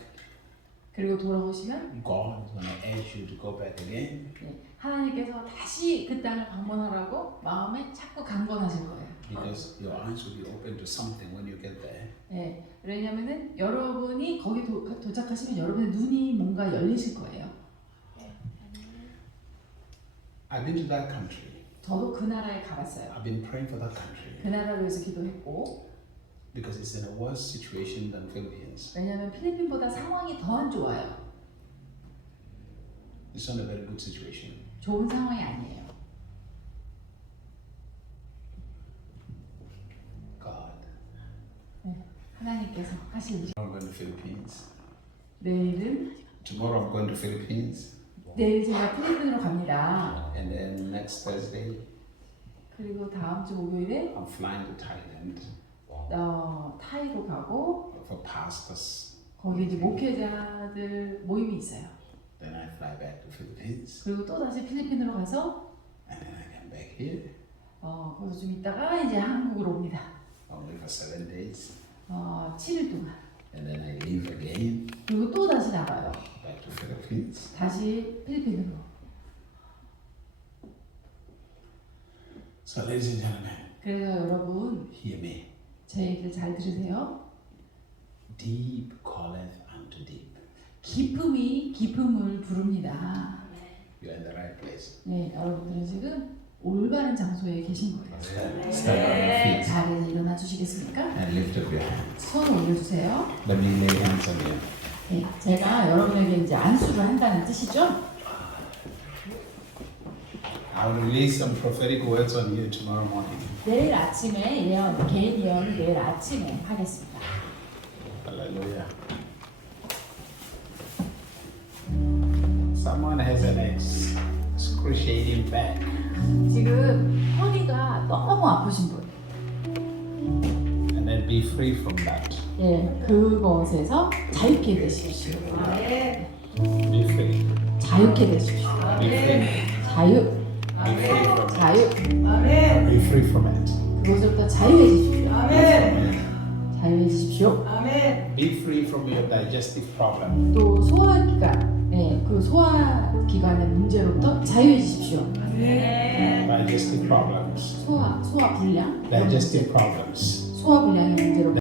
그리고 돌아오시면 God is going to ask you to go back again 하나님께서 다시 그 땅을 방문하라고 마음에 자꾸 강권하실 거예요. because your eyes will be open to something when you get there. 네, 왜냐면은 여러분이 거기 도착하시면 여러분의 눈이 뭔가 열리실 거예요. I've been to that country. 저도 그 나라에 가봤어요. I've been praying for that country 그 나라를 위해서 기도했고, because it's in a worse situation than Philippines. 왜냐면 필리핀보다 상황이 더 안 좋아요. It's not a very good situation. 좋은 상황이 아니에요. God, 네, 하나님께서 하실 일. I'm going to Philippines. 내일은 Tomorrow I'm going to Philippines. 내일 제가 필리핀으로 갑니다. And then next Thursday 그리고 다음 주 목요일에 I'm flying to Thailand 타이로 가고 for pastors. 거기 이제 목회자들 모임이 있어요. Then I fly back to Philippines. 그리고 또 다시 필리핀으로 가서 And then I come back here 거기서 좀 있다가 이제 한국으로 옵니다. only for 7 days. 7일 동안. And then I leave again 그리고 또 다시 나가요. back to Philippines. 다시 필리핀으로. So ladies and gentlemen, 그래서 여러분 hear me. 제 얘기를 잘 들으세요. Deep calleth unto deep. 기쁨이 기쁨을 부릅니다. You're in the right place. 네, 여러분들은 지금 올바른 장소에 계신 거예요. Stand on your feet 자리에서 일어나 주시겠습니까? and lift up your hands. 손을 올려주세요. Let me lay hands on you. 네, 제가 여러분에게 이제 안수를 한다는 뜻이죠. I will release some prophetic words on you tomorrow morning. 내일 아침에 예언, 개인 예언을 내일 아침에 하겠습니다. Hallelujah. Someone has an excruciating back. 지금 허리가 너무 아프신 분, And then be free from that. 예, 그것에서 자유케 되십시오. Be free. 자유케 되십시오. Be free. 자유, Be free from it. 자유. Be free from it. 그것으로부터 자유해지십시오. Amen. 자유해지십시오. Be free from your digestive problem. 또 소화기관, 네, 그 소화기관의 문제로부터 자유해지십시오. Digestive problems. 소화 불량, Digestive problems. 소화 불량의 문제로